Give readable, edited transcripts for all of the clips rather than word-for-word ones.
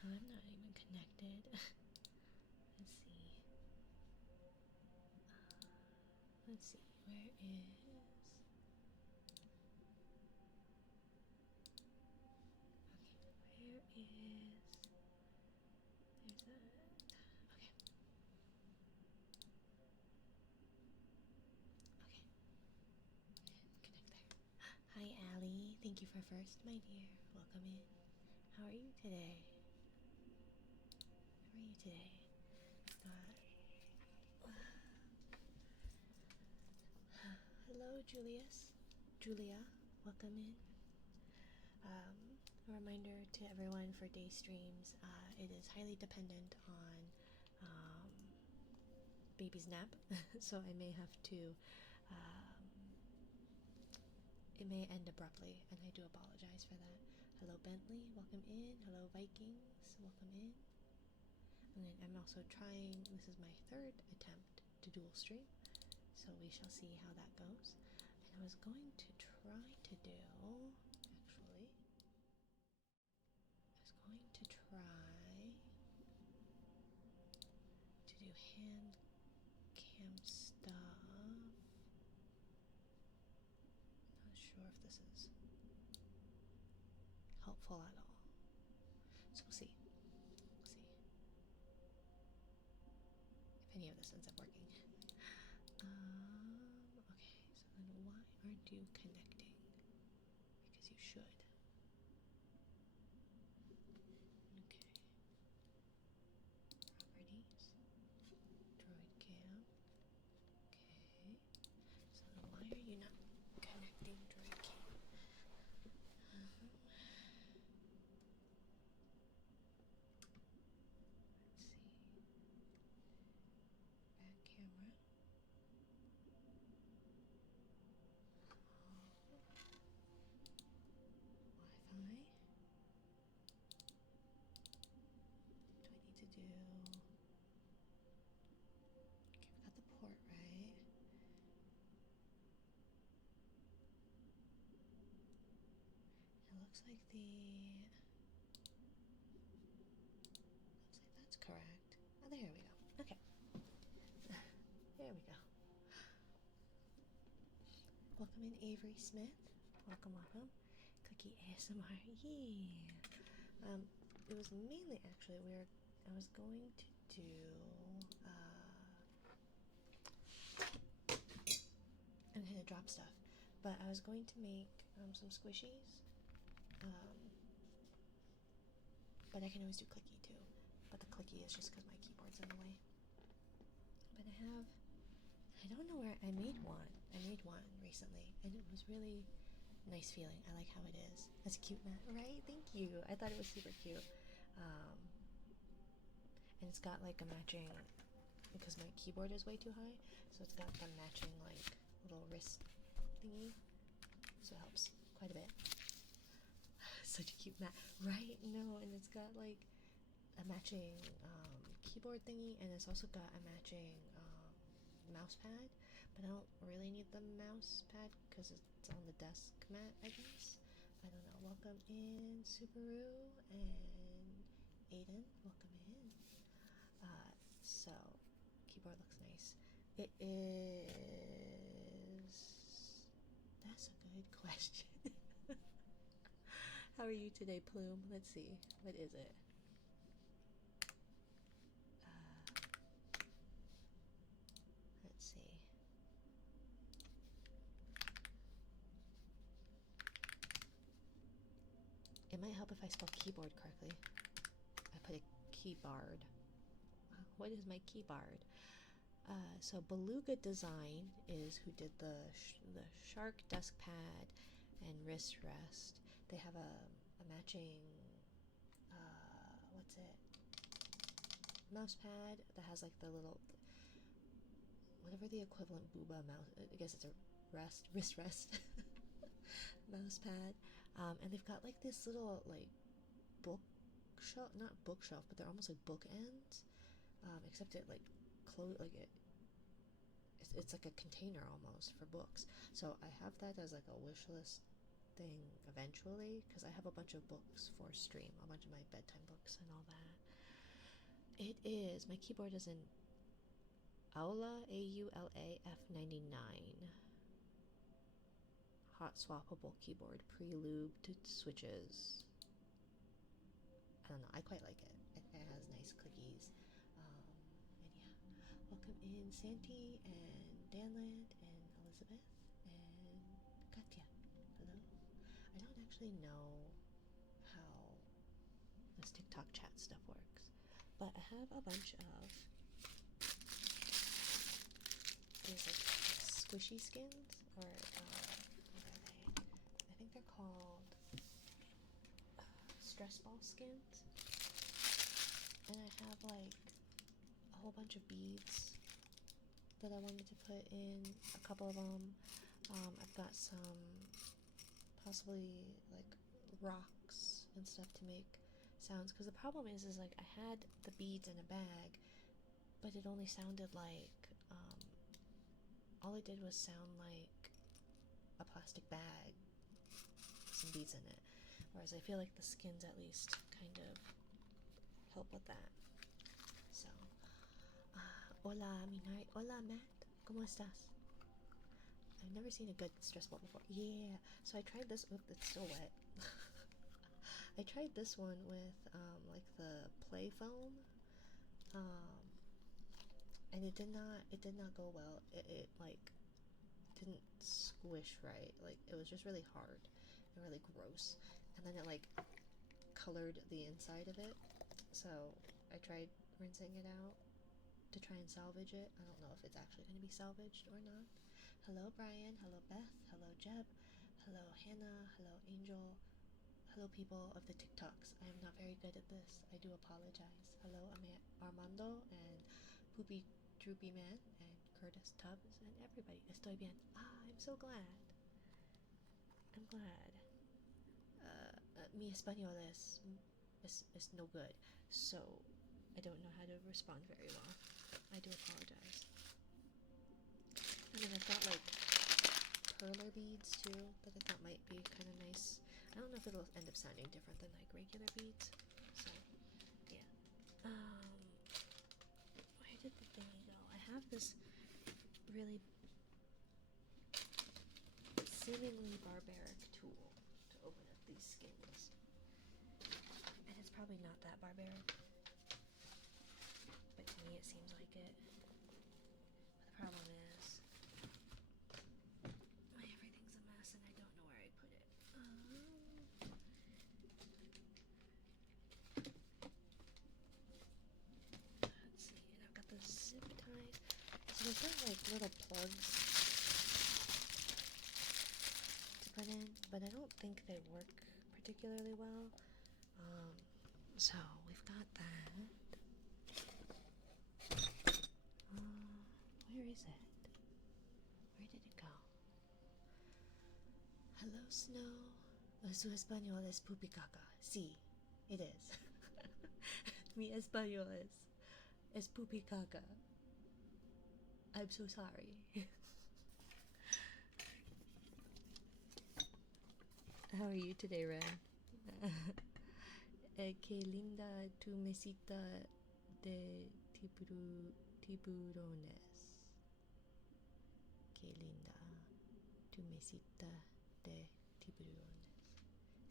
Oh, I'm not even connected. Let's see. Let's see. Where is? Okay. Where is? There's a. Okay. Okay. Connect there. Hi, Allie. Thank you for first, my dear. Welcome in. How are you today? How are you today? Hello, Julius. Julia, welcome in. A reminder to everyone for day streams, it is highly dependent on baby's nap, so I may have to, it may end abruptly, and I do apologize for that. Hello, Bentley, welcome in. Hello, Vikings, welcome in. And then I'm also trying, this is my third attempt to dual stream, so we shall see how that goes. And I was going to try to do, actually, I was going to try to do hand cam stuff. Not sure if this is helpful at all. So we'll see. We'll see if any of this ends up working. Okay, so then why aren't you connecting? Because you should. Okay. Properties. Droid cam. Okay. So then why are you not connecting droid cam? Let's see. Back camera. Wi-Fi. Do I need to do? Okay, we got the port right. It looks like that's correct. Oh, there we go. Okay. There we go. Welcome in, Avery Smith. Welcome, welcome. Cookie ASMR. Yeah. It was mainly actually I was going to do. I'm gonna drop stuff, but I was going to make some squishies. But I can always do clicky too. But the clicky is just because my keyboard's in the way. But I don't know where I made one. I made one recently, and it was really nice feeling. I like how it is. That's cute, Matt. Right? Thank you. I thought it was super cute. and it's got like a matching, because my keyboard is way too high, so it's got the matching like little wrist thingy, so it helps quite a bit. Such a cute mat, right? No, and it's got like a matching keyboard thingy, and it's also got a matching mouse pad, but I don't really need the mouse pad because it's on the desk mat, I guess. I don't know. Welcome in, Subaru and Aiden. Welcome in. So, keyboard looks nice. It is. That's a good question. How are you today, Plume? Let's see. What is it? Let's see. It might help if I spell keyboard correctly. I put a keyboard. What is my keyboard? So Beluga Design is who did the Shark desk pad and wrist rest. They have a matching what's it, mouse pad that has like the little, whatever the equivalent booba mouse, I guess it's a wrist rest mouse pad, and they've got like this little like bookshelf, not bookshelf, but they're almost like bookends, except it like it's like a container almost for books. So I have that as like a wish list thing eventually, because I have a bunch of books for stream, a bunch of my bedtime books and all that. It is, my keyboard is in Aula AULA F99. Hot swappable keyboard, pre-lubed switches. I don't know, I quite like it. It has nice clickies. And yeah, welcome in Santi and Danland and Elizabeth and Katya. Hello. I don't actually know how this TikTok chat stuff works, but I have a bunch of these like squishy skins, or what are they? I think they're called stress ball skins, and I have like a whole bunch of beads that I wanted to put in, a couple of them. I've got some possibly like rocks and stuff to make sounds, because the problem is like I had the beads in a bag, but it only sounded like all it did was sound like a plastic bag with some beads in it, whereas I feel like the skins at least kind of help with that. So hola Minari, hola Matt, ¿cómo estás? I've never seen a good stress ball before. Yeah, so I tried this with, it's still wet. I tried this one with like the play foam, and it did not go well. It like didn't squish right. Like it was just really hard and really gross. And then it like colored the inside of it. So I tried rinsing it out to try and salvage it. I don't know if it's actually going to be salvaged or not. Hello Brian, hello Beth, hello Jeb, hello Hannah, hello Angel, hello people of the TikToks. I am not very good at this. I do apologize. Hello Armando and Poopy Droopy Man and Curtis Tubbs and everybody. Estoy bien. I'm so glad. I'm glad. Mi español is no good, so I don't know how to respond very well. I do apologize. And then I've got like perler beads too that I thought might be kind of nice. I don't know if it'll end up sounding different than like regular beads. So yeah. Where did the thingy go? I have this really seemingly barbaric tool to open up these skins, and it's probably not that barbaric, but to me it seems like it. But the problem is everything's a mess and I don't know where I put it. Let's see, and I've got the zip ties. So they've got like little plugs to put in, but I don't think they work particularly well. So we've got that. is it? Where did it go? Hello, Snow. Su español es pupicaca. Sí, it is. Mi español es pupicaca. I'm so sorry. How are you today, Ren? Qué linda tu mesita de tiburones. Qué linda tu mesita de tiburones.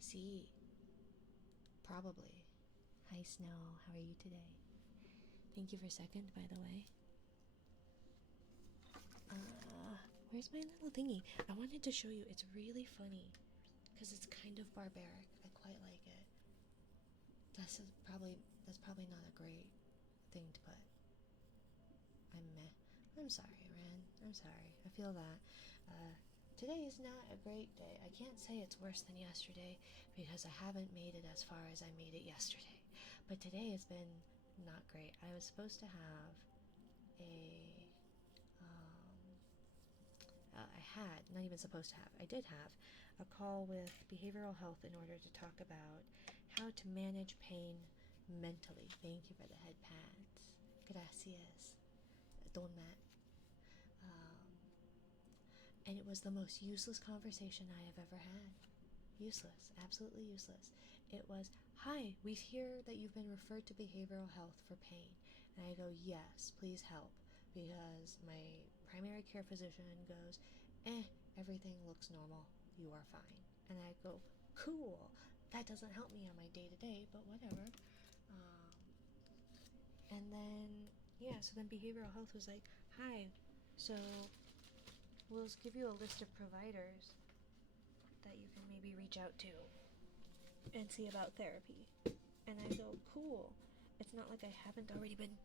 Sí, probably. Hi, Snow. How are you today? Thank you for second, by the way. Where's my little thingy? I wanted to show you. It's really funny because it's kind of barbaric. I quite like it. That's probably not a great thing to put. I'm meh. I'm sorry, Ren. I'm sorry. I feel that. Today is not a great day. I can't say it's worse than yesterday because I haven't made it as far as I made it yesterday. But today has been not great. I was supposed to have not even supposed to have, I did have a call with behavioral health in order to talk about how to manage pain mentally. Thank you for the head pats. Gracias. Don Matt. And it was the most useless conversation I have ever had. Useless. Absolutely useless. It was, hi, we hear that you've been referred to behavioral health for pain. And I go, yes, please help. Because my primary care physician goes, everything looks normal. You are fine. And I go, cool. That doesn't help me on my day-to-day, but whatever. And then, so then behavioral health was like, hi, so we'll just give you a list of providers that you can maybe reach out to and see about therapy. And I go, cool. It's not like I haven't already been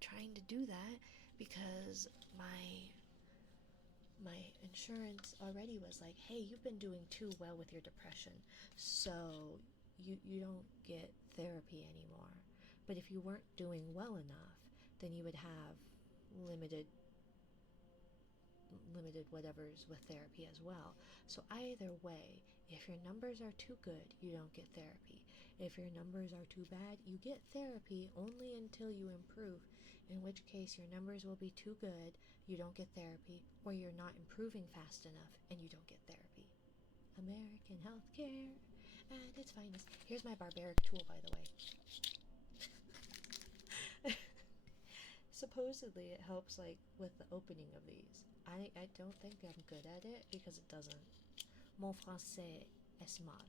trying to do that because my insurance already was like, hey, you've been doing too well with your depression, so you don't get therapy anymore. But if you weren't doing well enough, then you would have limited whatever's with therapy as well. So either way, if your numbers are too good, you don't get therapy. If your numbers are too bad, you get therapy only until you improve, in which case your numbers will be too good, you don't get therapy, or you're not improving fast enough and you don't get therapy. American healthcare at its finest. Here's my barbaric tool, by the way. Supposedly it helps like with the opening of these. I don't think I'm good at it because it doesn't. Mon français est mal.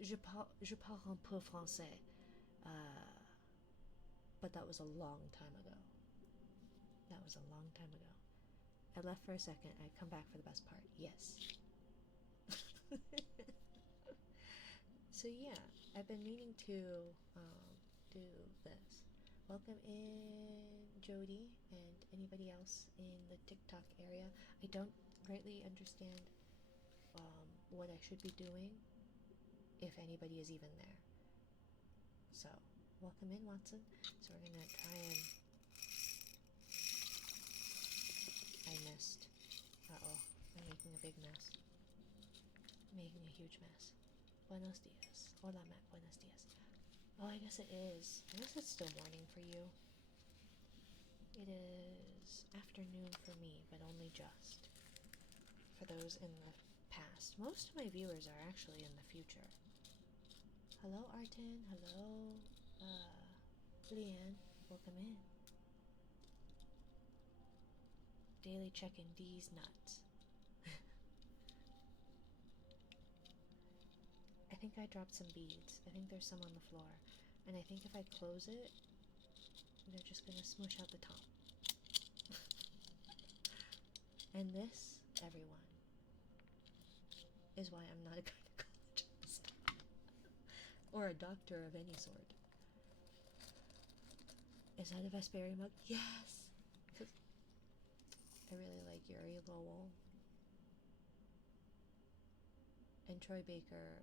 Je parle un peu français. But that was a long time ago. That was a long time ago. I left for a second. I come back for the best part. Yes. So yeah, I've been meaning to do this. Welcome in, Jody, and anybody else in the TikTok area. I don't greatly understand what I should be doing, if anybody is even there. So, welcome in, Watson. So we're gonna try and... I missed. Uh-oh, I'm making a big mess. Making a huge mess. Buenos dias. Hola, Matt. Buenos dias. Oh, I guess it is. I guess it's still morning for you. It is afternoon for me, but only just. For those in the past. Most of my viewers are actually in the future. Hello, Artin. Hello, Leanne. Welcome in. Daily checking these nuts. I think I dropped some beads. I think there's some on the floor. And I think if I close it, they're just gonna smush out the top. And this, everyone, is why I'm not a gynecologist. Or a doctor of any sort. Is that a Vesperi mug? Yes! I really like Yuri Lowell. And Troy Baker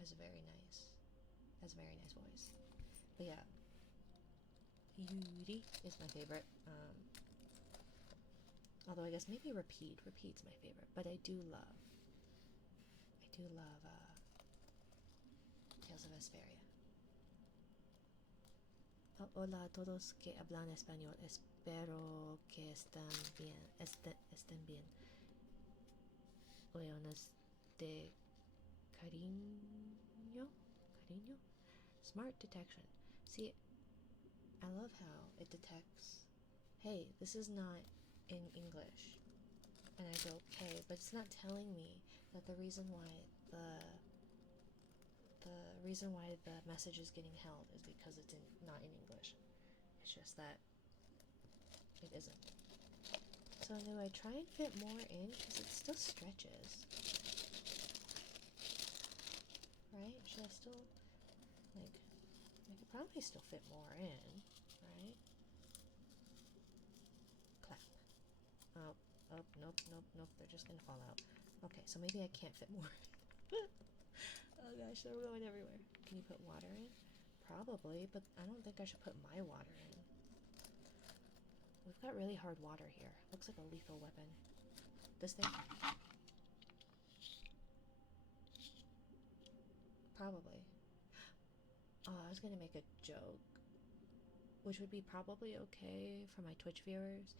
has a very nice voice. But yeah, Yuri is my favorite. Although I guess maybe Repeat's my favorite, but I do love Tales of Vesperia. Oh, hola a todos que hablan español. Espero que estén bien. Leonas de cariño. Cariño? Smart detection. See, I love how it detects, hey, this is not in English. And I go, okay, but it's not telling me that the reason why the message is getting held is because it's not in English. It's just that it isn't. So do I try and fit more in? Because it still stretches. Right? Should I still, like, I could probably still fit more in, right? Clap. Oh, nope, they're just gonna fall out. Okay, so maybe I can't fit more. Oh gosh, they're going everywhere. Can you put water in? Probably, but I don't think I should put my water in. We've got really hard water here. Looks like a lethal weapon. This thing? Probably. Oh, I was gonna make a joke, which would be probably okay for my Twitch viewers,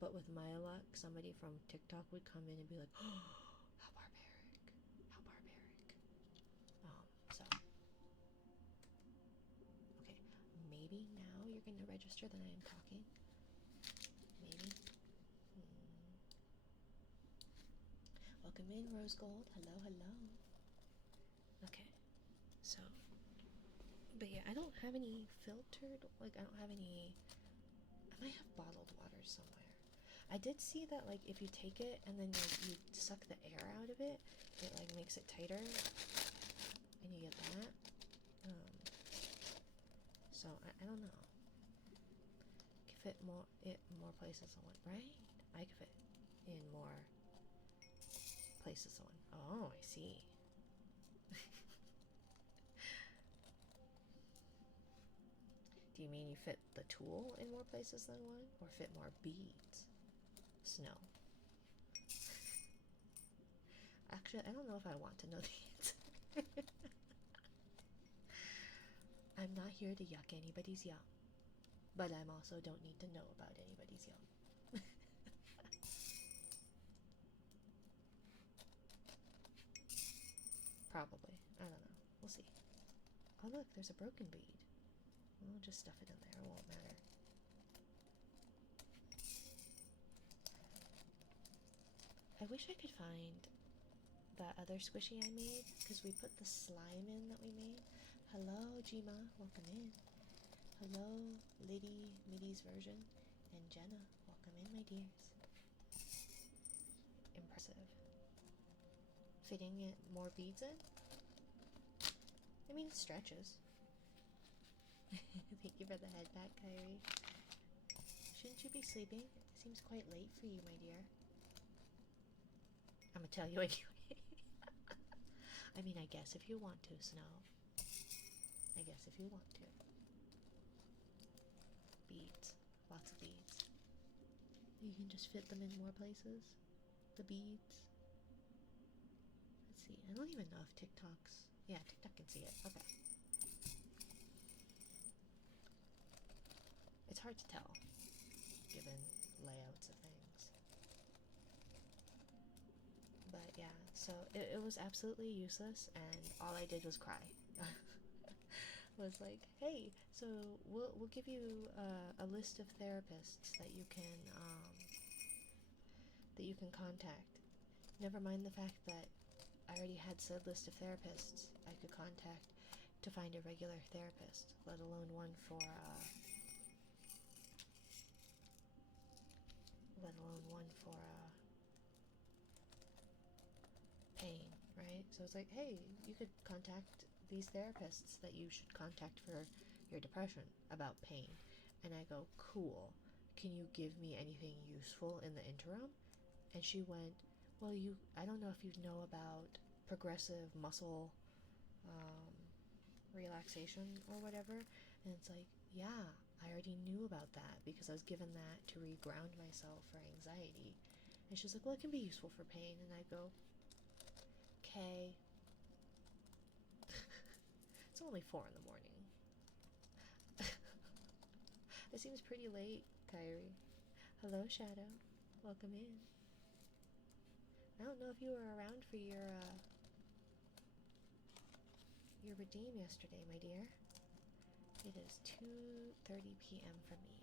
but with my luck, somebody from TikTok would come in and be like, oh, how barbaric. How barbaric. So. Okay, maybe now you're gonna register that I am talking. Maybe. Welcome in, Rose Gold. Hello, hello. Okay, so. But yeah, I don't have any filtered, like, I don't have any. I might have bottled water somewhere. I did see that, like, if you take it and then you suck the air out of it, it, like, makes it tighter. And you get that. So, I don't know. Could fit more places than one, right? I could fit in more places than one. Oh, I see. Do you mean you fit the tool in more places than one? Or fit more beads? Snow. Actually, I don't know if I want to know the answer. I'm not here to yuck anybody's yum. But I also don't need to know about anybody's yum. Probably. I don't know. We'll see. Oh look, there's a broken bead. We'll just stuff it in there. It won't matter. I wish I could find that other squishy I made, because we put the slime in that we made. Hello, Jima. Welcome in. Hello, Liddy, Middy's version. And Jenna. Welcome in, my dears. Impressive. Fitting it more beads in? I mean, it stretches. Thank you for the head back, Kyrie. Shouldn't you be sleeping? It seems quite late for you, my dear. I'm gonna tell you anyway. I mean, I guess if you want to, Snow. I guess if you want to. Beads. Lots of beads. You can just fit them in more places. The beads. Let's see. I don't even know if TikTok's... Yeah, TikTok can see it. Okay. It's hard to tell, given layouts of things. But yeah, so it was absolutely useless, and all I did was cry. Was like, hey, so we'll give you a list of therapists that you can contact. Never mind the fact that I already had said list of therapists I could contact to find a regular therapist, let alone one for pain, right? So it's like, hey, you could contact these therapists that you should contact for your depression about pain. And I go, cool. Can you give me anything useful in the interim? And she went, well, I don't know if you know about progressive muscle relaxation or whatever. And it's like, yeah, I already knew about that because I was given that to reground myself for anxiety. And she's like, well, it can be useful for pain. And I go, okay. It's only 4 in the morning. It seems pretty late, Kyrie. Hello, Shadow. Welcome in. I don't know if you were around for your redeem yesterday, my dear. It is 2:30 p.m. for me.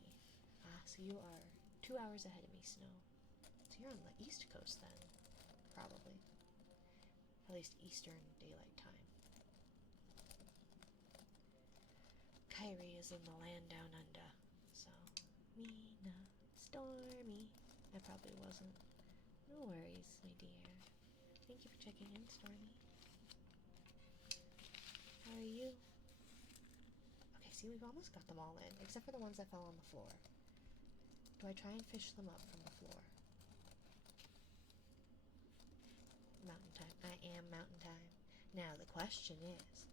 So you are 2 hours ahead of me, Snow. So you're on the East Coast then, probably. At least Eastern Daylight Time. Kyrie is in the land down under. So, Mina, Stormy. I probably wasn't. No worries, my dear. Thank you for checking in, Stormy. How are you? Okay, see, we've almost got them all in, except for the ones that fell on the floor. Do I try and fish them up from the floor? Mountain time. I am mountain time. Now, the question is...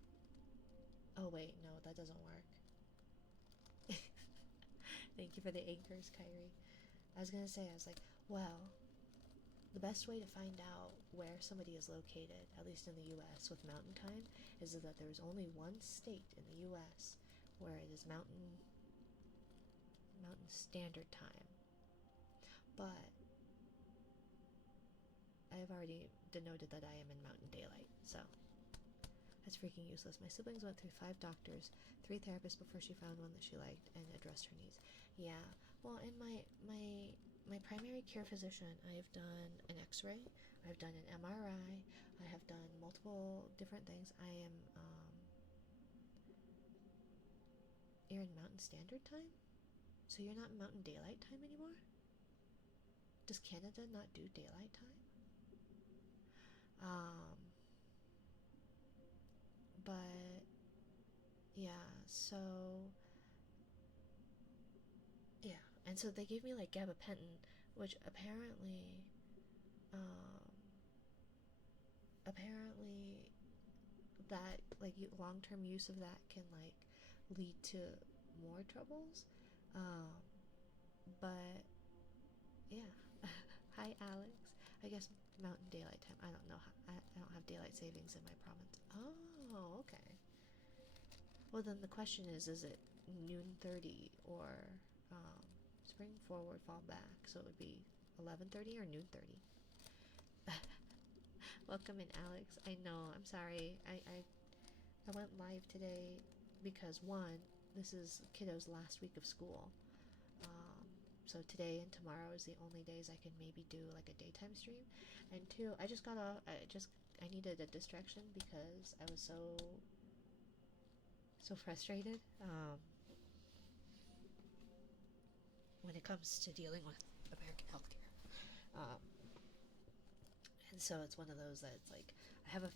Oh, wait, no, that doesn't work. Thank you for the anchors, Kyrie. I was gonna say, I was like, well, the best way to find out where somebody is located, at least in the US, with mountain time, is that there is only one state in the US where it is mountain standard time. But I have already denoted that I am in mountain daylight, so that's freaking useless. My siblings went through 5 doctors, 3 therapists before she found one that she liked and addressed her needs. Yeah, well, in my primary care physician, I have done an x-ray, I've done an MRI, I have done multiple different things. I am, you're in Mountain Standard Time? So you're not in Mountain Daylight Time anymore? Does Canada not do daylight time? But, yeah, so, yeah, and so they gave me, like, gabapentin, which apparently that, like, long-term use of that can, like, lead to more troubles. Um, but yeah. Hi, Alex. I guess Mountain Daylight Time. I don't know. I don't have daylight savings in my province. Oh, okay. Well, then the question is it noon 30 or spring forward, fall back? So it would be 11:30 or noon 30. Welcome in, Alex. I know. I'm sorry. I went live today because one, this is kiddo's last week of school. Um, so today and tomorrow is the only days I can maybe do like a daytime stream. And two, I just got off. I needed a distraction because I was so frustrated. When it comes to dealing with American healthcare. Um, and so it's one of those that it's like I have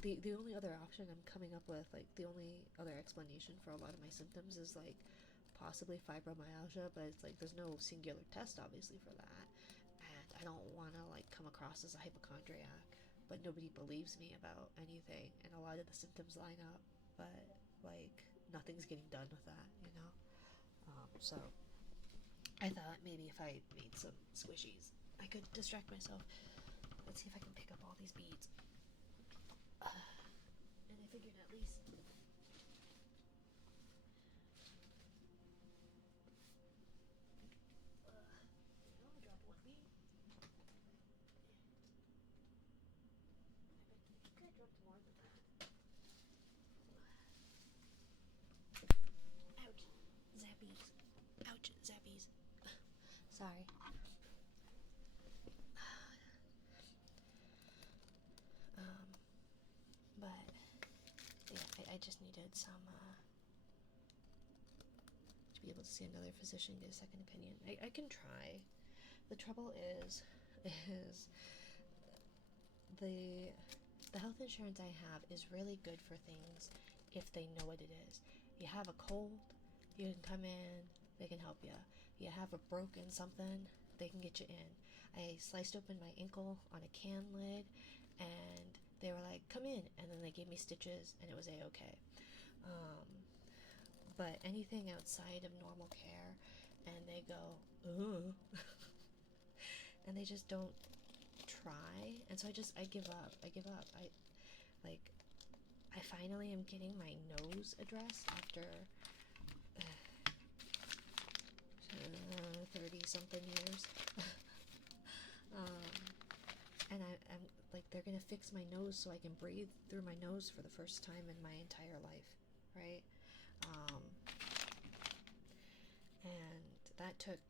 the only other option I'm coming up with, like the only other explanation for a lot of my symptoms is like possibly fibromyalgia, but it's like there's no singular test obviously for that, and I don't want to like come across as a hypochondriac, but nobody believes me about anything, and a lot of the symptoms line up, but like nothing's getting done with that, you know. So I thought maybe if I made some squishies, I could distract myself. Let's see if I can pick up all these beads. And I figured at least. I'll drop one bead. I think I dropped more than that. Ouch. Zappies. Ouch. Zappies. Sorry. But yeah, I just needed some to be able to see another physician, get a second opinion. I can try. The trouble is the health insurance I have is really good for things if they know what it is. You have a cold, you can come in, they can help you. You have a broken something, they can get you in. I sliced open my ankle on a can lid, and they were like, come in, and then they gave me stitches, and it was a-okay. But anything outside of normal care, and they go, ugh, and they just don't try, and so I give up. Like, I finally am getting my nose addressed after 30 something years. And I'm like, they're gonna fix my nose so I can breathe through my nose for the first time in my entire life, right? And that took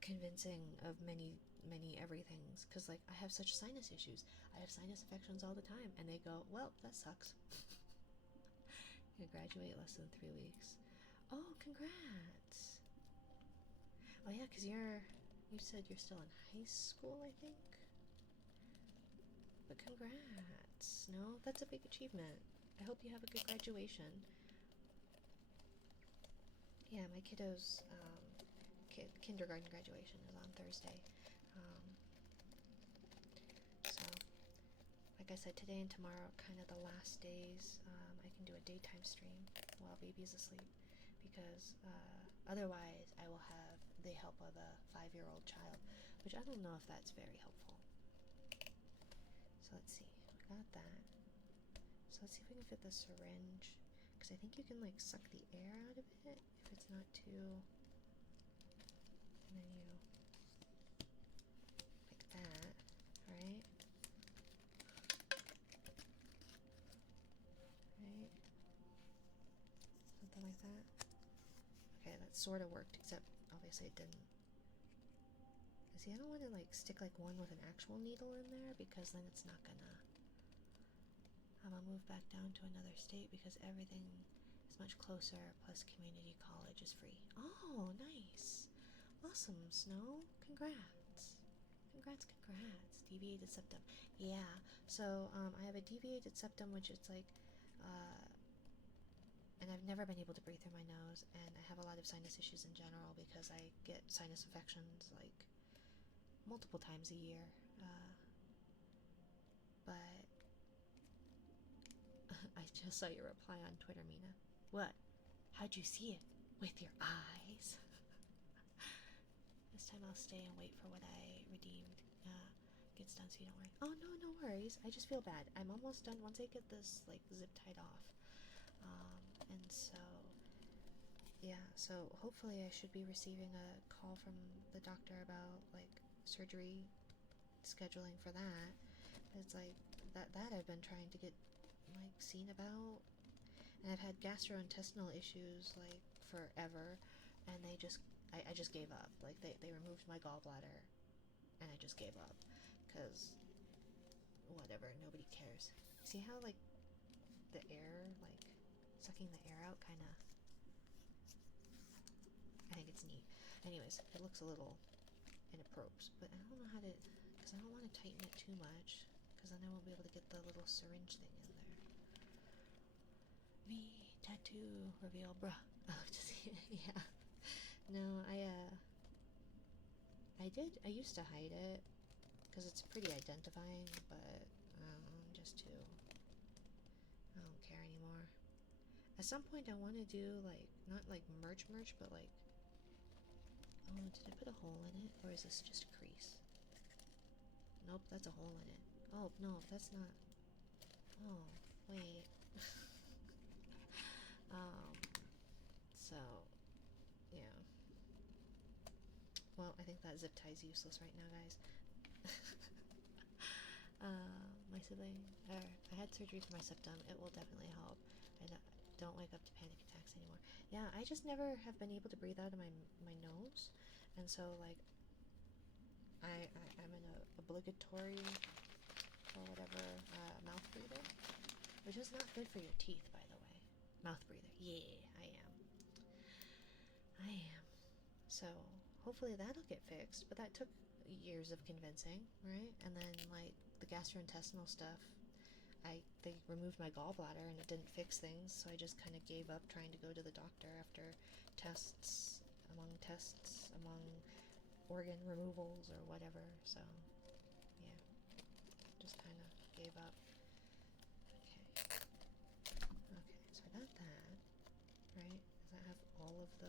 convincing of many everythings, because like I have such sinus issues. I have sinus infections all the time, and they go, well, that sucks. You graduate less than 3 weeks. Oh, congrats. Oh yeah, because you said you're still in high school, I think. But congrats. No, that's a big achievement. I hope you have a good graduation. Yeah, my kiddo's kindergarten graduation is on Thursday. So, like I said, today and tomorrow are kind of the last days. I can do a daytime stream while baby's asleep, because otherwise I will have the help of a 5-year-old child, which I don't know if that's very helpful. So let's see, we got that. So let's see if we can fit the syringe, because I think you can like suck the air out of it if it's not too, and then you like that, right? Right? Something like that. Okay, that sort of worked, except obviously it didn't. See, I don't want to like stick like one with an actual needle in there, because then it's not gonna. I'm gonna move back down to another state because everything is much closer, plus community college is free. Oh, nice. Awesome, Snow. Congrats. Congrats. Deviated septum. Yeah, so I have a deviated septum, which is like, and I've never been able to breathe through my nose, and I have a lot of sinus issues in general because I get sinus infections like multiple times a year. But I just saw your reply on Twitter, Mina. What? How'd you see it? With your eyes? This time I'll stay and wait for what I redeemed gets done, so you don't worry. Oh, no, no worries. I just feel bad. I'm almost done once I get this like zip tied off. And so, yeah, so hopefully I should be receiving a call from the doctor about like surgery scheduling for that. It's like that I've been trying to get like seen about, and I've had gastrointestinal issues like forever, and I just gave up. Like they removed my gallbladder, and I just gave up because whatever, nobody cares. See how like the air, like sucking the air out, kind of. I think it's neat. Anyways, it looks a little inappropriate, but I don't know how to, because I don't want to tighten it too much, because then I won't be able to get the little syringe thing in there. Me tattoo reveal, bruh. Oh, just yeah. No, I used to hide it because it's pretty identifying, but just to, I don't care anymore. At some point, I want to do like not like merch, but like, oh, did I put a hole in it, or is this just a crease? Nope, that's a hole in it. Oh no, that's not. Oh wait. So yeah. Well, I think that zip tie is useless right now, guys. My sibling, I had surgery for my septum. It will definitely help. I don't wake up to panic attacks anymore. Yeah, I just never have been able to breathe out of my nose, and so like I'm an obligatory or whatever mouth breather, which is not good for your teeth, by the way. Mouth breather. Yeah, I am. So hopefully that'll get fixed, but that took years of convincing, right? And then like the gastrointestinal stuff, they removed my gallbladder and it didn't fix things, so I just kind of gave up trying to go to the doctor after tests among organ removals or whatever. So yeah, just kind of gave up. Okay, so I got that, right? Does that have all of the...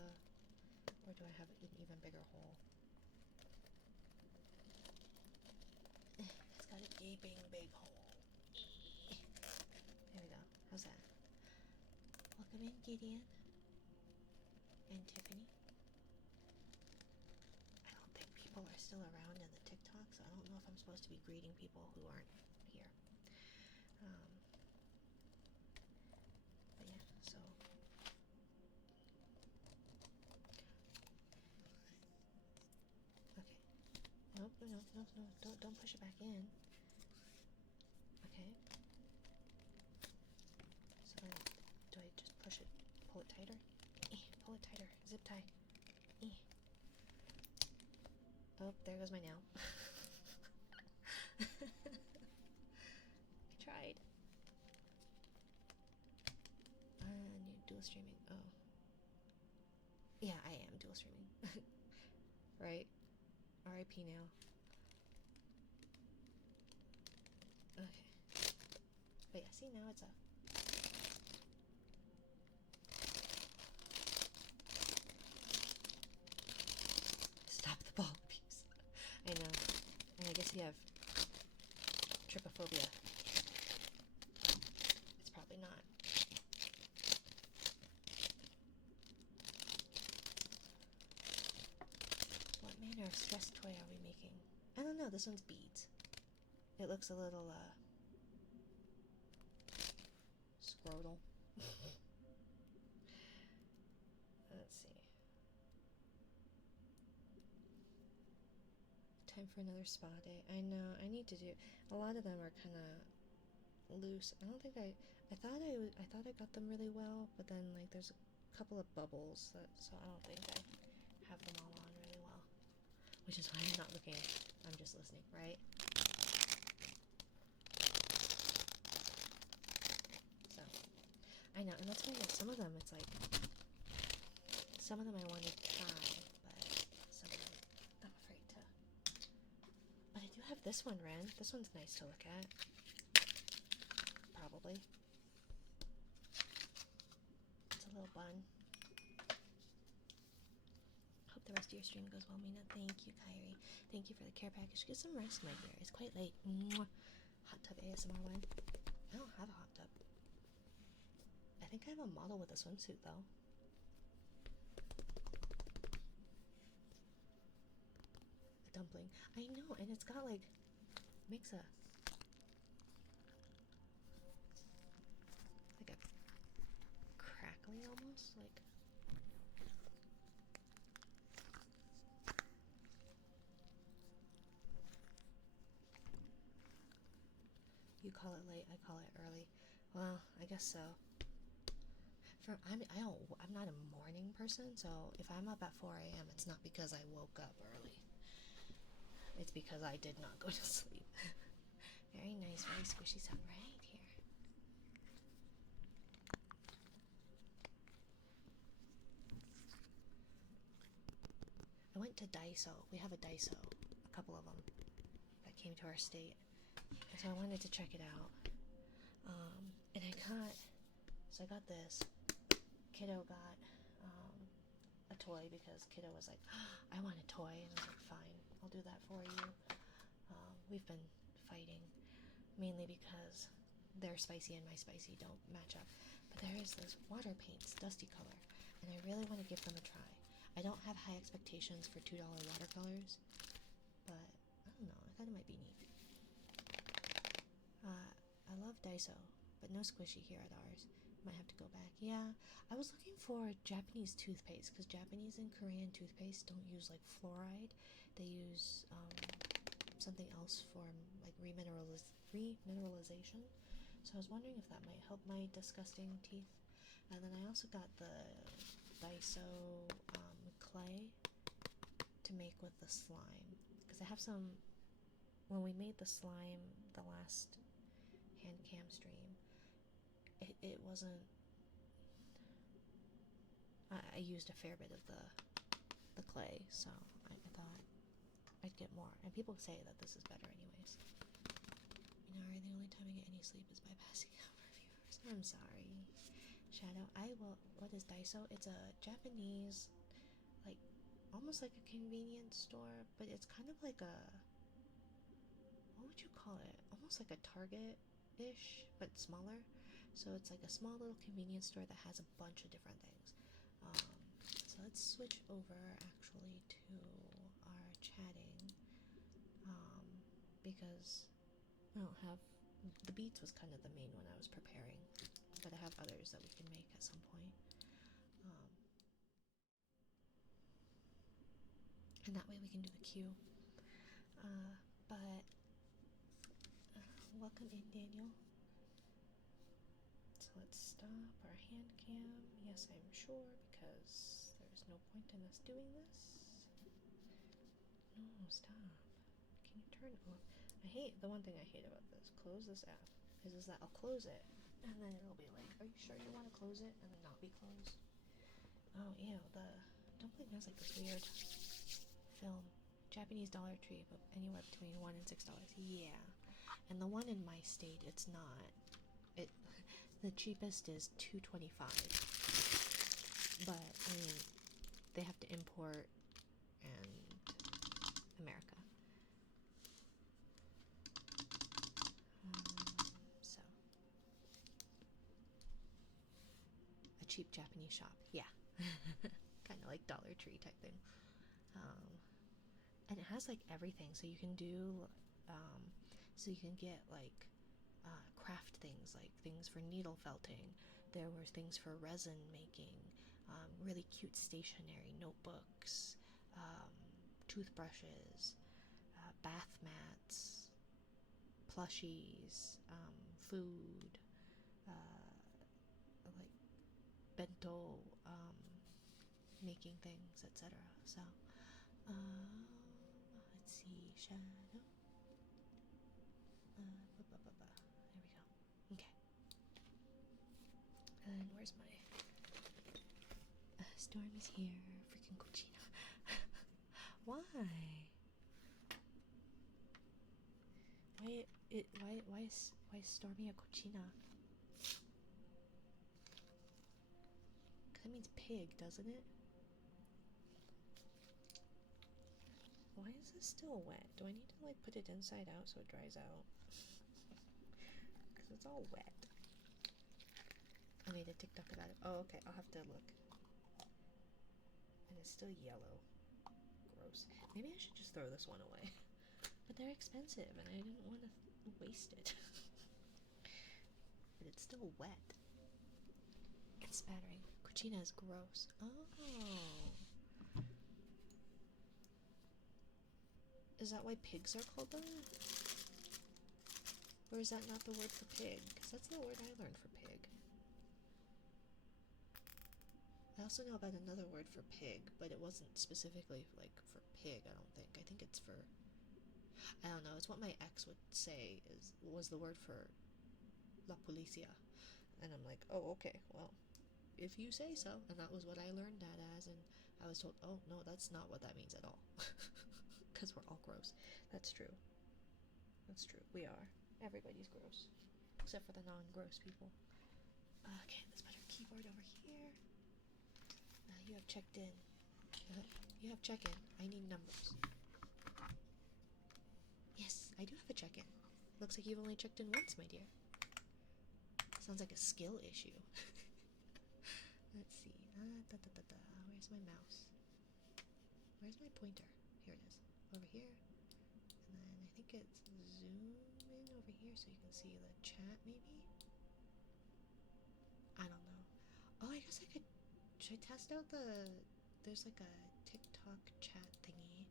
Or do I have an even bigger hole? It's got a gaping big hole. There we go. How's that? Welcome in, Gideon. And Tiffany. I don't think people are still around in the TikTok, so I don't know if I'm supposed to be greeting people who aren't here. But yeah, so... Okay. Nope, no, don't push it back in. Okay. So do I just push it, pull it tighter? Pull it tighter, zip tie. Oh, there goes my nail. I tried. New dual streaming. Oh. Yeah, I am dual streaming. Right? R.I.P. nail. Okay. But yeah, see, now it's up. Stop the ball abuse. I know. And I guess you have trypophobia. It's probably not. What manner of stress toy are we making? I don't know, this one's beads. It looks a little, scrotal. Let's see. Time for another spa day. I know, I need to do... A lot of them are kind of loose. I don't think I thought I got them really well, but then, like, there's a couple of bubbles, so I don't think I have them all on really well. Which is why I'm not looking. I'm just listening, right? So, I know, and that's why some of them, it's like... Some of them I want to try, but some of them I'm afraid to. But I do have this one, Ren. This one's nice to look at. Probably. It's a little bun. Hope the rest of your stream goes well, Mina. Thank you, Kyrie. Thank you for the care package. Get some rest, my dear. It's quite late. Mwah. Hot tub ASMR one. I don't have a hot tub. I think I have a model with a swimsuit, though. A dumpling. I know, and it's got, like, makes a... like a crackly almost, like... You call it late, I call it early. Well, I guess so. I'm not a morning person, so if I'm up at 4 a.m., it's not because I woke up early. It's because I did not go to sleep. Very nice, very squishy sound right here. I went to Daiso. We have a Daiso, a couple of them, that came to our state. And so I wanted to check it out. And I got this. Kiddo got a toy because Kiddo was like, I want a toy. And I was like, fine, I'll do that for you. We've been fighting, mainly because their spicy and my spicy don't match up. But there is this water paints, dusty color, and I really want to give them a try. I don't have high expectations for $2 watercolors, but I don't know, I thought it might be neat. I love Daiso, but no squishy here at ours. Might have to go back. Yeah, I was looking for Japanese toothpaste, because Japanese and Korean toothpaste don't use, like, fluoride. They use something else for, like, remineralization. So I was wondering if that might help my disgusting teeth. And then I also got the Daiso clay to make with the slime, because I have some... When we made the slime the last hand cam stream, it wasn't... I used a fair bit of the clay, so I thought I'd get more. And people say that this is better anyways. You know, the only time I get any sleep is by passing out for viewers. I'm sorry. Shadow. What is Daiso? It's a Japanese, like, almost like a convenience store, but it's kind of like a, what would you call it? Almost like a Target-ish, but smaller. So it's like a small little convenience store that has a bunch of different things. So let's switch over actually to our chatting, because I don't have, the beats was kind of the main one I was preparing, but I have others that we can make at some point. And that way we can do the queue. But welcome in, Daniel. So let's stop our hand cam. Yes, I'm sure, because there's no point in us doing this. No, stop. Can you turn off? The one thing I hate about this, close this app, is that I'll close it, and then it'll be like, are you sure you want to close it, and then not be closed? Oh, ew, the dumpling has like this weird film. Japanese Dollar Tree, but anywhere between $1 and $6. Yeah. And the one in my state, it's not. The cheapest is $2.25. But I mean, they have to import and America. So a cheap Japanese shop, yeah. Kind of like Dollar Tree type thing. And it has like everything, so you can do, so you can get like craft things, like things for needle felting. There were things for resin making, really cute stationery, notebooks, toothbrushes, bath mats, plushies, food, like bento making things, etc. So, let's see, shadow. There we go. Okay. And where's my Stormy's here? Freaking Cochina. Why? Why is Stormy a Cochina? That means pig, doesn't it? Why is this still wet? Do I need to like put it inside out so it dries out? Because it's all wet. I made a TikTok about it. Oh, okay, I'll have to look. And it's still yellow. Gross. Maybe I should just throw this one away. But they're expensive and I didn't want to waste it. But it's still wet. It's spattering. Cochina is gross. Oh. Is that why pigs are called that? Or is that not the word for pig? Because that's the word I learned for pig. I also know about another word for pig, but it wasn't specifically like for pig, I don't think. I think it's for, I don't know, it's what my ex would say was the word for la policia. And I'm like, oh, okay, well, if you say so. And that was what I learned that as, and I was told, oh, no, that's not what that means at all. Because we're all gross. That's true. That's true. We are. Everybody's gross. Except for the non-gross people. Okay, let's put our keyboard over here. You have checked in. You have check-in. I need numbers. Yes, I do have a check-in. Looks like you've only checked in once, my dear. Sounds like a skill issue. Let's see. Where's my mouse? Where's my pointer? Here it is. Over here. And then I think it's zoom in over here so you can see the chat, maybe? I don't know. Oh, I guess I could... Should I test out the... There's like a TikTok chat thingy.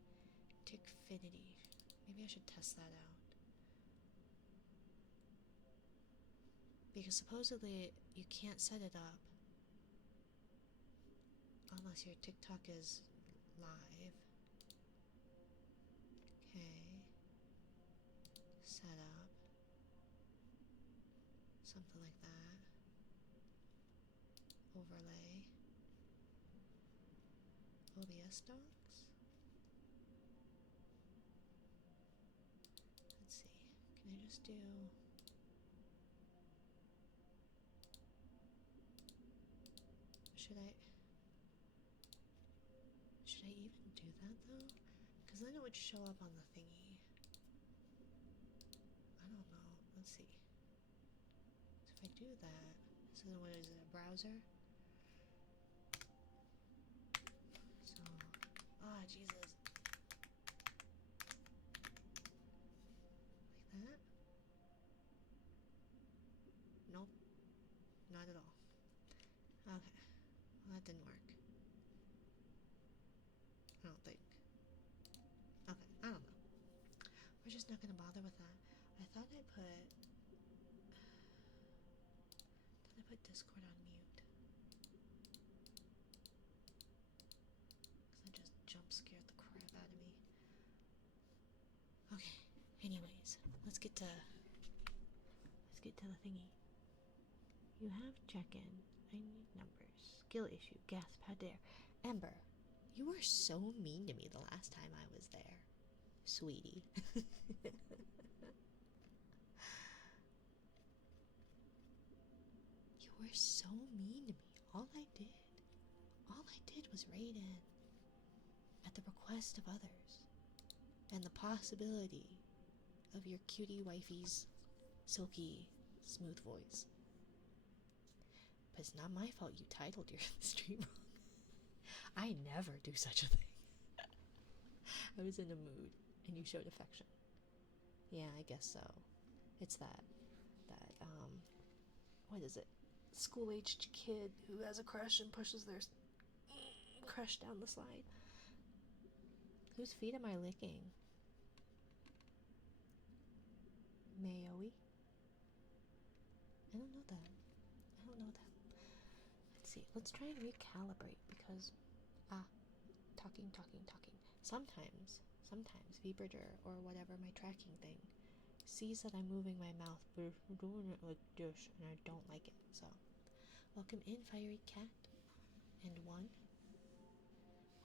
Tickfinity. Maybe I should test that out. Because supposedly you can't set it up unless your TikTok is live. Okay. Set up. Something like that. Overlay. OBS docs. Let's see. Can I just do... Should I even do that though? Because then it would show up on the thingy. I don't know. Let's see. So if I do that, so then what is it, a browser? So, Jesus. Like that? Nope. Not at all. Okay. Well, that didn't work. I don't think. Okay, I don't know. We're just not gonna bother with that. I thought I put Discord on mute. Because that just jump scared the crap out of me. Okay, anyways, let's get to the thingy. You have check-in. I need numbers. Skill issue. Gasp. How dare. Ember, you were so mean to me the last time I was there. Sweetie. You were so mean to me. All I did was raid in at the request of others and the possibility of your cutie wifey's silky smooth voice. But it's not my fault you titled your stream wrong. I never do such a thing. I was in a mood and you showed affection. Yeah, I guess so. It's that what is it? School-aged kid who has a crush and pushes their crush down the slide. Whose feet am I licking? Mayoe? I don't know that. Let's see. Let's try and recalibrate because talking. Sometimes Vibridger or whatever my tracking thing sees that I'm moving my mouth, but I'm doing it like this, and I don't like it. So, welcome in, Fiery Cat, and one.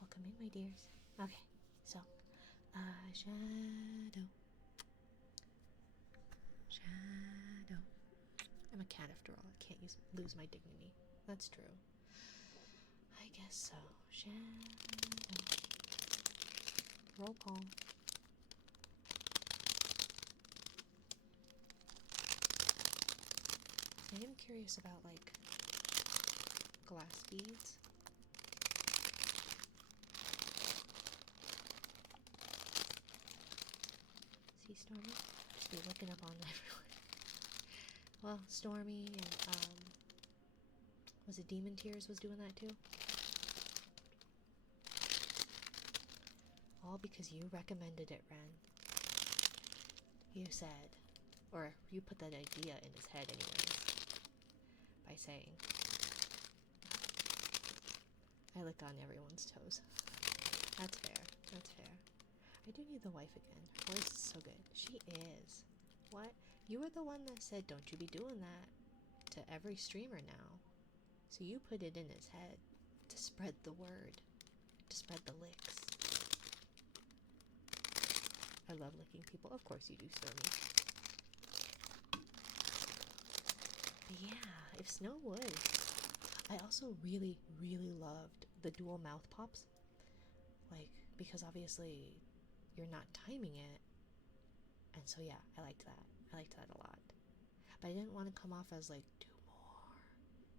Welcome in, my dears. Okay, so, shadow. I'm a cat after all. I can't lose my dignity. That's true. I guess so. Shadow. Roll call. I am curious about, like, glass beads. See, Stormy? Just be looking up on everyone. Well, Stormy and, was it Demon Tears was doing that too? All because you recommended it, Ren. You said, or you put that idea in his head anyways, by saying, I lick on everyone's toes. That's fair. I do need the wife again. Her voice is so good. She is. What? You were the one that said, don't you be doing that to every streamer now. So you put it in his head to spread the word, to spread the licks. I love licking people. Of course you do, Stormy. But yeah, if Snow would. I also really, really loved the dual mouth pops. Like, because obviously you're not timing it. And so yeah, I liked that. I liked that a lot. But I didn't want to come off as like, do more.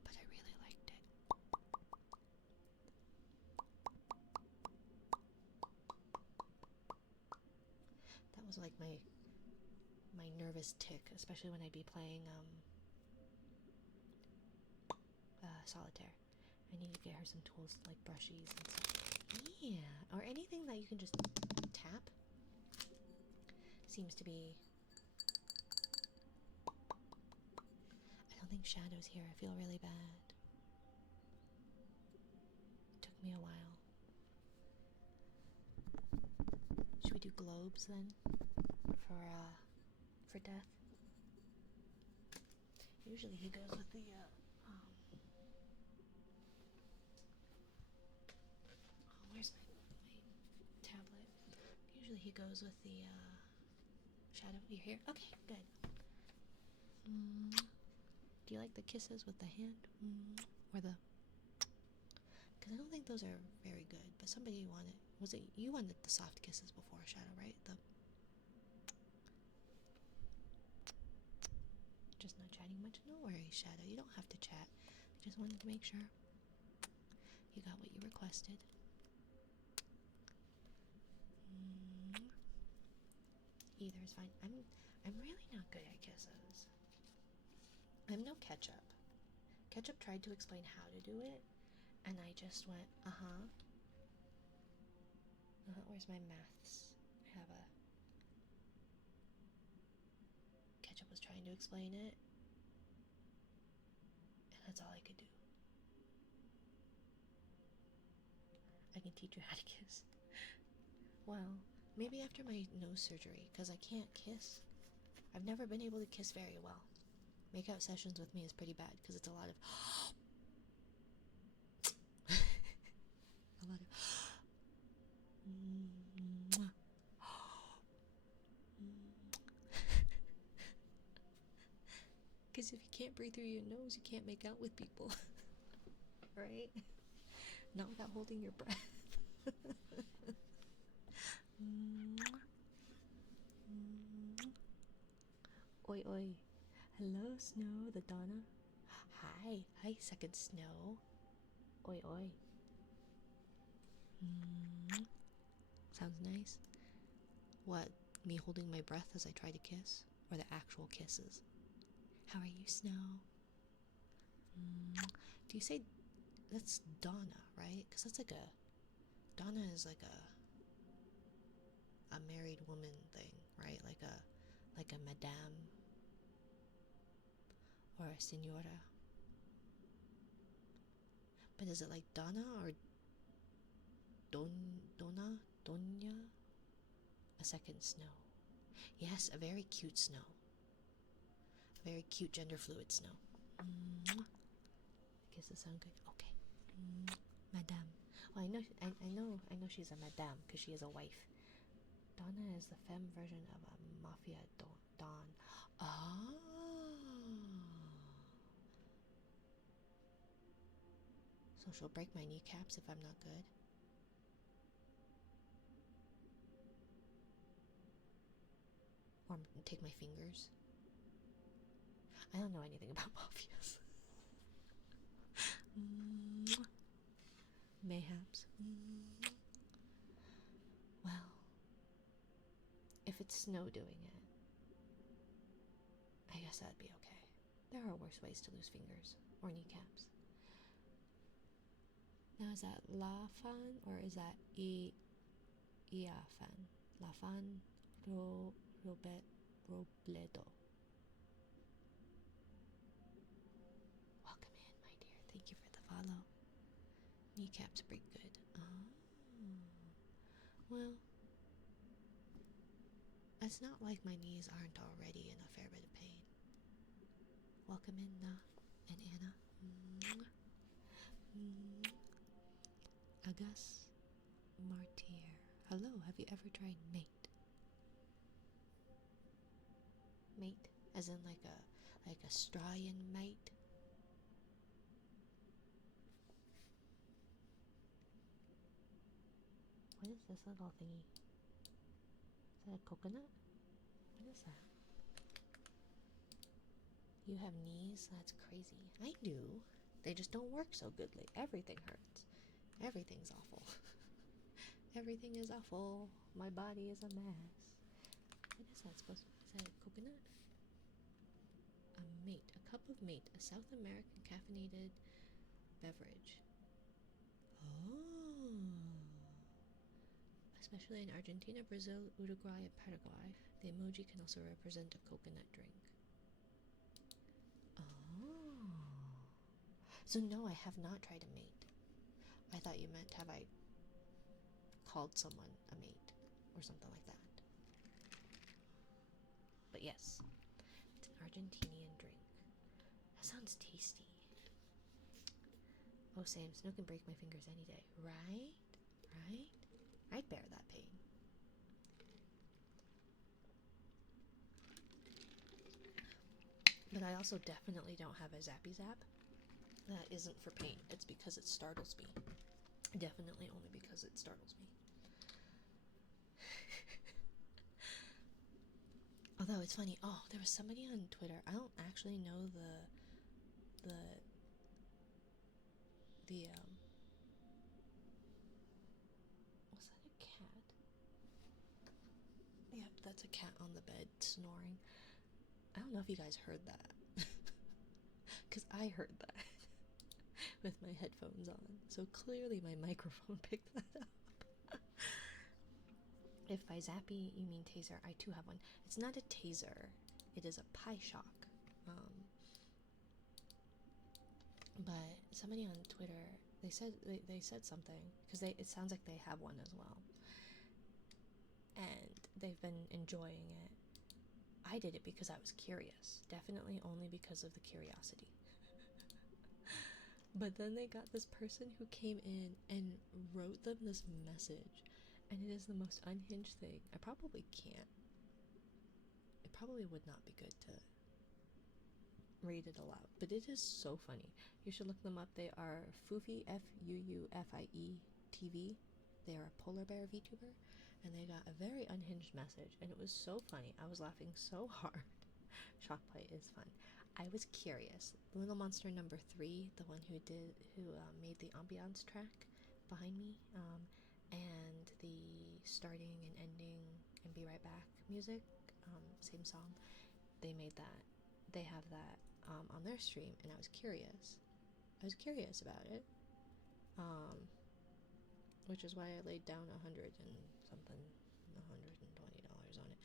But I really liked it. That was like my nervous tick, especially when I'd be playing solitaire. I need to get her some tools like brushies and stuff. Yeah, or anything that you can just tap. Seems to be. I don't think Shadow's here. I feel really bad. It took me a while. Should we do globes then? For death? Usually he goes with the where's my tablet? Usually he goes with the shadow. You're here? Okay, good. Do you like the kisses with the hand? Or the Because I don't think those are very good. But somebody wanted, was it you wanted the soft kisses before, Shadow, right? The just not chatting much. No worries, Shadow. You don't have to chat. I just wanted to make sure you got what you requested. Either is fine. I'm really not good at kisses. I'm no Ketchup. Ketchup tried to explain how to do it, and I just went, where's my maths? I have a... Ketchup was trying to explain it, and that's all I could do. I can teach you how to kiss. Well, maybe after my nose surgery, because I can't kiss. I've never been able to kiss very well. Makeout sessions with me is pretty bad, because it's a lot of... a lot of... Because if you can't breathe through your nose, you can't make out with people. Right? Not without holding your breath. Oi, oi. Hello, Snow, the Donna. Hi. Hi, second Snow. Oi, oi. Sounds nice. What, me holding my breath as I try to kiss? Or the actual kisses? How are you, Snow? Do you say... That's Donna, right? Because that's like a... Donna is like a married woman thing, right? Like a madame or a senora. But is it like Donna or Donna? Donya? A second Snow. Yes, a very cute Snow. A very cute gender fluid Snow. Kisses sound good. Okay. Madame. Well, I know she's a madame because she is a wife. Donna is the femme version of a mafia don. Oh. So she'll break my kneecaps if I'm not good. Or take my fingers. I don't know anything about mafias. Mayhaps. Well, if it's Snow doing it, I guess that'd be okay. There are worse ways to lose fingers or kneecaps. Now, is that La Fan or is that Ia Fan? La Fan Robledo. Welcome in, my dear. Thank you for the follow. Kneecaps break good. Oh. Well, it's not like my knees aren't already in a fair bit of pain. Welcome in, Na and Anna. Agas Martyr. Hello, have you ever tried mate? Mate, as in like a Australian mate? What is this little thingy? Is that a coconut? What is that? You have knees? That's crazy. I do. They just don't work so goodly. Everything hurts. Everything's awful. Everything is awful. My body is a mess. What is that supposed to be? Is that a coconut? A mate. A cup of mate. A South American caffeinated beverage. Oh. Especially in Argentina, Brazil, Uruguay, and Paraguay, the emoji can also represent a coconut drink. Oh. So no, I have not tried a mate. I thought you meant have I called someone a mate or something like that. But yes, it's an Argentinian drink. That sounds tasty. Oh, Sam, Snow can break my fingers any day. Right? Right? I'd bear that pain. But I also definitely don't have a zappy zap. That isn't for pain. It's because it startles me. Definitely only because it startles me. Although it's funny, oh, there was somebody on Twitter. I don't actually know the was that a cat? Yep, that's a cat on the bed snoring. I don't know if you guys heard that. Because I heard that with my headphones on. So clearly my microphone picked that up. If by Zappy you mean taser, I too have one. It's not a taser, it is a Pi-Shock. But somebody on Twitter, they said something, because it sounds like they have one as well. And they've been enjoying it. I did it because I was curious. Definitely only because of the curiosity. But then they got this person who came in and wrote them this message. And it is the most unhinged thing. I probably can't. It probably would not be good to read it aloud. But it is so funny. You should look them up. They are Fuufie, Fuufie TV. They are a polar bear VTuber. And they got a very unhinged message. And it was so funny. I was laughing so hard. Shockplay is fun. I was curious. Little Monster number 3, the one who made the ambiance track behind me, and the starting and ending and be right back music, same song. They made that. They have that on their stream, and I was curious. I was curious about it, which is why I laid down $100 and something, $120 on it.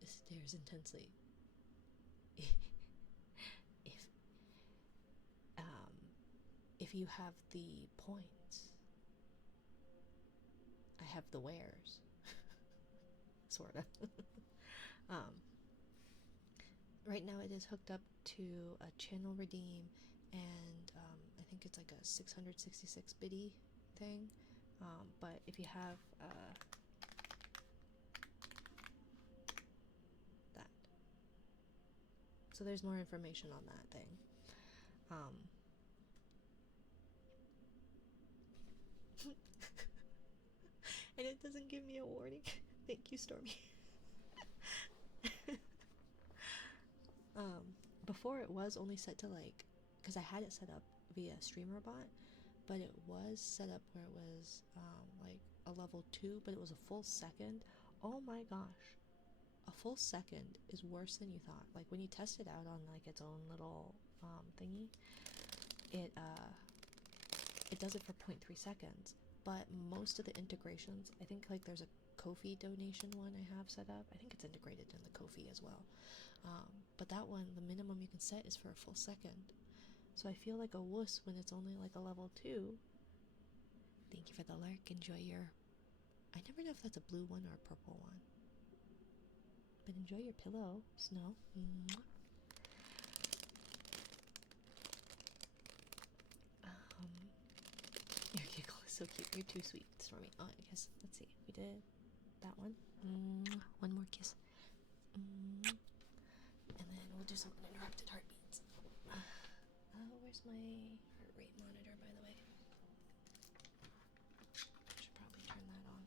It stares intensely. If you have the points, I have the wares. Sort of. Right now it is hooked up to a channel redeem, and I think it's like a 666 biddy thing. But if you have that, so there's more information on that thing. And it doesn't give me a warning. Thank you, Stormy. Before it was only set to like, because I had it set up via StreamerBot, but it was set up where it was like a level 2, but it was a full second. Oh my gosh, a full second is worse than you thought. Like when you test it out on like its own little thingy, it does it for 0.3 seconds. But most of the integrations, I think like there's a Ko-fi donation one I have set up. I think it's integrated in the Ko-fi as well. But that one, the minimum you can set is for a full second. So I feel like a wuss when it's only like a level 2. Thank you for the lurk. Enjoy your... I never know if that's a blue one or a purple one. But enjoy your pillow, Snow. Your giggle is so cute. You're too sweet, Stormy. Oh, I guess, let's see. We did that one. One more kiss. And then we'll do some uninterrupted heartbeats. Where's my heart rate monitor, by the way? I should probably turn that on.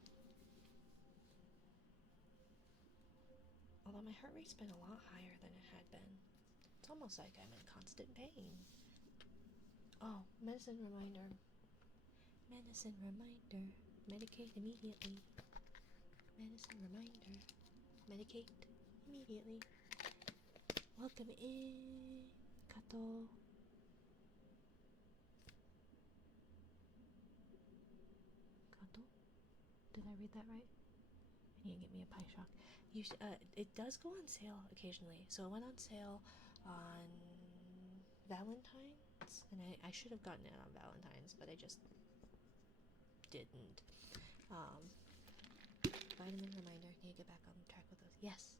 Although my heart rate's been a lot higher than it had been. It's almost like I'm in constant pain. Oh, medicine reminder. Medicine reminder. Medicate immediately. Medicine reminder. Medicate immediately. Welcome in, Kato. Kato? Did I read that right? I need to get me a Pi-Shock. It does go on sale occasionally. So it went on sale on Valentine's, and I should have gotten it on Valentine's, but I just didn't. Vitamin reminder. Need to get back on track with those. Yes.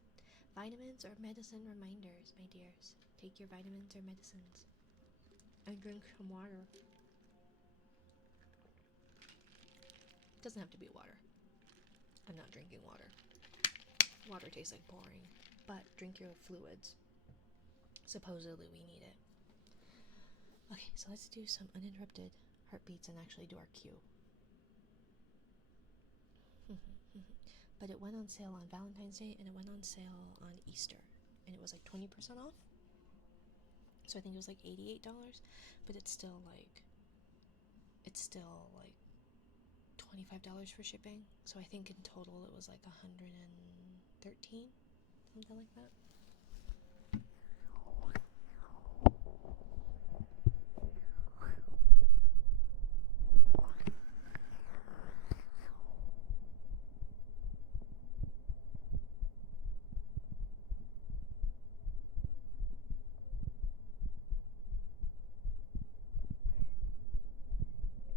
Vitamins or medicine reminders, my dears. Take your vitamins or medicines. And drink some water. It doesn't have to be water. I'm not drinking water. Water tastes like boring. But drink your fluids. Supposedly we need it. Okay, so let's do some uninterrupted heartbeats and actually do our cue. but it went on sale on Valentine's Day and it went on sale on Easter, and it was like 20% off. So I think it was like $88, but it's still like $25 for shipping. So I think in total it was like 113, something like that.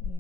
Yeah.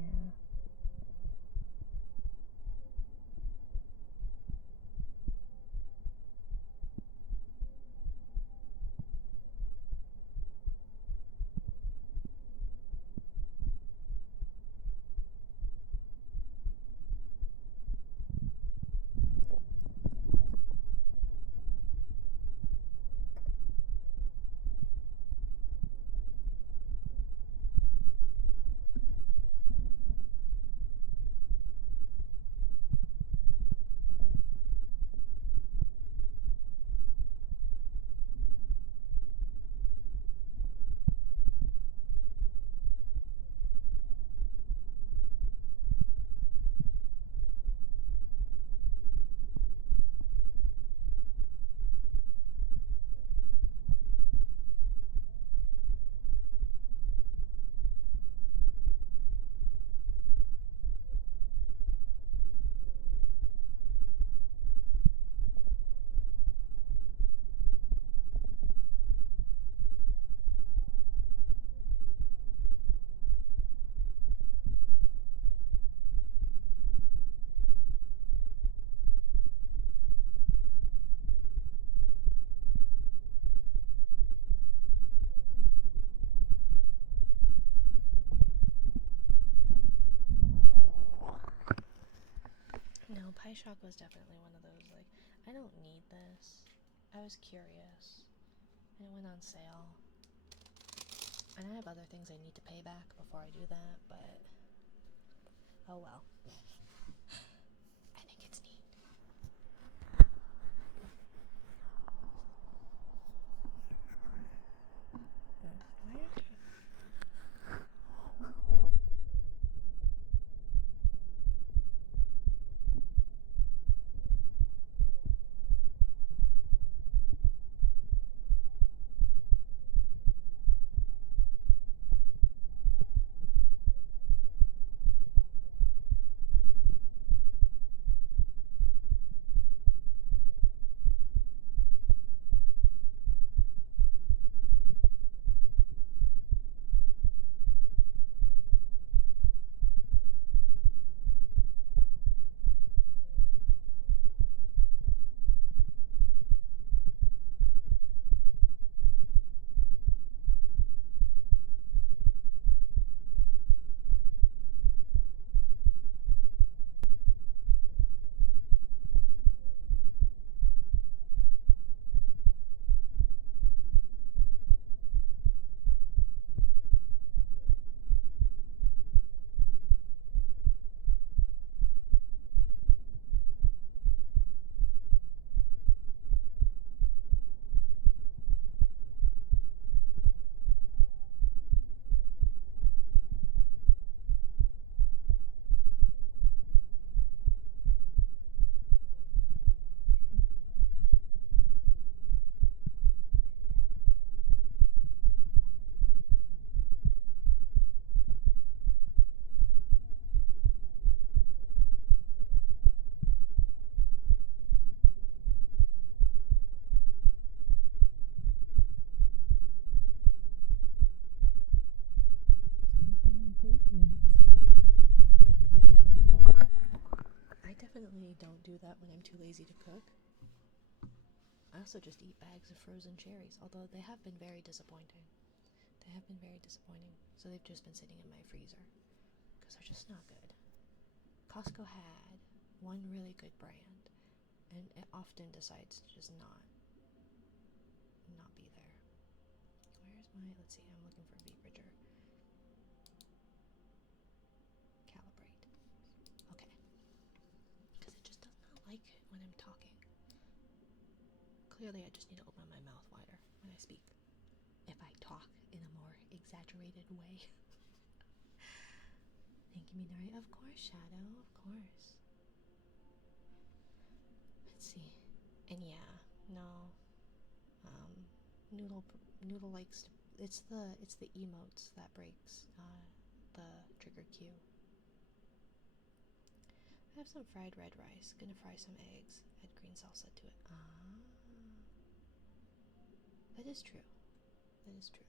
No, Pie Shock was definitely one of those, like, I don't need this. I was curious. And it went on sale. And I have other things I need to pay back before I do that, but oh well. I think it's neat. Why aren't you? I definitely don't do that when I'm too lazy to cook. I also just eat bags of frozen cherries, although they have been very disappointing. They have been very disappointing, so they've just been sitting in my freezer because they're just not good. Costco had one really good brand, and it often decides to just not be there. Where's my? Let's see. I'm looking for Beet Bridger. Calibrate. Okay. Because it just does not like it when when I'm talking. Clearly, I just need to open my mouth wider when I speak. If I talk in a more exaggerated way. Thank you, Minari. Of course, Shadow. Of course. Let's see. And yeah, no. Noodle likes to. It's the emotes that breaks the trigger cue. I have some fried red rice. Gonna fry some eggs. Add green salsa to it. Ah, that is true. That is true.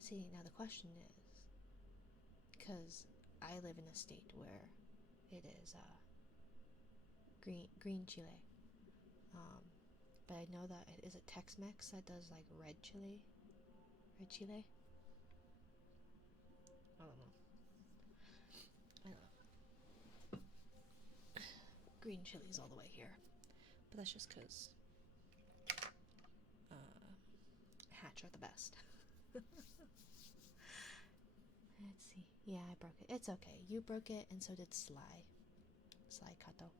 See, now the question is, because I live in a state where it is green chile. But I know that it is a Tex-Mex that does like red chile. Red chile? I don't know. Green chilies all the way here. But that's just because Hatch are the best. Let's see. Yeah, I broke it. It's okay. You broke it, and so did Sly. Sly Kato.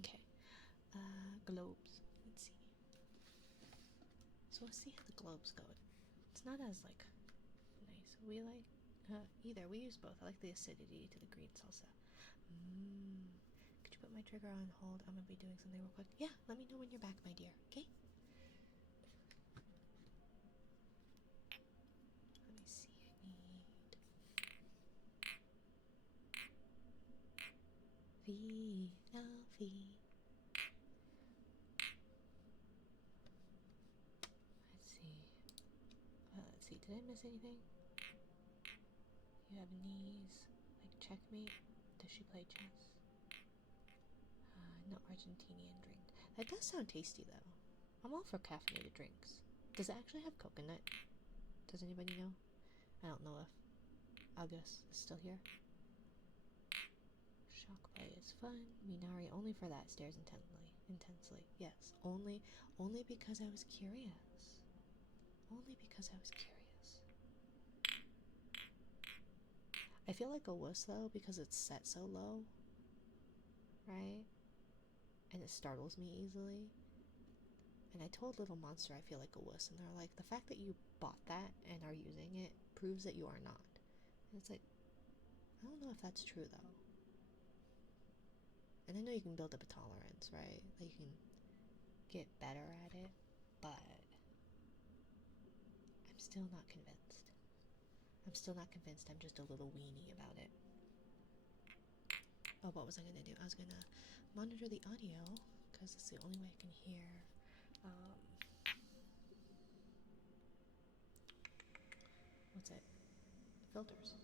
Okay. Globes. Let's see. So let's see how the globes go. It's not as like nice. We like either. We use both. I like the acidity to the green salsa. Could you put my trigger on hold? I'm gonna be doing something real quick. Yeah, let me know when you're back, my dear. Okay. Let me see. I need VLV. Let's see. Let's see. Did I miss anything? You have knees. Like checkmate. Does she play chess? No Argentinian drink. That does sound tasty though. I'm all for caffeinated drinks. Does it actually have coconut? Does anybody know? I don't know if August is still here. Shock play is fun. Minari only for that stares intensely. Yes, only because I was curious. Only because I was curious. I feel like a wuss though because it's set so low, right? And it startles me easily. And I told Little Monster I feel like a wuss, and they're like, the fact that you bought that and are using it proves that you are not. And it's like, I don't know if that's true though. And I know you can build up a tolerance, right? Like you can get better at it, but I'm still not convinced. I'm still not convinced. I'm just a little weenie about it. Oh, what was I gonna do? I was gonna monitor the audio because it's the only way I can hear. What's it? Filters.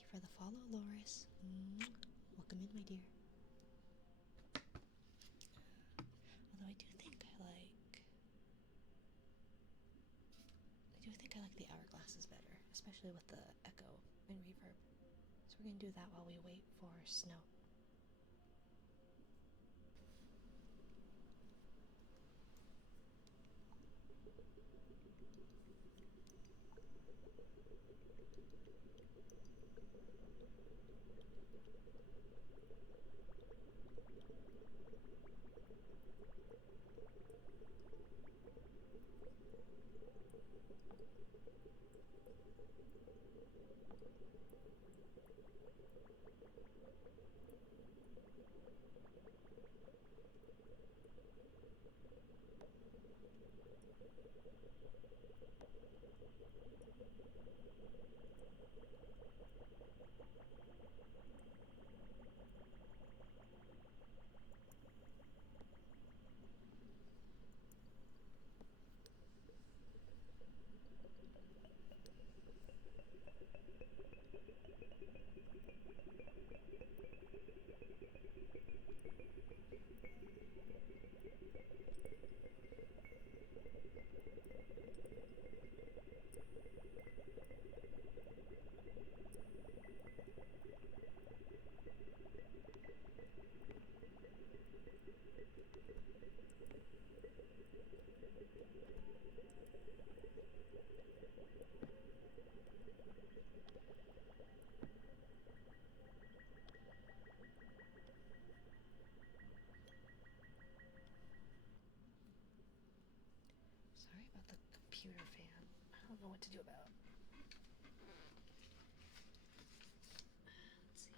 you for the follow, Loris. Welcome in, my dear. Although I do think I like the hourglasses better, especially with the echo and reverb. So we're gonna do that while we wait for snow. Sorry about the computer fan. I don't know what to do about it. Let's see.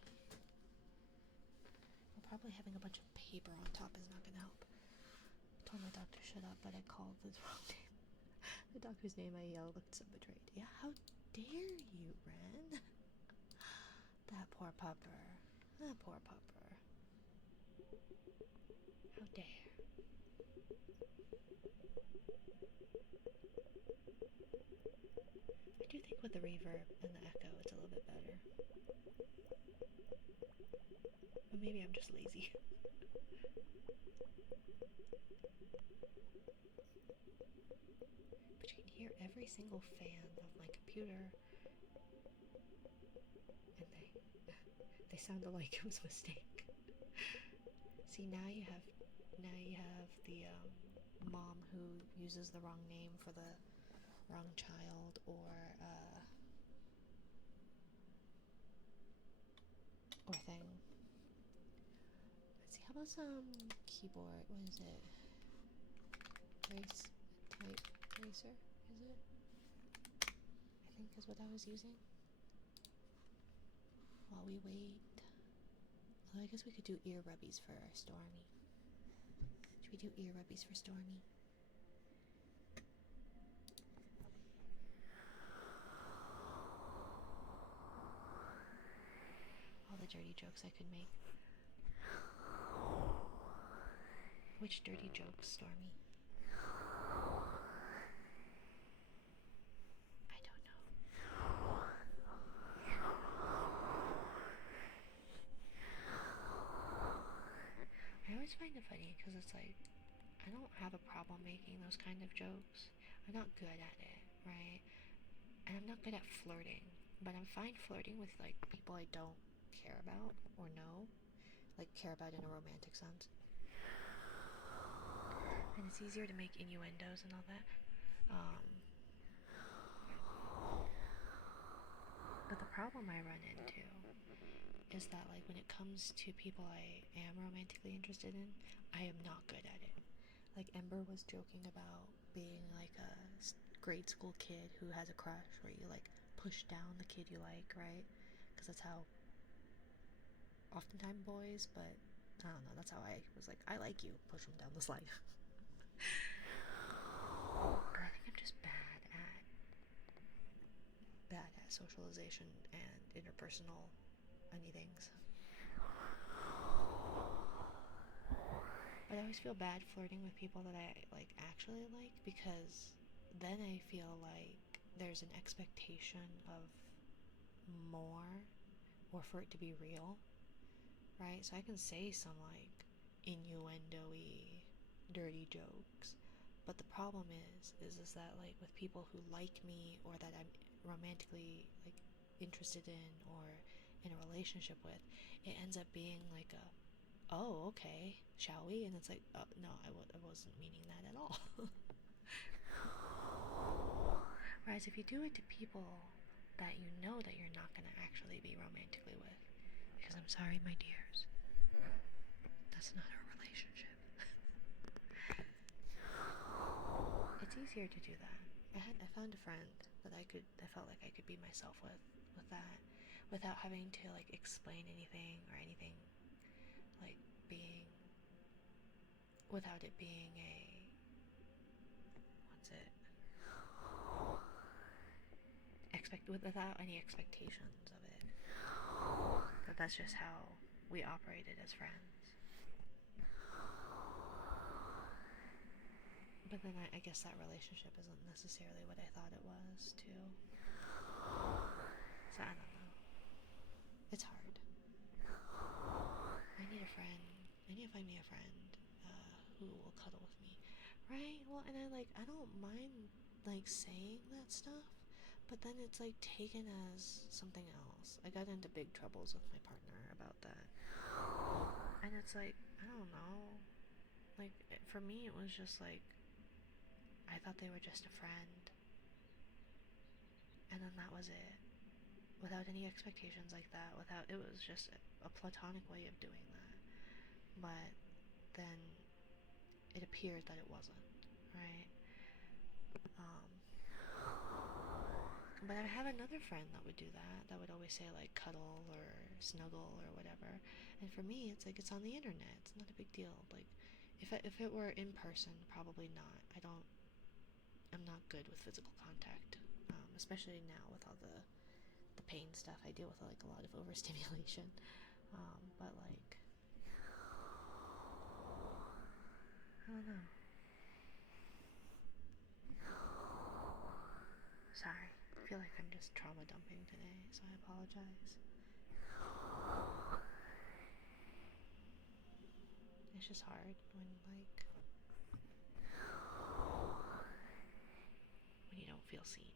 Well, probably having a bunch of paper on top is not going to help. I told my doctor shut up, but I called the wrong name. The doctor's name I looked so betrayed. Yeah, how dare you, Ren? That poor pupper. That poor pupper. How dare. I do think with the reverb and the echo it's a little bit better. Or maybe I'm just lazy. But you can hear every single fan of my computer, and they sound alike. It was a mistake. See, now you have the mom who uses the wrong name for the wrong child, or thing. Let's see, how about some keyboard? What is it? Type tracer, is it? I think is what I was using. While we wait. Although I guess we could do ear rubbies for Stormy. Should we do ear rubbies for Stormy? All the dirty jokes I could make. Which dirty jokes, Stormy? I don't know. I always find it funny because it's like, I don't have a problem making those kind of jokes. I'm not good at it, right? And I'm not good at flirting, but I'm fine flirting with like people I don't care about or know, like care about in a romantic sense. And it's easier to make innuendos and all that. But the problem I run into is that like when it comes to people I am romantically interested in, I am not good at it. Like Ember was joking about being like a grade school kid who has a crush, where you like push down the kid you like, right? Because that's how oftentimes boys, but I don't know, that's how I was like, I like you, push them down the slide. Or I think I'm just bad at socialization and interpersonal anythings. But I always feel bad flirting with people that I like actually like, because then I feel like there's an expectation of more or for it to be real, right? So I can say some like innuendo-y, dirty jokes, but the problem is that like with people who like me or that I'm romantically like interested in or in a relationship with, it ends up being like a, oh, okay, shall we? And it's like, oh, no, I wasn't meaning that at all. Whereas if you do it to people that you know that you're not going to actually be romantically with, because I'm sorry, my dears, that's not our relationship. It's easier to do that. I found a friend that I felt like I could be myself with that, without having to like explain anything or anything, like being, without it being a, what's it, without any expectations of it. But that's just how we operated as friends. But then I guess that relationship isn't necessarily what I thought it was, too. So I don't know. It's hard. I need a friend. I need to find me a friend who will cuddle with me. Right? Well, and I don't mind, like, saying that stuff, but then it's, like, taken as something else. I got into big troubles with my partner about that. And it's like, I don't know. Like, for me, it was just like, I thought they were just a friend. And then that was it. Without any expectations like that. It was just a platonic way of doing that. But then it appeared that it wasn't, right? Um, but I have another friend that would do that would always say like cuddle or snuggle or whatever. And for me, it's like, it's on the internet. It's not a big deal. Like, if it were in person, probably not. I'm not good with physical contact, especially now with all the pain stuff. I deal with like a lot of overstimulation. But like, I don't know. Sorry. I feel like I'm just trauma dumping today, so I apologize. It's just hard when you don't feel seen.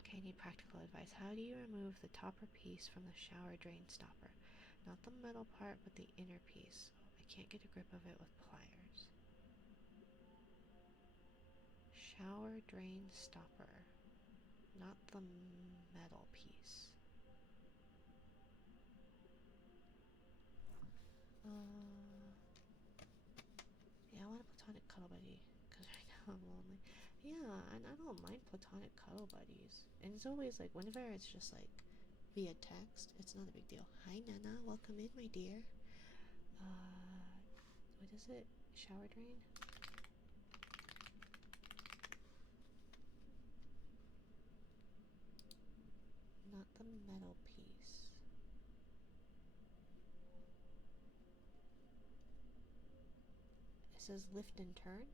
Okay, I need practical advice. How do you remove the topper piece from the shower drain stopper? Not the metal part, but the inner piece. I can't get a grip of it with pliers. Shower drain stopper. Not the metal piece. Yeah, I want a platonic cuddle buddy, because right now I'm lonely. Yeah, and I don't mind platonic cuddle buddies. And it's always like, whenever it's just like via text, it's not a big deal. Hi, Nana. Welcome in, my dear. What is it? Shower drain? Not the metal piece. It says lift and turn.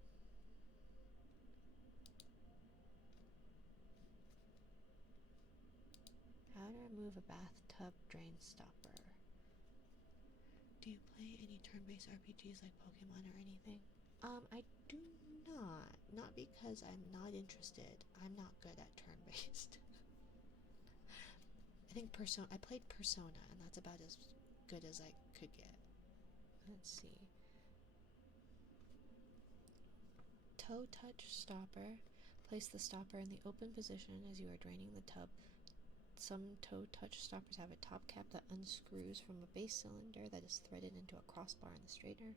How to remove a bathtub drain stopper. Do you play any turn-based RPGs like Pokemon or anything? I do not. Not because I'm not interested. I'm not good at turn-based. I think I played Persona, and that's about as good as I could get. Let's see. Toe touch stopper. Place the stopper in the open position as you are draining the tub. Some toe touch stoppers have a top cap that unscrews from a base cylinder that is threaded into a crossbar in the straightener.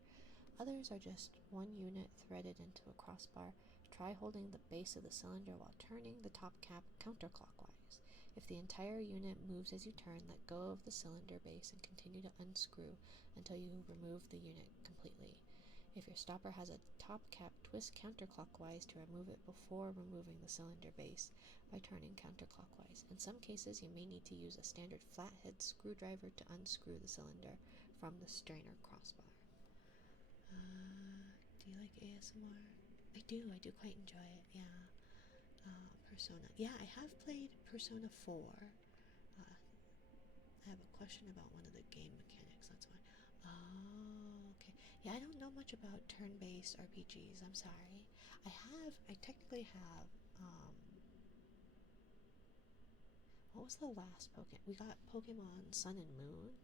Others are just one unit threaded into a crossbar. Try holding the base of the cylinder while turning the top cap counterclockwise. If the entire unit moves as you turn, let go of the cylinder base and continue to unscrew until you remove the unit completely. If your stopper has a top cap, twist counterclockwise to remove it before removing the cylinder base by turning counterclockwise. In some cases, you may need to use a standard flathead screwdriver to unscrew the cylinder from the strainer crossbar. Do you like ASMR? I do quite enjoy it, yeah. Persona. Yeah, I have played Persona 4. I have a question about one of the game mechanics, that's why. Oh, okay. Yeah, I don't know much about turn-based RPGs, I'm sorry. I technically have, what was the last Pokemon? We got Pokemon Sun and Moon.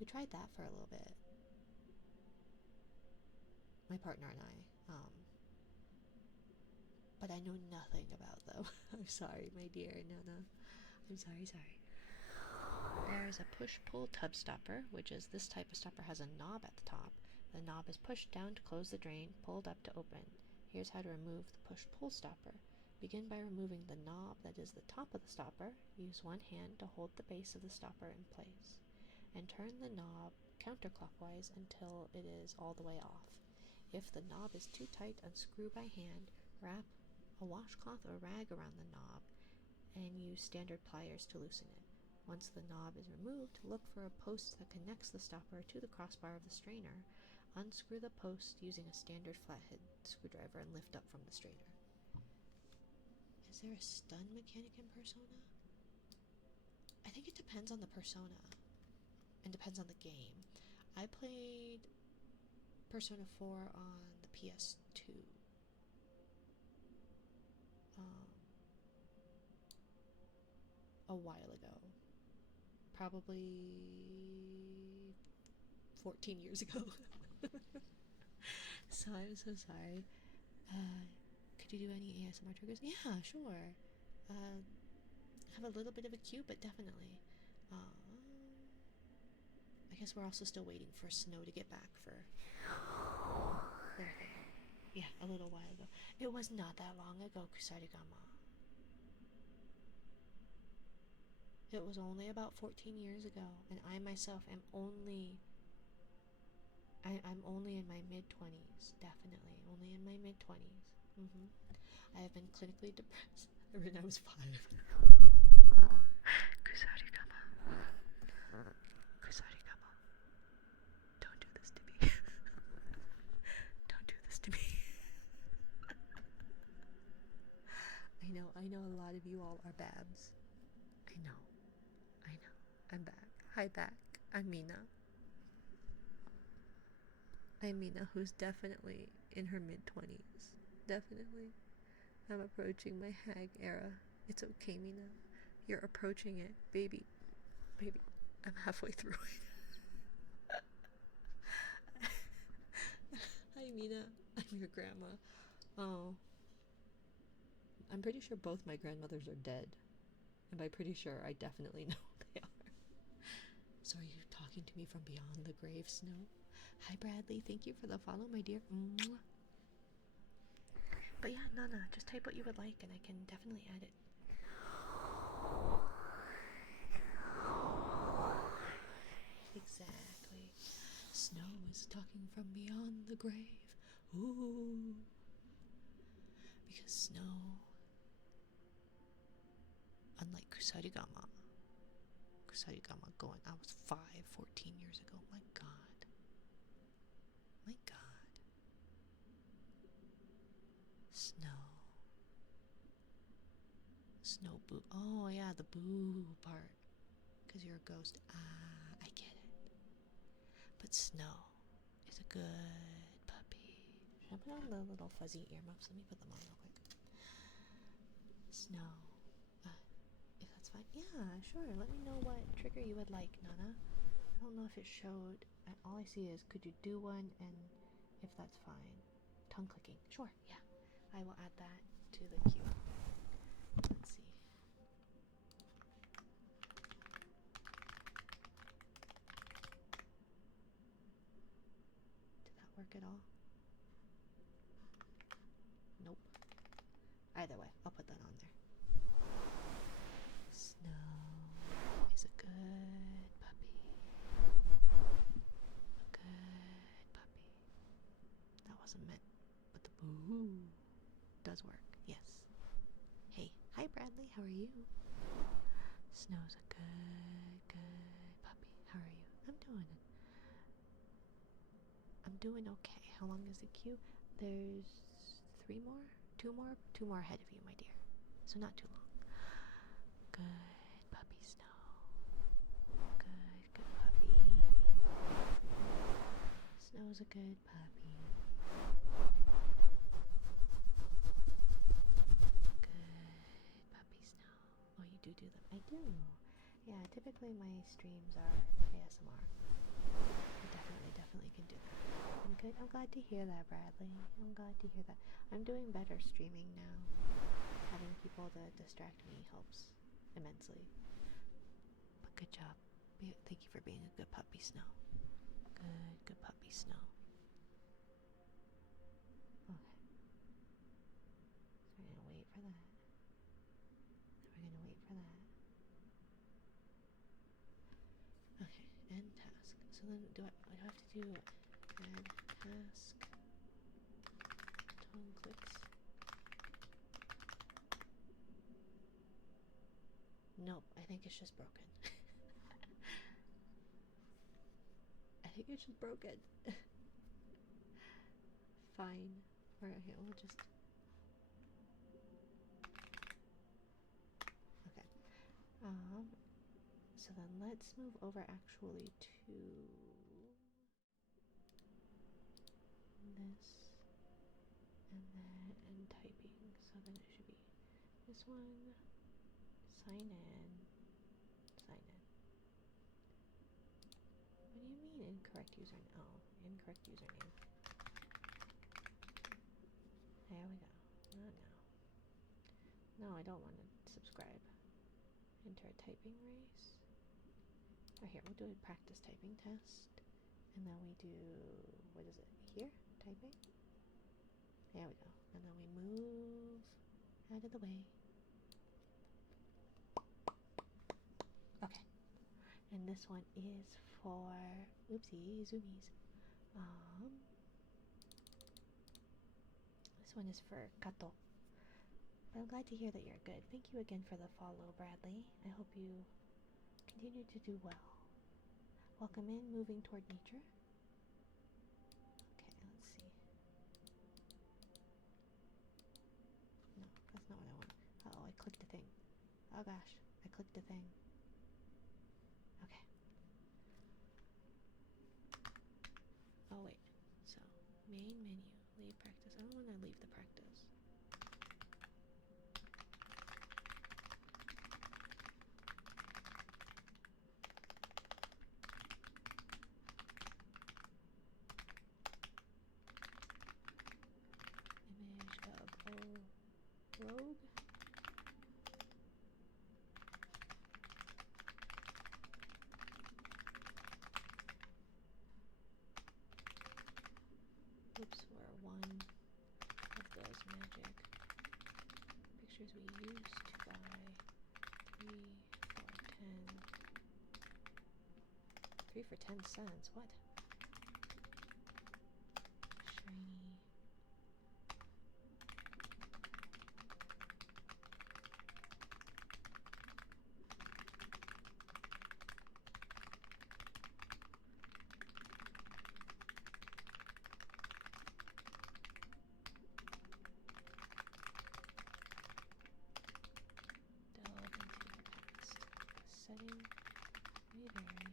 We tried that for a little bit. My partner and I. But I know nothing about them. I'm sorry, my dear Nana. I'm sorry. There's a push-pull tub stopper, which is this type of stopper has a knob at the top. The knob is pushed down to close the drain, pulled up to open. Here's how to remove the push-pull stopper. Begin by removing the knob that is the top of the stopper. Use one hand to hold the base of the stopper in place. And turn the knob counterclockwise until it is all the way off. If the knob is too tight, unscrew by hand, wrap a washcloth or rag around the knob, and use standard pliers to loosen it. Once the knob is removed, look for a post that connects the stopper to the crossbar of the strainer. Unscrew the post using a standard flathead screwdriver and lift up from the strainer. Is there a stun mechanic in Persona? I think it depends on the Persona and depends on the game. I played Persona 4 on the PS2. A while ago. Probably 14 years ago. So I'm so sorry. Could you do any ASMR triggers? Yeah, sure. Have a little bit of a queue, but definitely. I guess we're also still waiting for Snow to get back for their thing. Yeah, a little while ago. It was not that long ago, Kusarigama. It was only about 14 years ago, and I myself am only I'm only in my mid-20s, definitely. Only in my mid-20s. I have been clinically depressed when I was 5. Kusarigama. Kusarigama. Don't do this to me. Don't do this to me. I know a lot of you all are Babs. I know. I'm back. Hi back. I'm Mina. I'm Mina, who's definitely in her mid-20s. Definitely. I'm approaching my hag era. It's okay, Mina. You're approaching it. Baby. I'm halfway through it. Hi, Mina. I'm your grandma. Oh. I'm pretty sure both my grandmothers are dead. And by pretty sure, I definitely know they are. So are you talking to me from beyond the grave, Snow? Hi, Bradley. Thank you for the follow, my dear. Mwah. But yeah, Nana, just type what you would like and I can definitely add it. Exactly. Snow is talking from beyond the grave. Ooh. Because Snow, unlike Kusarigama going, I was 14 years ago. My god. Snow boo. Oh yeah, the boo part. Because you're a ghost. Ah, I get it. But Snow is a good puppy. Should I put on the little fuzzy earmuffs? Let me put them on real quick. Snow. If that's fine. Yeah, sure. Let me know what trigger you would like, Nana. I don't know if it showed. All I see is could you do one and if that's fine. Tongue clicking. Sure, yeah. I will add that to the queue. Let's see. Did that work at all? Nope. Either way, I'll put that on there. Snow is a good puppy. A good puppy. That wasn't meant, but the boo does work. Yes. Hey, hi Bradley, how are you? Snow's a good puppy. How are you? I'm doing okay. How long is the queue? There's 3 more? 2 more? 2 more ahead of you, my dear. So not too long. Good puppy, Snow. Snow's a good puppy. Good puppy Snow. Oh, you do them. I do. Yeah, typically my streams are ASMR. I definitely can do that. I'm good. I'm glad to hear that, Bradley. I'm glad to hear that. I'm doing better streaming now. Having people to distract me helps immensely. But good job. Thank you for being a good puppy, Snow. Good puppy, Snow. Okay. So we're gonna wait for that. Then we're gonna wait for that. Okay, end task. So then do I have to do add task tone clicks? Nope, I think it's just broken. I think it's just broken. Fine. Alright, okay, we'll just... Okay. So then let's move over actually to this and then typing. So then it should be this one, sign in, sign in. What do you mean incorrect username? Oh, incorrect username. There we go. Not now. No, I don't want to subscribe. Enter a typing race. Oh, here, we'll do a practice typing test. And then we do, what is it, here? Typing? There we go. And then we move out of the way. Okay. And this one is for, oopsie, zoomies. This one is for Kato. I'm glad to hear that you're good. Thank you again for the follow, Bradley. I hope you continue to do well. Welcome in, moving toward nature. Okay, let's see. No, that's not what I want. Uh-oh, I clicked a thing. Oh gosh, I clicked a thing. Okay. Oh wait, so main menu, leave practice. I don't want to leave the practice. Image of rogue. Oops, we're one of those magic pictures we used to buy 3 for 10 cents. What? Shiny. Delve into the past. Setting may vary.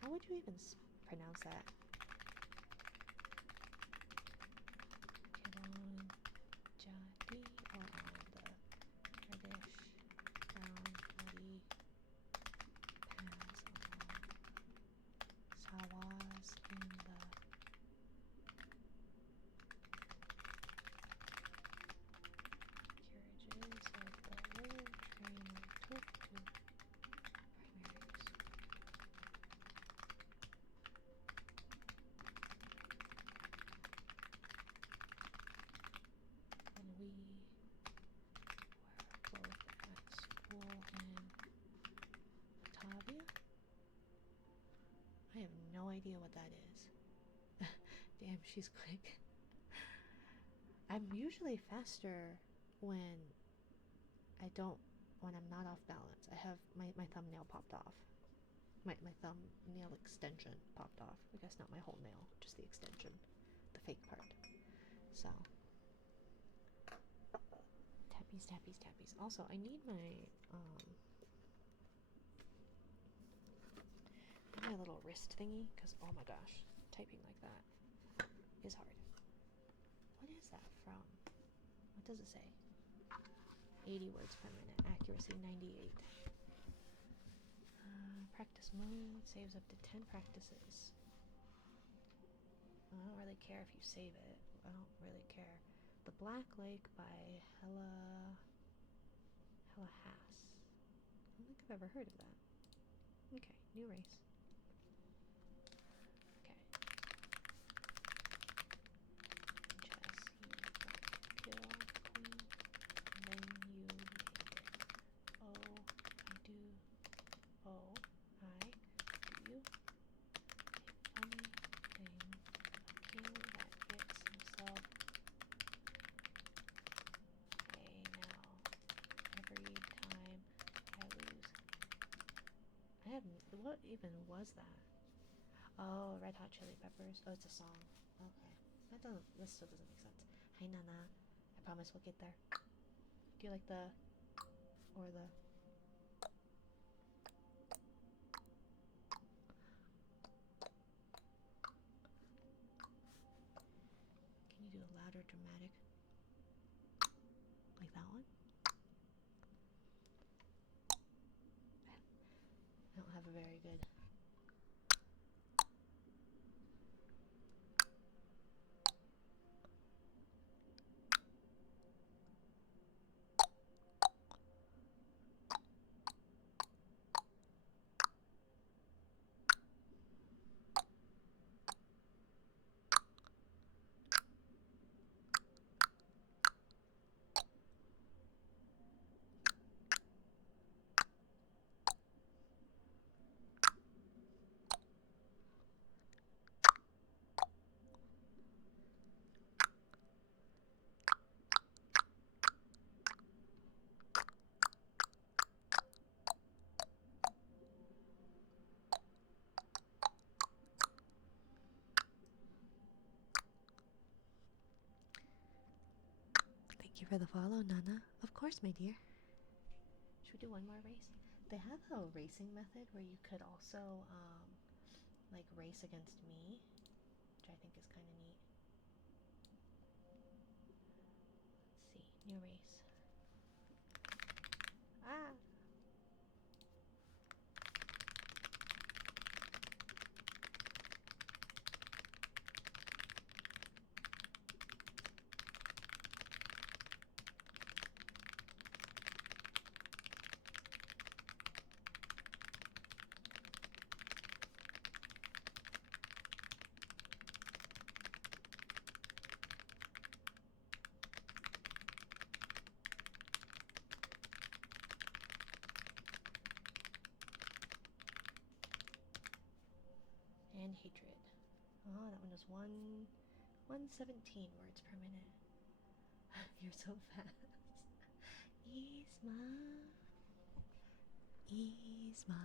How would you even pronounce that? Kiron Jadi, or on the reddish brown muddy paths along Sawas in the carriages of the railroad train we took to primary school. When we were both at school in Batavia. I have no idea what that is. Damn, she's quick. I'm usually faster when when I'm not off balance. I have my thumbnail popped off. My thumbnail extension popped off. I guess not my whole nail, just the extension, the fake part. So, Tappies, tappies. Also, I need my little wrist thingy, because oh my gosh, typing like that is hard. What is that from? What does it say? 80 words per minute, accuracy 98. Practice mode saves up to 10 practices. I don't really care if you save it. I don't really care. The Black Lake by Hella Haas. I don't think I've ever heard of that. Okay, new race. Okay. Chess, you kill queen, and then you make it. Oh, I do. Oh, I do you. A funny thing. A king that gets himself. Hey now. Every time I lose. I haven't. What even was that? Oh, Red Hot Chili Peppers. Oh, it's a song. Okay. This still doesn't make sense. Hi, Nana. I promise we'll get there. Do you like the. Or the. Can you do a louder, dramatic? Like that one? I don't have a very good. Thank you for the follow, Nana. Of course, my dear. Should we do one more race? They have a racing method where you could also, like, race against me, which I think is kind of neat. Let's see. New race. Ah! And hatred. Oh, that one was 117 words per minute. You're so fast. Yzma.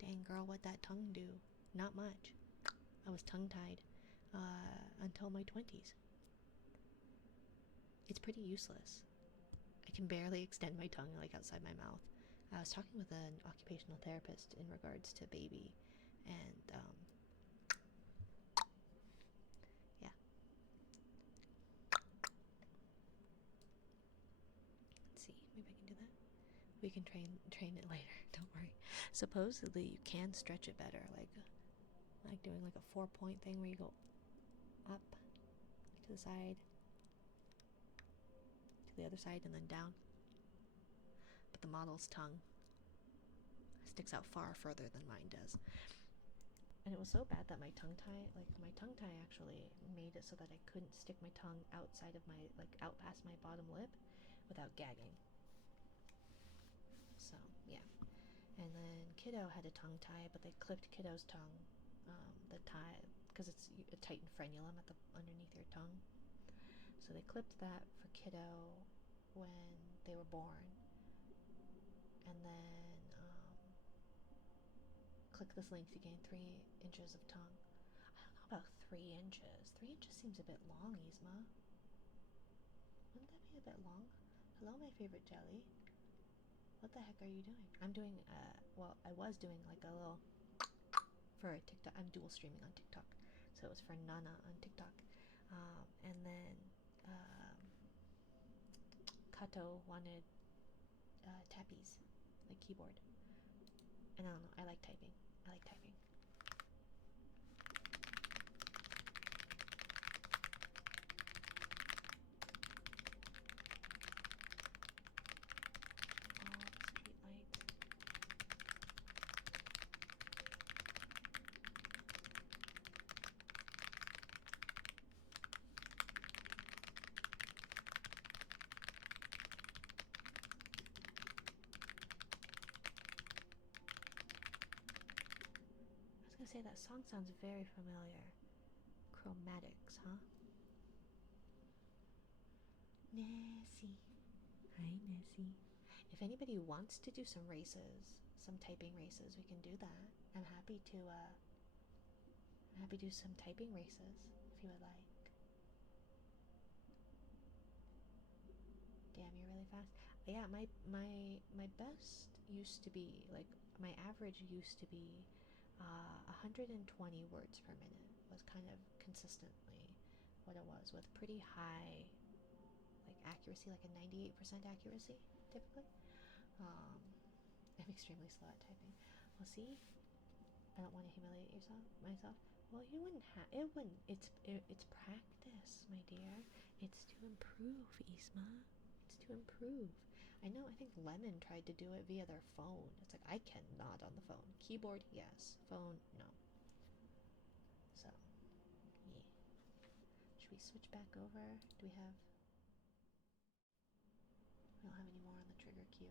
Dang girl, what that tongue do? Not much. I was tongue-tied until my 20s. It's pretty useless. I can barely extend my tongue like outside my mouth. I was talking with an occupational therapist in regards to baby, and yeah. Let's see, maybe I can do that. We can train it later. Don't worry. Supposedly you can stretch it better, like doing like a 4-point thing where you go up to the side, to the other side, and then down. But the model's tongue sticks out far further than mine does. And it was so bad that my tongue tie actually made it so that I couldn't stick my tongue outside of my, like, out past my bottom lip without gagging. So, yeah. And then Kiddo had a tongue tie, but they clipped Kiddo's tongue, the tie, because it's a tightened frenulum at the underneath your tongue. So they clipped that for Kiddo when they were born. And then, click this link to gain 3 inches of tongue. I don't know about 3 inches. 3 inches seems a bit long, Yzma. Wouldn't that be a bit long? Hello, my favorite jelly. What the heck are you doing? I'm doing, well, I was doing like a little for TikTok. I'm dual streaming on TikTok, so it was for Nana on TikTok, and then Kato wanted tappies, like keyboard, and I don't know. I like typing. I like typing. I was gonna say that song sounds very familiar. Chromatics, huh? Nessie. Hi, Nessie. If anybody wants to do some races, some typing races, we can do that. I'm happy to do some typing races if you would like. Damn, you're really fast. Yeah, my best used to be like my average used to be 120 words per minute was kind of consistently what it was, with pretty high like accuracy, like a 98% accuracy typically. Um, I'm extremely slow at typing. Well, see, I don't want to humiliate myself. Well, you wouldn't have. It wouldn't. It's practice, my dear. It's to improve, Isma. It's to improve. I know. I think Lemon tried to do it via their phone. It's like I cannot on the phone. Keyboard, yes. Phone, no. So, yeah. Should we switch back over? Do we have? We don't have any more on the trigger cue.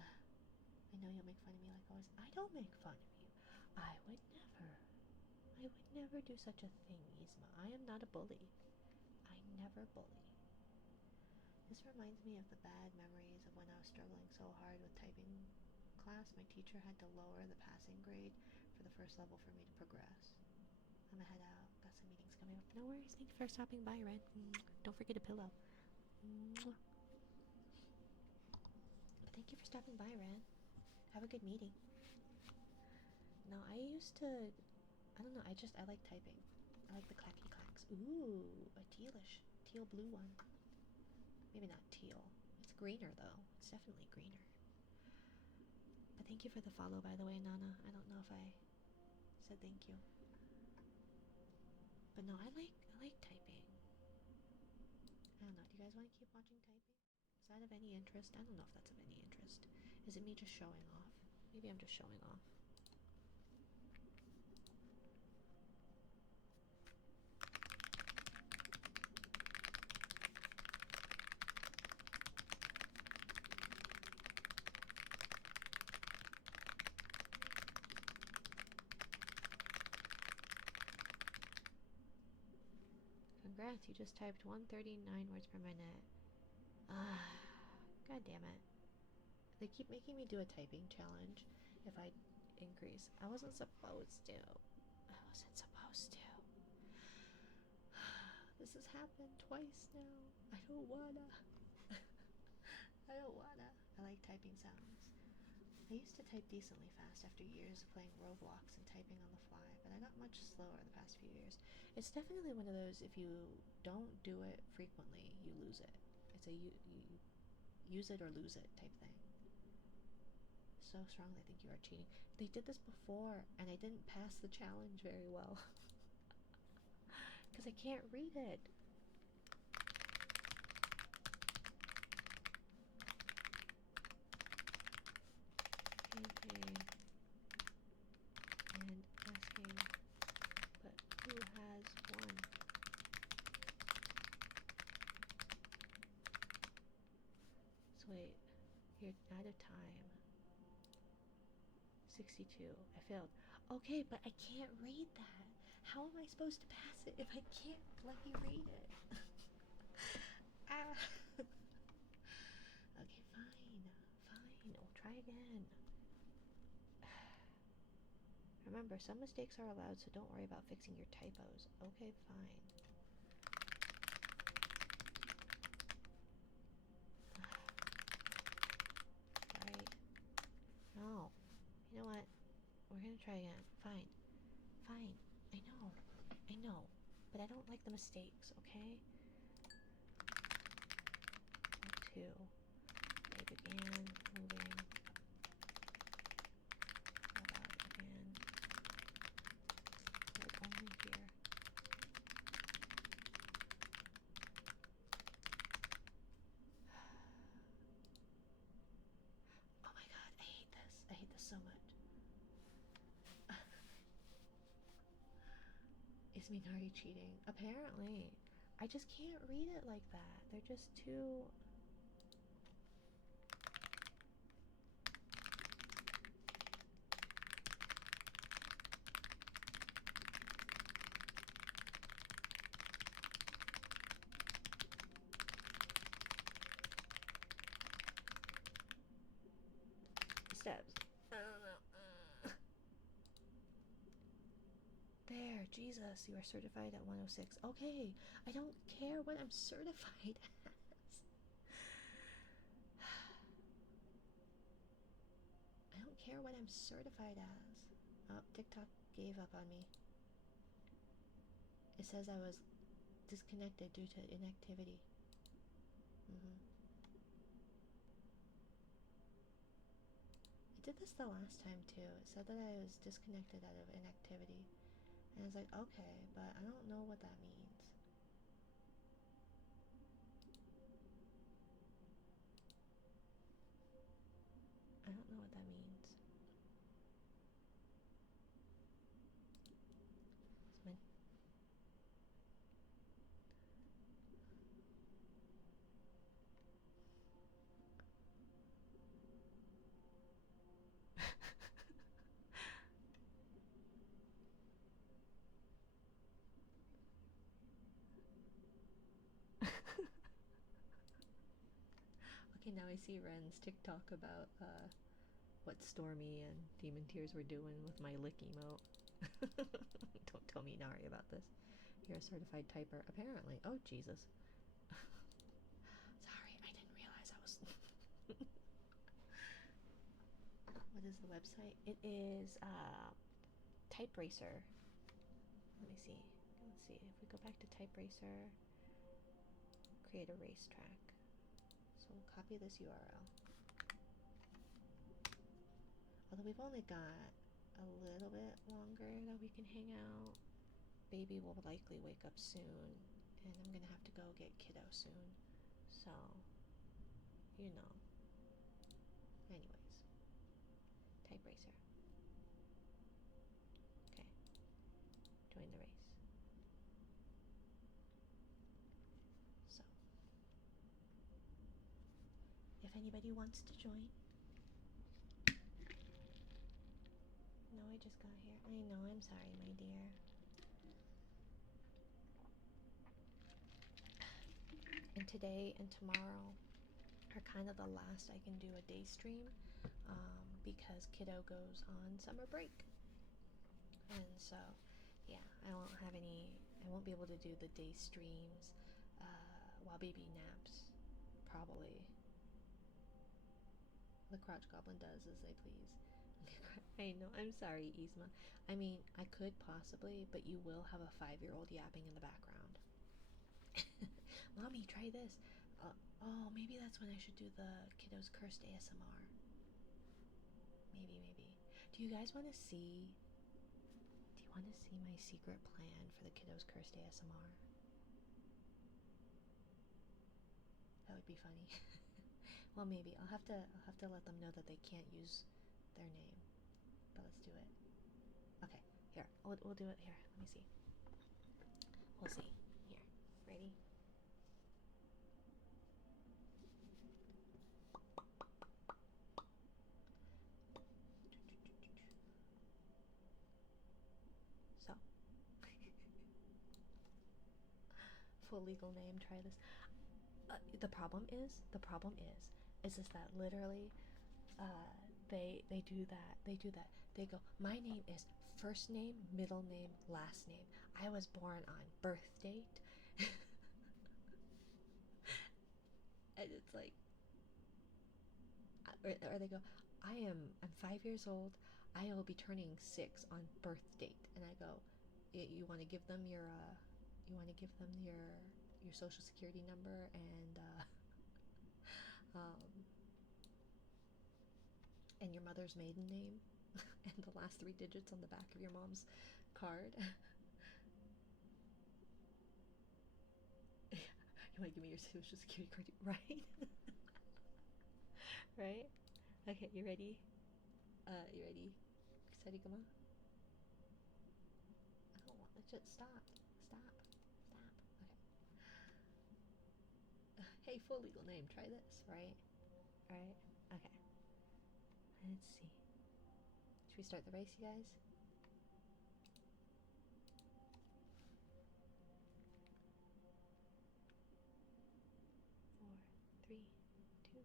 I know you'll make fun of me like always. I don't make fun of you. I would never. I would never do such a thing, Yzma. I am not a bully. I never bully. This reminds me of the bad memories of when I was struggling so hard with typing class. My teacher had to lower the passing grade for the first level for me to progress. I'm gonna head out. Got some meetings coming up. No worries. Thanks for stopping by, Red. Don't forget a pillow. But thank you for stopping by, Red. Have a good meeting. No, I used to. I don't know. I like typing. I like the clacky clacks. Ooh, a teal blue one. Maybe not teal. It's greener though. It's definitely greener. But thank you for the follow, by the way, Nana. I don't know if I said thank you. But no, I like typing. I don't know. Do you guys want to keep watching typing? Is that of any interest? I don't know if that's of any interest. Is it me just showing off? Maybe I'm just showing off. Congrats, you just typed 139 words per minute. God damn it. They keep making me do a typing challenge if I increase. I wasn't supposed to. I wasn't supposed to. This has happened twice now. I don't wanna. I don't wanna. I like typing sounds. I used to type decently fast after years of playing Roblox and typing on the fly, but I got much slower the past few years. It's definitely one of those, if you don't do it frequently, you lose it. It's a you use it or lose it type thing. So strong they think you are cheating. They did this before, and I didn't pass the challenge very well. Because I can't read it. Hey, and asking, but who has won? So wait, here, out of time. 62. I failed. Okay, but I can't read that. How am I supposed to pass it if I can't bloody read it? Ah. Okay, fine. We'll try again. Remember, some mistakes are allowed, so don't worry about fixing your typos. Okay, fine. try again. Fine. Fine. I know. I know. But I don't like the mistakes, okay? Two. They began moving about again. But only here. Oh my god, I hate this. I hate this so much. Is Minari cheating? Apparently. I just can't read it like that. They're just too... Steps. There, Jesus, you are certified at 106. Okay, I don't care what I'm certified as. I don't care what I'm certified as. Oh, TikTok gave up on me. It says I was disconnected due to inactivity. It did this the last time too. It said that I was disconnected out of inactivity. And I was like, okay, but I don't know what that means. I don't know what that means. Okay, now I see Ren's TikTok about what Stormy and Demon Tears were doing with my lick emote. Don't tell me Nari about this. You're a certified typer, apparently. Oh, Jesus. Sorry, I didn't realize I was... What is the website? It is Typeracer. Let me see. Let's see. If we go back to Typeracer, create a racetrack. So we'll copy this URL. Although we've only got a little bit longer that we can hang out. Baby will likely wake up soon, and I'm gonna have to go get kiddo soon. So, you know. Anyways. Typeracer. Okay. Join the race. So. If anybody wants to join. No, I just got here. I know, I'm sorry, my dear. And today and tomorrow are kind of the last I can do a day stream because kiddo goes on summer break. And so, yeah, I won't be able to do the day streams while baby naps, probably. The Crotch Goblin does as they please. I know, I'm sorry, Yzma. I mean, I could possibly, but you will have a 5-year-old yapping in the background. Mommy, try this. Oh, maybe that's when I should do the Kiddo's Cursed ASMR. Maybe. Do you guys want to see... Do you want to see my secret plan for the Kiddo's Cursed ASMR? That would be funny. Well, maybe. I'll have to let them know that they can't use their name. But let's do it. Okay, here. We'll do it here. Let me see. We'll see. Here. Ready? So. Full legal name, try this. The problem is just that literally they do that. They go, my name is first name, middle name, last name. I was born on birth date. And it's like, or they go, I'm 5 years old. I will be turning 6 on birth date, and I go, you want to give them your your social security number and your mother's maiden name and the last 3 digits on the back of your mom's card. You want to give me your social security card, right? Right? Okay, you ready? You ready? Steady, come on. I don't want legit. Stop. Stop. Stop. Okay. Hey, full legal name. Try this, right? Right? Okay. Let's see. Should we start the race, you guys? 4, 3, 2.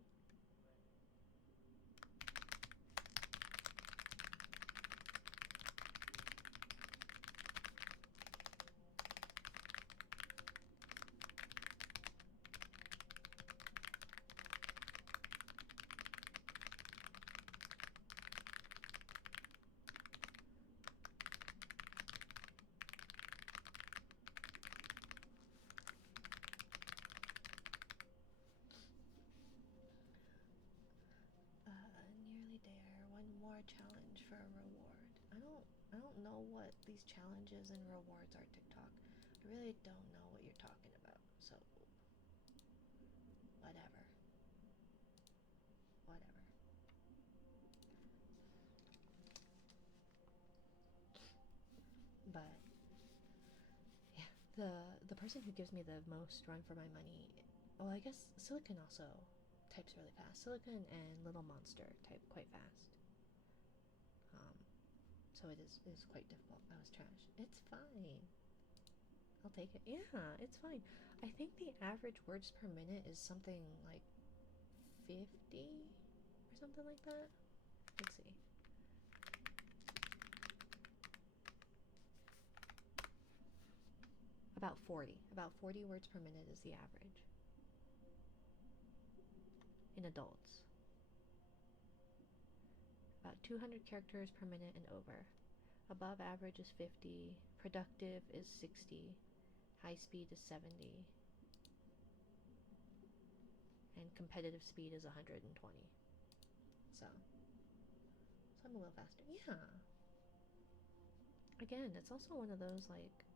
Nearly there. One more challenge for a reward. I don't know what these challenges and rewards are, TikTok. I really don't know what you're talking about. So whatever. Whatever. But yeah, the person who gives me the most run for my money, well, I guess Silicon also types really fast. Silicon and Little Monster type quite fast. So it is quite difficult. That was trash. It's fine. I'll take it. Yeah, it's fine. I think the average words per minute is something like 50 or something like that. Let's see. About 40. About 40 words per minute is the average in adults. About 200 characters per minute and over. Above average is 50. Productive is 60. High speed is 70. And competitive speed is 120. So I'm a little faster. Yeah. Again, it's also one of those, like,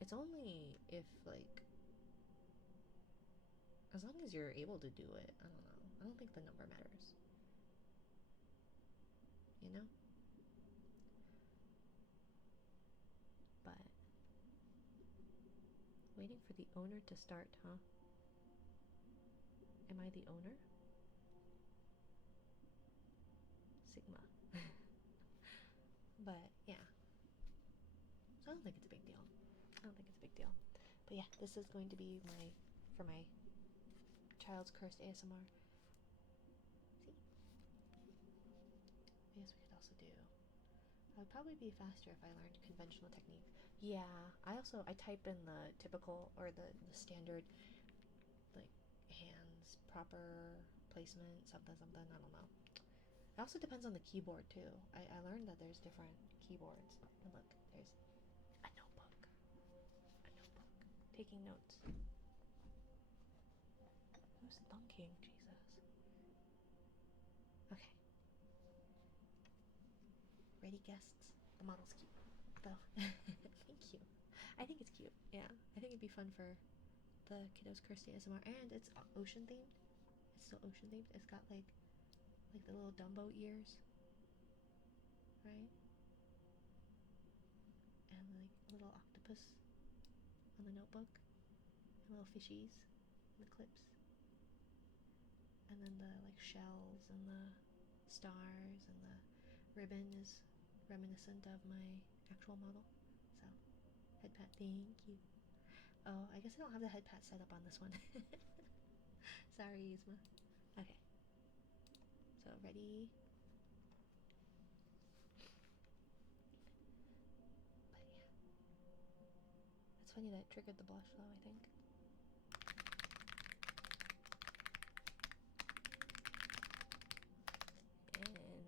it's only if, like, as long as you're able to do it. I don't know. I don't think the number matters. You know? But waiting for the owner to start, huh? Am I the owner? Sigma. But yeah. So I don't think it's a big deal. I don't think it's a big deal. But yeah, this is going to be for my child's cursed ASMR. See? I guess we could also do. I would probably be faster if I learned conventional technique. Yeah, I type in the typical or the standard, like, hands, proper placement, something, something, I don't know. It also depends on the keyboard too. I learned that there's different keyboards. And look, there's a notebook. A notebook. Taking notes. Who's thunking? Jesus. Okay. Ready, guests? The model's cute, though. Thank you. I think it's cute. Yeah. I think it'd be fun for the kiddos cursed ASMR, and it's ocean themed. It's still ocean themed. It's got like the little Dumbo ears, right? And like a little octopus on the notebook, and little fishies, and the clips, and then the like shells and the stars and the ribbon is reminiscent of my actual model. So head pat, thank you. Oh, I guess I don't have the head pat set up on this one. Sorry, Yzma. Okay. So ready? But yeah. It's funny that triggered the blush though, I think. Enemy.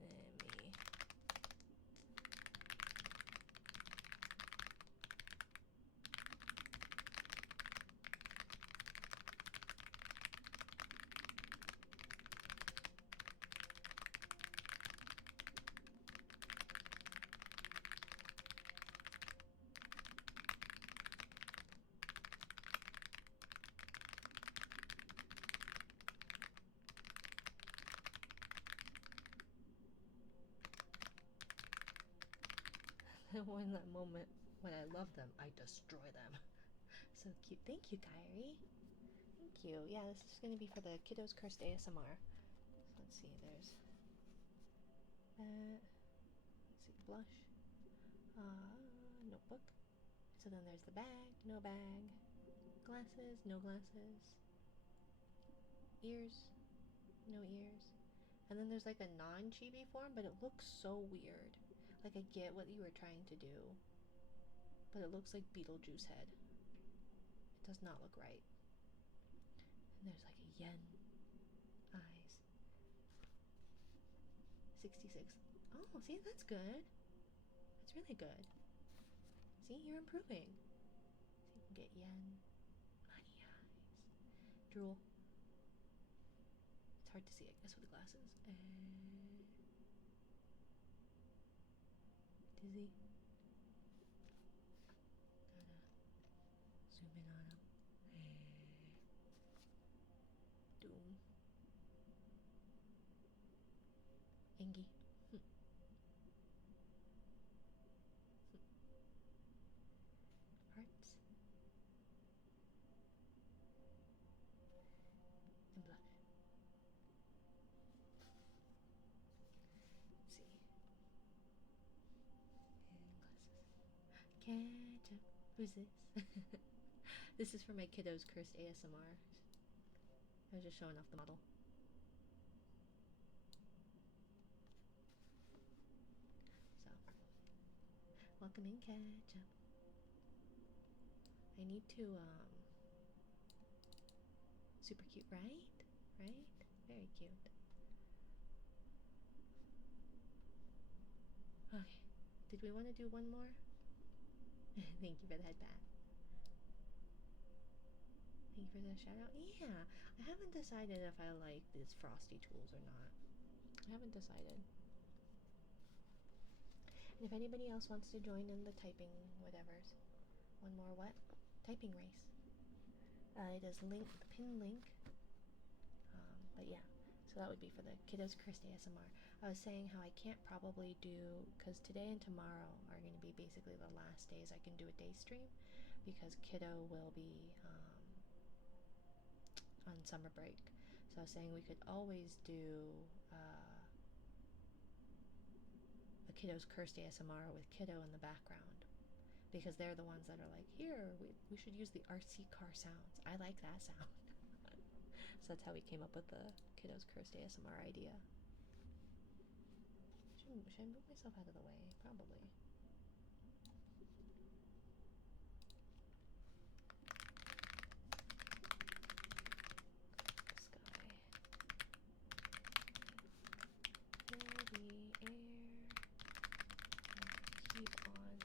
When that moment when I love them, I destroy them. So cute. Thank you, Kyrie. Thank you. Yeah, this is going to be for the Kiddos Cursed ASMR. So let's see, there's that. Let's see, blush. Notebook. So then there's the bag, no bag. Glasses, no glasses. Ears, no ears. And then there's like a non-chibi form, but it looks so weird. Like, I get what you were trying to do, but it looks like Beetlejuice head. It does not look right. And there's like a yen eyes. 66. Oh, see, that's good. That's really good. See, you're improving. So you can get yen, money eyes, drool. It's hard to see, I guess, with the glasses. Dizzy. Gotta zoom in on him. Doom. Engie. Hearts. And blush. Let's see. And glasses. Catch up. Who's this? This is for my Kiddos Cursed ASMR. I was just showing off the model. So, welcome in, catch up. I need to, super cute, right? Right? Very cute. Okay. Did we want to do one more? Thank you for the headband. Thank you for the shout out. Yeah, I haven't decided if I like these frosty tools or not. I haven't decided. And if anybody else wants to join in the typing whatevers, one more what? Typing race. It is link, the pin link. But yeah, so that would be for the Kiddos Cursed ASMR. I was saying how I can't probably do, because today and tomorrow are going to be basically the last days I can do a day stream, because Kiddo will be on summer break. So I was saying we could always do a Kiddos Cursed ASMR with Kiddo in the background, because they're the ones that are like, here, we should use the RC car sounds. I like that sound. So that's how we came up with the Kiddos Cursed ASMR idea. Should I move myself out of the way? Probably. Sky. Fill the air. Keep on.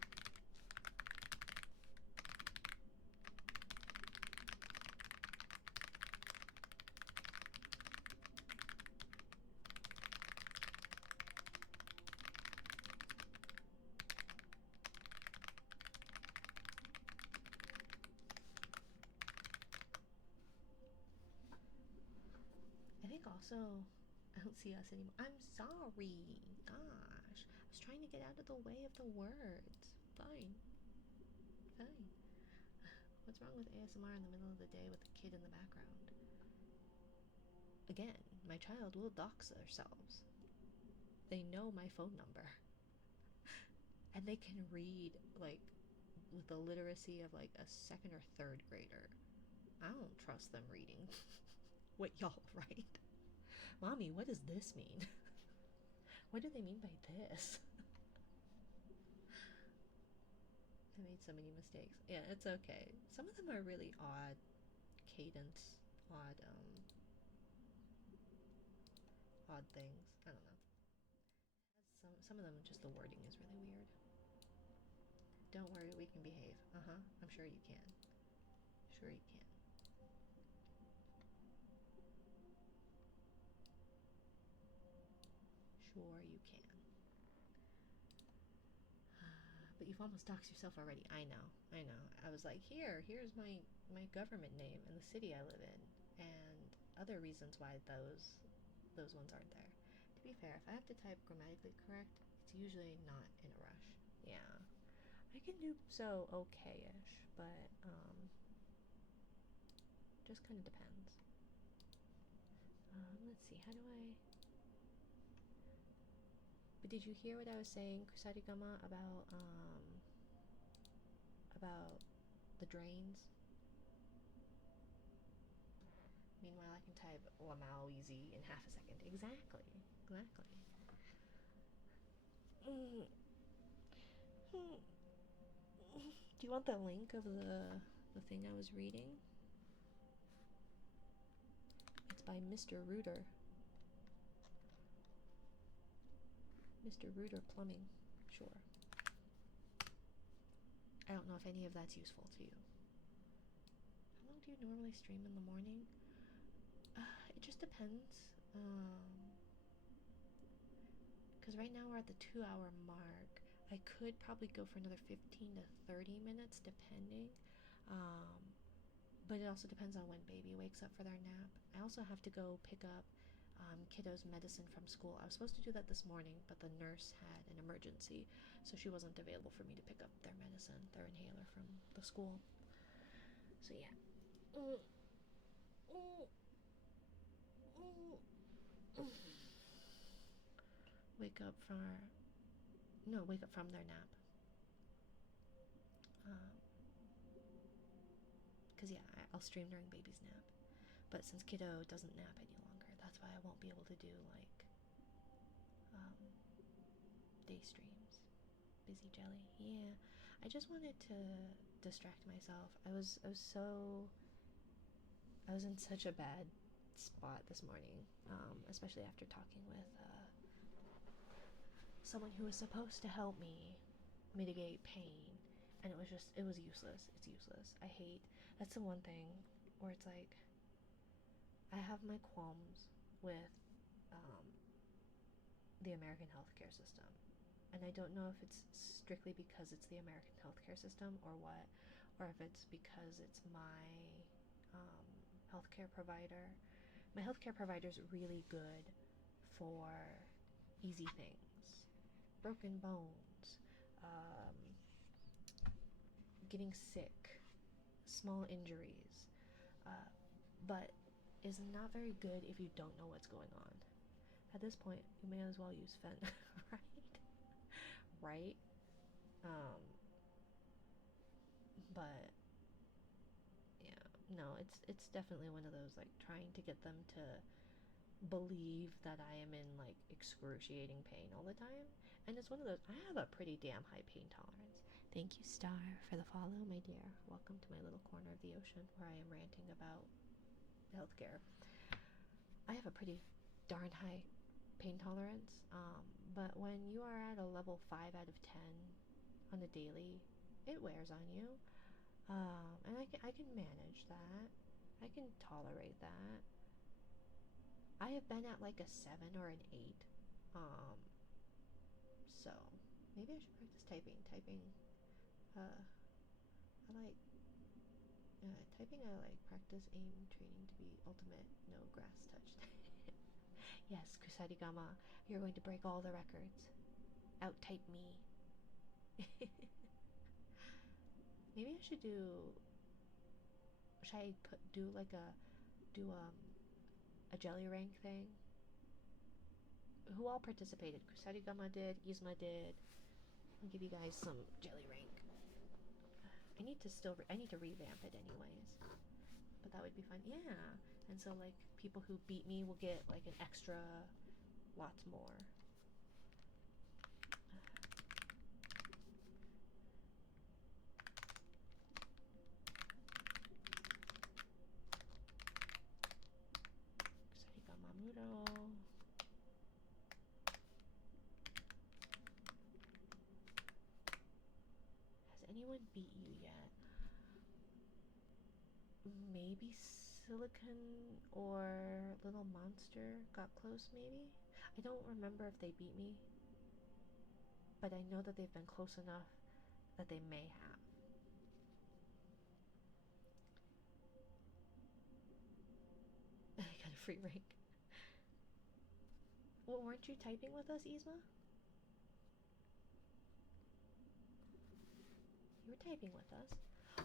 I think also, I don't see us anymore. I'm sorry. Gosh. I was trying to get out of the way of the words. Fine. Fine. What's wrong with ASMR in the middle of the day with the kid in the background? Again, my child will dox themselves. They know my phone number. And they can read, like, with the literacy of, like, a second or third grader. I don't trust them reading what y'all write. Mommy, what does this mean? What do they mean by this? I made so many mistakes. Yeah, it's okay. Some of them are really odd cadence, odd things. I don't know. Some of them, just the wording is really weird. Don't worry, we can behave. I'm sure you can. Sure you can. Sure you can. But you've almost doxed yourself already. I know. I was like, here's my government name and the city I live in, and other reasons why those ones aren't there. To be fair, if I have to type grammatically correct, it's usually not in a rush. Yeah. I can do so okay-ish, but just kind of depends. Let's see, how do I... But did you hear what I was saying, Kusarigama, about the drains? Meanwhile, I can type Lamau easy in half a second. Exactly. Do you want the link of the thing I was reading? It's by Mr. Rooter. Mr. Rooter Plumbing. Sure. I don't know if any of that's useful to you. How long do you normally stream in the morning? It just depends. Because right now we're at the 2-hour mark. I could probably go for another 15 to 30 minutes, depending. But it also depends on when baby wakes up for their nap. I also have to go pick up kiddo's medicine from school. I was supposed to do that this morning, but the nurse had an emergency, so she wasn't available for me to pick up their medicine, their inhaler from the school. So yeah. Wake up from their nap. Because yeah, I'll stream during baby's nap. But since kiddo doesn't nap any longer, that's why I won't be able to do like day streams. Busy jelly. Yeah. I just wanted to distract myself. I was in such a bad spot this morning, especially after talking with someone who was supposed to help me mitigate pain, and it was useless. It's useless. That's the one thing where it's like, I have my qualms with the American healthcare system, and I don't know if it's strictly because it's the American healthcare system or what, or if it's because it's my healthcare provider. My healthcare provider is really good for easy things, broken bones, getting sick, small injuries, but is not very good if you don't know what's going on. At this point, you may as well use Fen, right? But yeah, no, it's definitely one of those, like, trying to get them to believe that I am in like excruciating pain all the time. And it's one of those, I have a pretty damn high pain tolerance. Thank you, Star, for the follow, my dear. Welcome to my little corner of the ocean where I am ranting about healthcare. I have a pretty darn high pain tolerance, but when you are at a level 5 out of 10 on a daily, it wears on you. And I can manage that. I can tolerate that. I have been at like a 7 or an 8. So maybe I should practice typing. I like typing. I like practice aim training to be ultimate no grass touched. Yes, Kusarigama, you're going to break all the records. Out type me. Maybe I should do. Should I do a jelly rank thing? Who all participated? Kusarigama did. Yzma did. I'll give you guys some jelly rank. I need to revamp it anyways. But that would be fun. Yeah. And so like people who beat me will get like an extra lots more. Kusarigama. Has anyone beat you yet? Maybe Silicon or Little Monster got close, maybe? I don't remember if they beat me, but I know that they've been close enough that they may have. I got a free rank. Well, weren't you typing with us, Yzma? we're typing with us.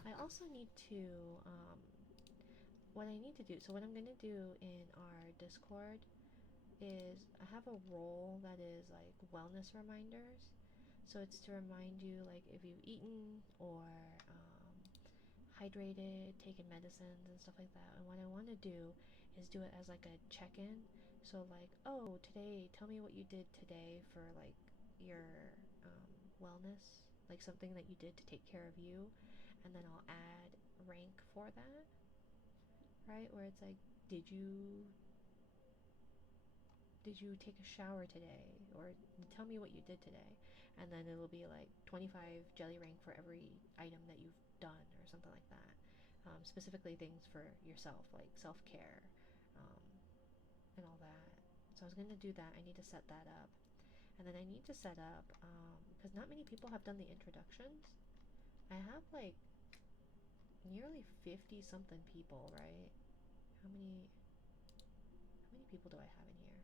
I also need to, what I need to do, so what I'm going to do in our Discord is I have a role that is like wellness reminders. So it's to remind you like if you've eaten or hydrated, taken medicines and stuff like that. And what I want to do is do it as like a check-in. So like, oh, today, tell me what you did today for like your wellness, like something that you did to take care of you, and then I'll add rank for that, right? Where it's like, did you take a shower today, or tell me what you did today, and then it'll be like 25 jelly rank for every item that you've done or something like that. Specifically things for yourself, like self-care, and all that. So I was gonna do that. I need to set that up, and then I need to set up because not many people have done the introductions. I have like nearly 50 something people, right? How many people do I have in here?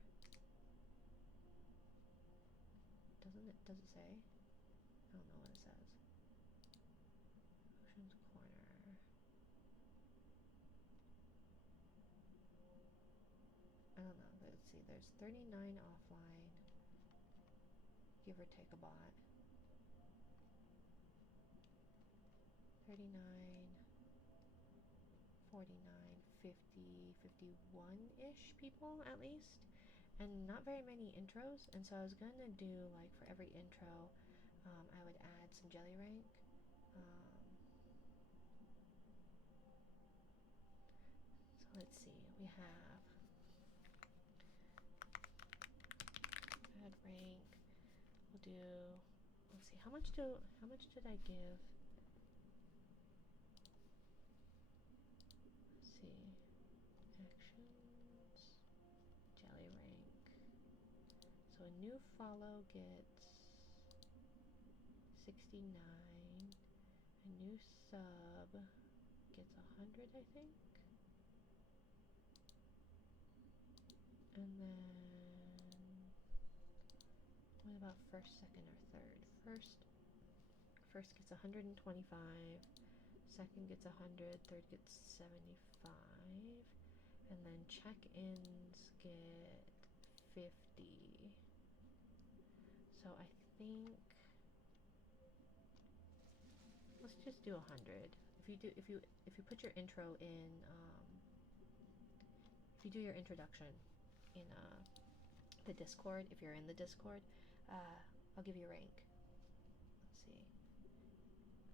Does it say? I don't know what it says. Ocean's Corner. I don't know. Let's see. There's 39 offline. Give or take a bot. 39, 49, 50, 51-ish people at least. And not very many intros. And so I was going to do like for every intro, I would add some jelly rank. So let's see. We have add rank. We'll do. Let's see. How much did I give? Let's see. Actions. Jelly rank. So a new follow gets 69. A new sub gets 100, I think. And then what about first, second, or third? First gets 125. Second gets 100. Third gets 75. And then check-ins get 50. So I think let's just do 100. If you put your intro in, if you do your introduction in the Discord, if you're in the Discord, I'll give you a rank. Let's see.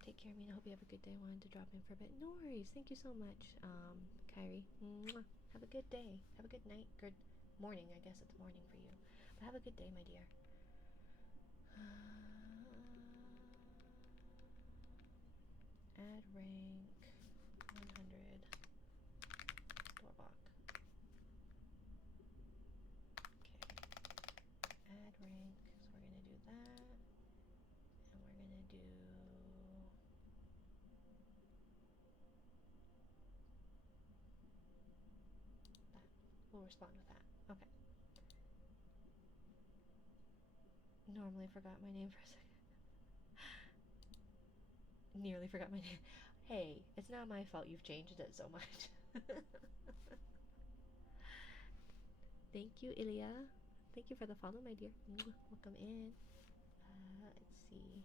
Take care, Mina. Hope you have a good day. Wanted to drop in for a bit. No worries. Thank you so much, Kyrie. Mwah. Have a good day. Have a good night. Good morning. I guess it's morning for you. But have a good day, my dear. Add rank 100. Doorbok. Okay. Add rank. So we're gonna do that. And we're gonna do that. We'll respond with that. Okay. Normally forgot my name for a second. Nearly forgot my name. Hey, it's not my fault you've changed it so much. Thank you, Ilya. Thank you for the follow, my dear. Welcome in. Let's see.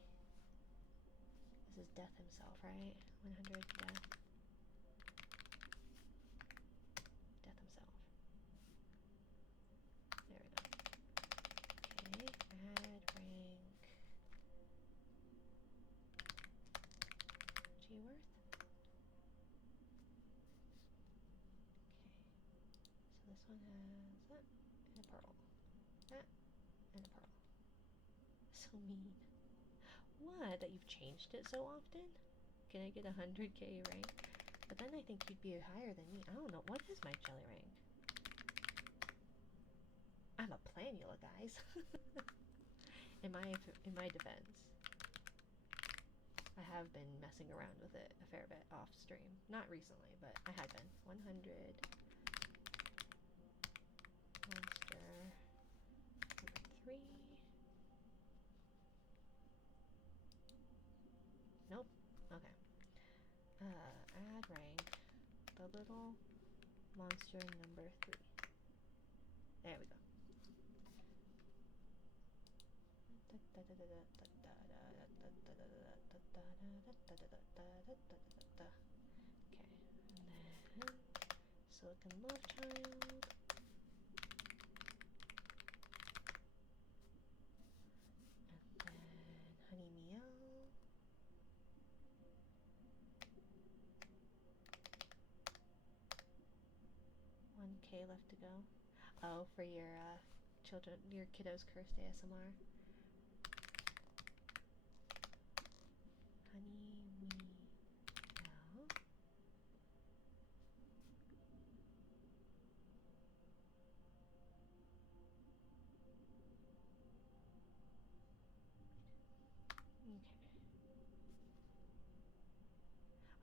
This is Death himself, right? 100 Death. Death himself. There we go. Okay, add rank. G-Worth. Okay. So this one has that and a pearl. That and a pearl. So mean. What? That you've changed it so often? Can I get 100k rank? But then I think you'd be higher than me. I don't know. What is my jelly rank? I'm a planula, guys. in my defense, I have been messing around with it a fair bit off stream. Not recently, but I had been. 100. Monster. Number 3. Nope. The little monster number 3. There we go. Okay, and then Silicon Love Child. And then Honey Meow. 1K left to go. Oh, for your children, your kiddos cursed ASMR. Honey Meow. Okay.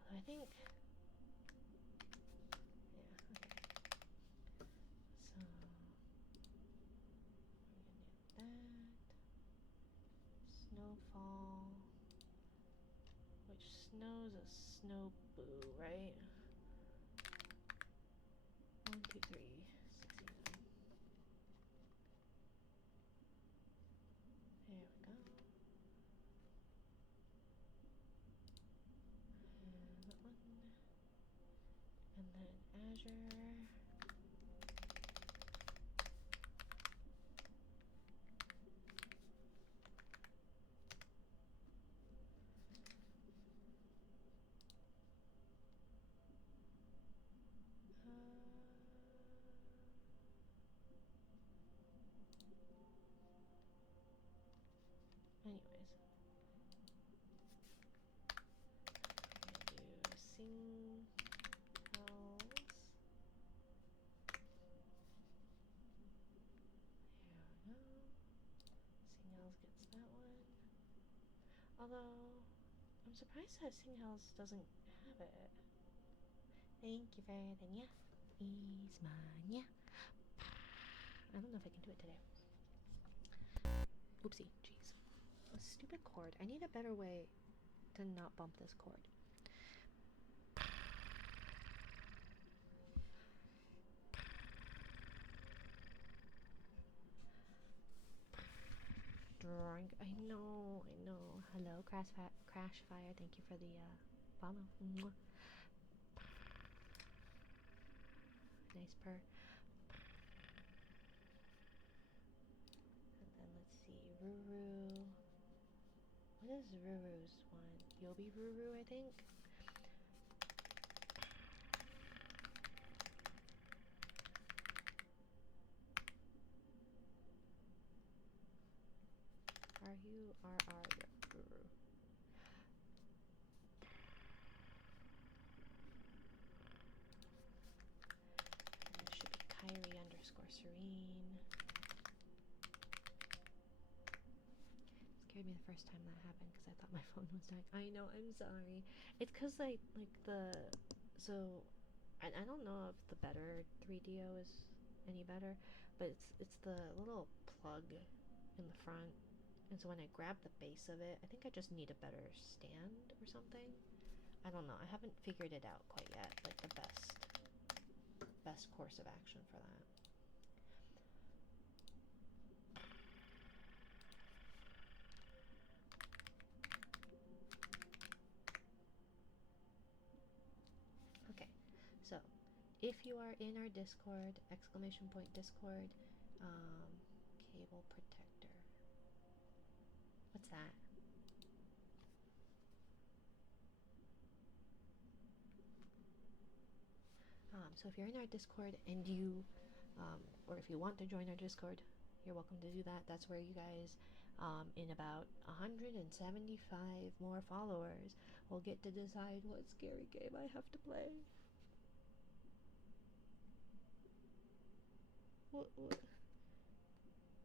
Although I think, yeah, okay. So we're gonna do that. Snowfall, which snow's a snow boo, right? 1, 2, 3, 6, 7. There we go. And that one. And then Azure. Anyways, I'm gonna do Sing Hells. There we go. Sing Hells gets that one. Although, I'm surprised that Sing Hells doesn't have it. Thank you for the nya. Ismanya. I don't know if I can do it today. Oopsie, jeez. A stupid chord. I need a better way to not bump this chord. Drink. I know. Hello, Crash Fire. Thank you for the follow. Mwah. Nice purr. And then let's see, Ruru. What is Ruru's one? Yobi Ruru, I think. Ruru. And it should be Kyrie_Serene. Scared me the first time that happened because I thought my phone was dying. I know, I'm sorry. It's because like the I don't know if the better 3DO is any better, but it's the little plug in the front, and so when I grab the base of it, I think I just need a better stand or something. I don't know. I haven't figured it out quite yet, like the best course of action for that. Okay, so if you are in our Discord, !Discord, cable protector. What's that? So if you're in our Discord and you, or if you want to join our Discord, you're welcome to do that. That's where you guys, in about 175 more followers, will get to decide what scary game I have to play.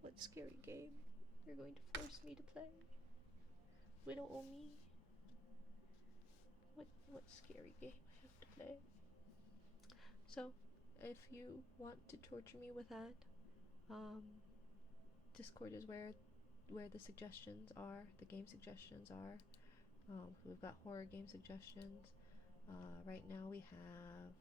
What scary game you're going to force me to play? Widow Omi? What scary game I have to play? So, if you want to torture me with that, Discord is where the suggestions are, the game suggestions are. We've got horror game suggestions. Right now we have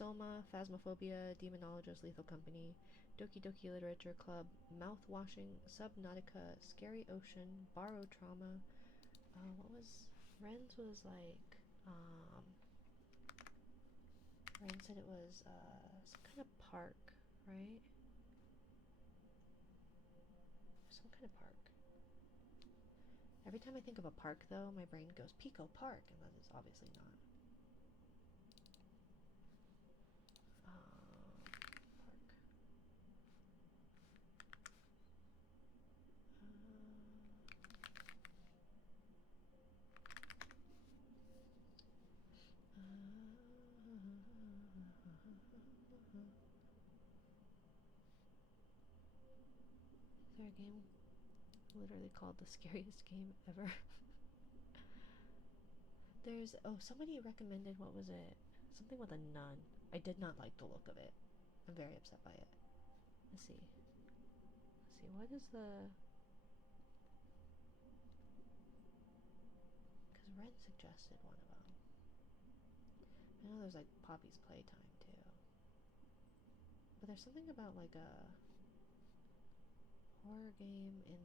Soma, Phasmophobia, Demonologist, Lethal Company, Doki Doki Literature Club, Mouthwashing, Subnautica, Scary Ocean, Borrow Trauma. What was Ren's was like? Ren said it was some kind of park, right? Some kind of park. Every time I think of a park, though, my brain goes Pico Park, and that is obviously not. Park. Is there a game literally called the scariest game ever? There's, oh, somebody recommended, what was it? Something with a nun. I did not like the look of it. I'm very upset by it. Let's see. What is the... Because Ren suggested one of them. I know there's like Poppy's Playtime too. But there's something about like a horror game in...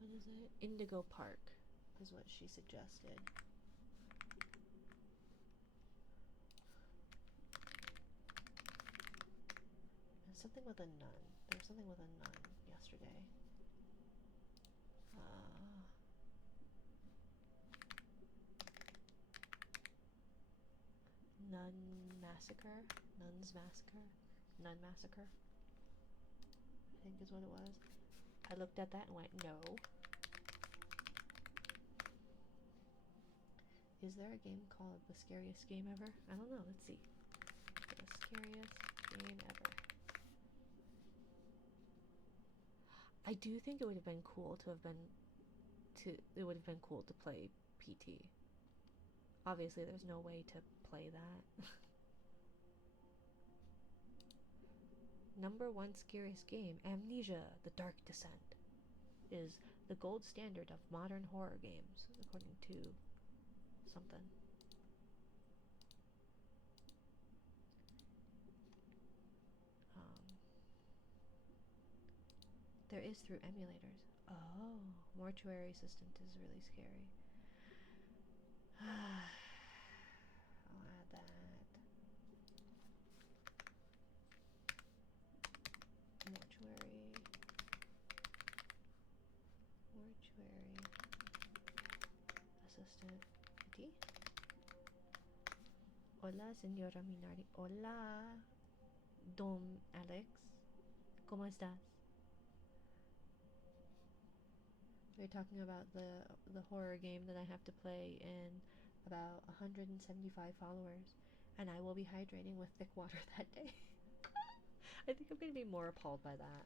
what is it? Indigo Park is what she suggested. And something with a nun. There was something with a nun yesterday. Nun Massacre? Nuns Massacre? Nun Massacre? I think is what it was. I looked at that and went, no. Is there a game called The Scariest Game Ever? I don't know, let's see. The Scariest Game Ever. I do think it would have been cool to have been it would have been cool to play PT. Obviously there's no way to play that. Number 1 scariest game, Amnesia: The Dark Descent, is the gold standard of modern horror games, according to something. There is through emulators. Oh, Mortuary Assistant is really scary. I'll add that. Mortuary Assistant PT. Hola, señora Minari. Hola, Dom Alex. ¿Cómo estás? We're talking about the horror game that I have to play in about 175 followers, and I will be hydrating with thick water that day. I think I'm going to be more appalled by that.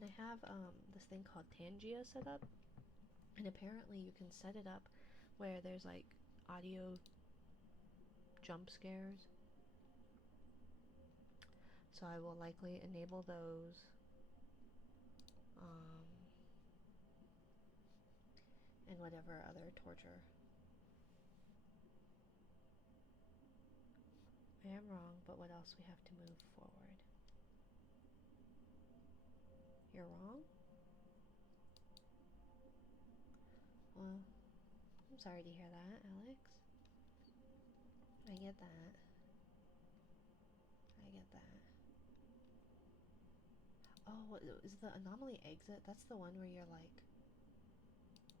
And I have this thing called Tangia set up, and apparently you can set it up where there's like audio jump scares. So I will likely enable those. And whatever other torture. I am wrong, but what else we have to move forward? You're wrong? Well, I'm sorry to hear that, Alex. I get that. Oh, is the anomaly exit? That's the one where you're like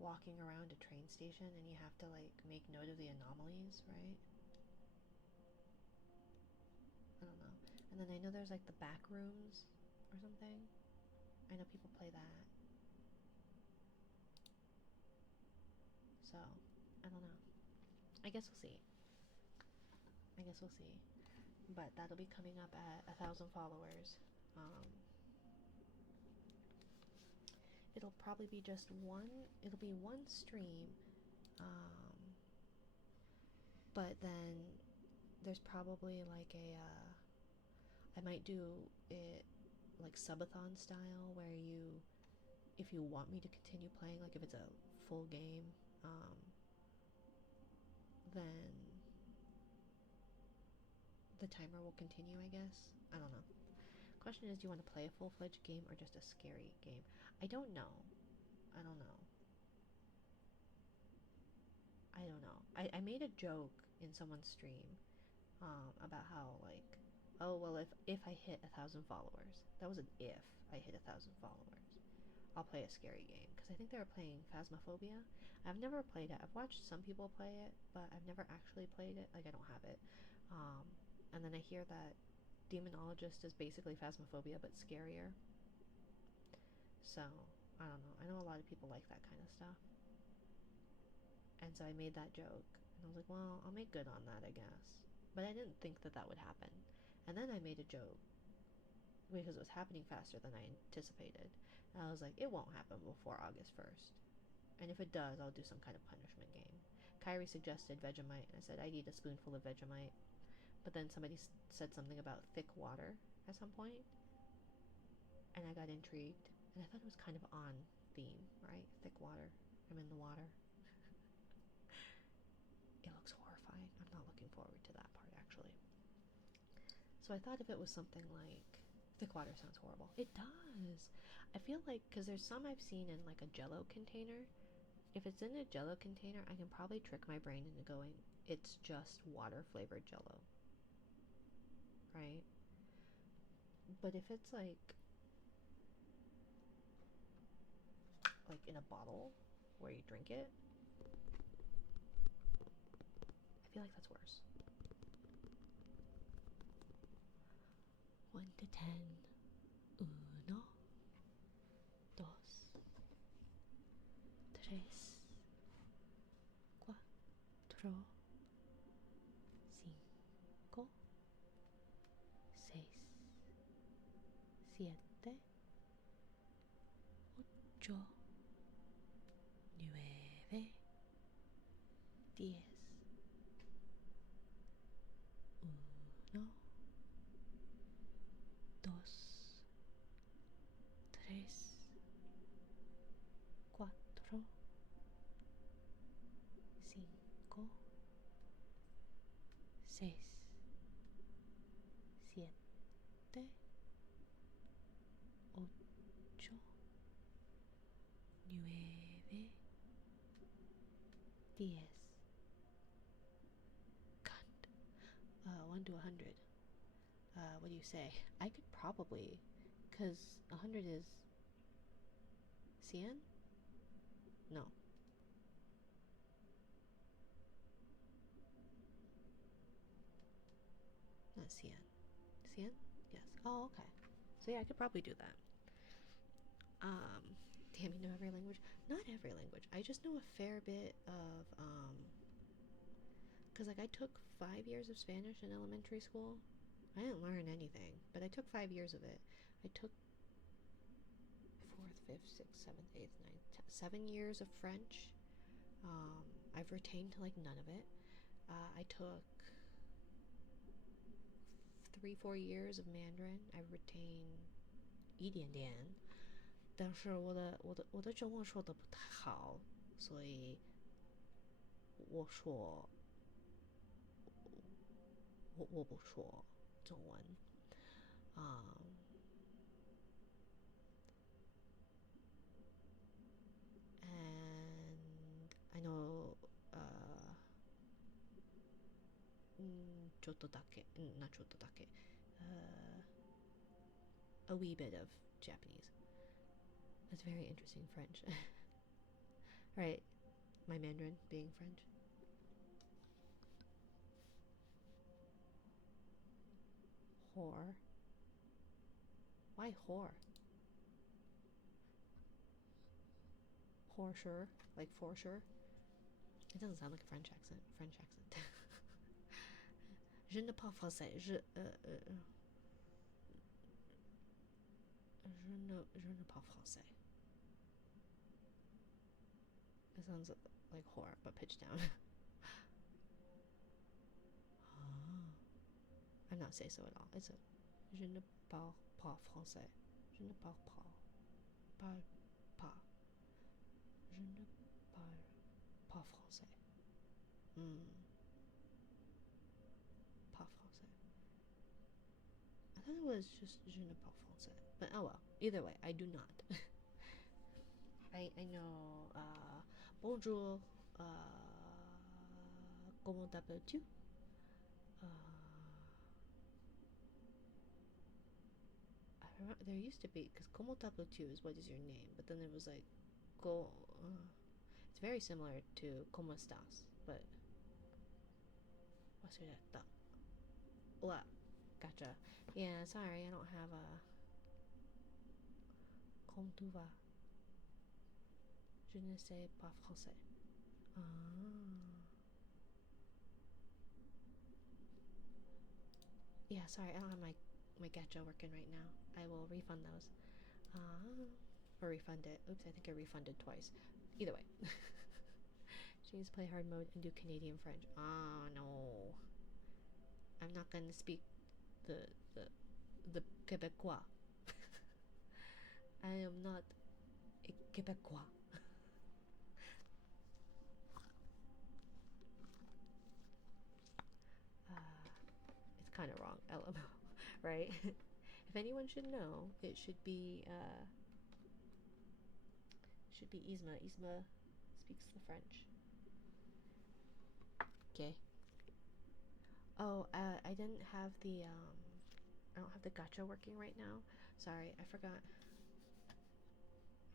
walking around a train station and you have to like make note of the anomalies, right? I don't know. And then I know there's like the back rooms or something. I know people play that. So, I don't know. I guess we'll see. But that'll be coming up at 1,000 followers. It'll probably be just it'll be one stream. But then there's probably like I might do it like subathon style where if you want me to continue playing, like if it's a full game, then the timer will continue, I guess. I don't know. Question is, do you want to play a full-fledged game or just a scary game? I don't know. I don't know. I don't know. I made a joke in someone's stream about how, like, oh, well, if I hit 1,000 followers, that was an if I hit 1,000 followers, I'll play a scary game. Because I think they were playing Phasmophobia. I've never played it. I've watched some people play it, but I've never actually played it. Like, I don't have it. And then I hear that Demonologist is basically Phasmophobia, but scarier. So, I don't know. I know a lot of people like that kind of stuff. And so I made that joke. And I was like, well, I'll make good on that, I guess. But I didn't think that that would happen. And then I made a joke because it was happening faster than I anticipated. And I was like, it won't happen before August 1st. And if it does, I'll do some kind of punishment game. Kyrie suggested Vegemite, and I said I'd eat a spoonful of Vegemite. But then somebody said something about thick water at some point, and I got intrigued. And I thought it was kind of on theme, right? Thick water. I'm in the water. It looks horrifying. I'm not looking forward to that part, actually. So I thought if it was something like thick water sounds horrible. It does. I feel like, because there's some I've seen in like a Jello container. If it's in a Jello container, I can probably trick my brain into going, it's just water flavored Jello, right? But if it's like in a bottle where you drink it, I feel like that's worse. 1 to 10. 1, 2, 3, 4, 5, 6, 7, 8, 9, 10. 1, 2, 3, 4, 5, 6, 7, 8, 9, 10. God. 1 to 100. What do you say? I could probably, because 100 is cien? No. Not cien. Cien? Yes. Oh, okay. So yeah, I could probably do that. Damn, you know every language? Not every language. I just know a fair bit of, because like I took 5 years of Spanish in elementary school. I didn't learn anything, but I took 5 years of it. I took fourth, fifth, sixth, seventh, eighth, ninth, 7 years of French. I've retained like none of it. I took 3-4 years of Mandarin. I retained 一点点，但是我的中文说的不太好，所以我不说中文。And I know ちょっとだけ、not ちょっとだけ、a wee bit of Japanese. That's very interesting French. Right, my Mandarin being French. Whore. Why whore? For sure, like for sure. It doesn't sound like a French accent. Je ne parle français. Je ne parle français. It sounds like whore, but pitched down. cannot say so at all. It's a je ne parle pas français. Je ne parle pas. Je ne parle pas français. Pas français. I thought it was just je ne parle français. But oh well. Either way, I do not. I know bonjour, comment t'appelles-tu? I remember there used to be, because comment t'appelles-tu is what is your name, but then it was like go. It's very similar to ¿Cómo estás? But what's that? What? Gotcha. Yeah, sorry, I don't have a. Comment tu vas? Je ne sais pas français. Yeah, sorry, I don't have my gacha working right now. I will refund those. Or refund it. Oops, I think I refunded twice. Either way. Change play hard mode and do Canadian French. Oh no. I'm not gonna speak the Quebecois. I am not a Quebecois. It's kind of wrong, LML, right? If anyone should know, it should be Isma. Isma speaks the French. Okay. Oh, I didn't have the I don't have the gacha working right now. Sorry, I forgot. I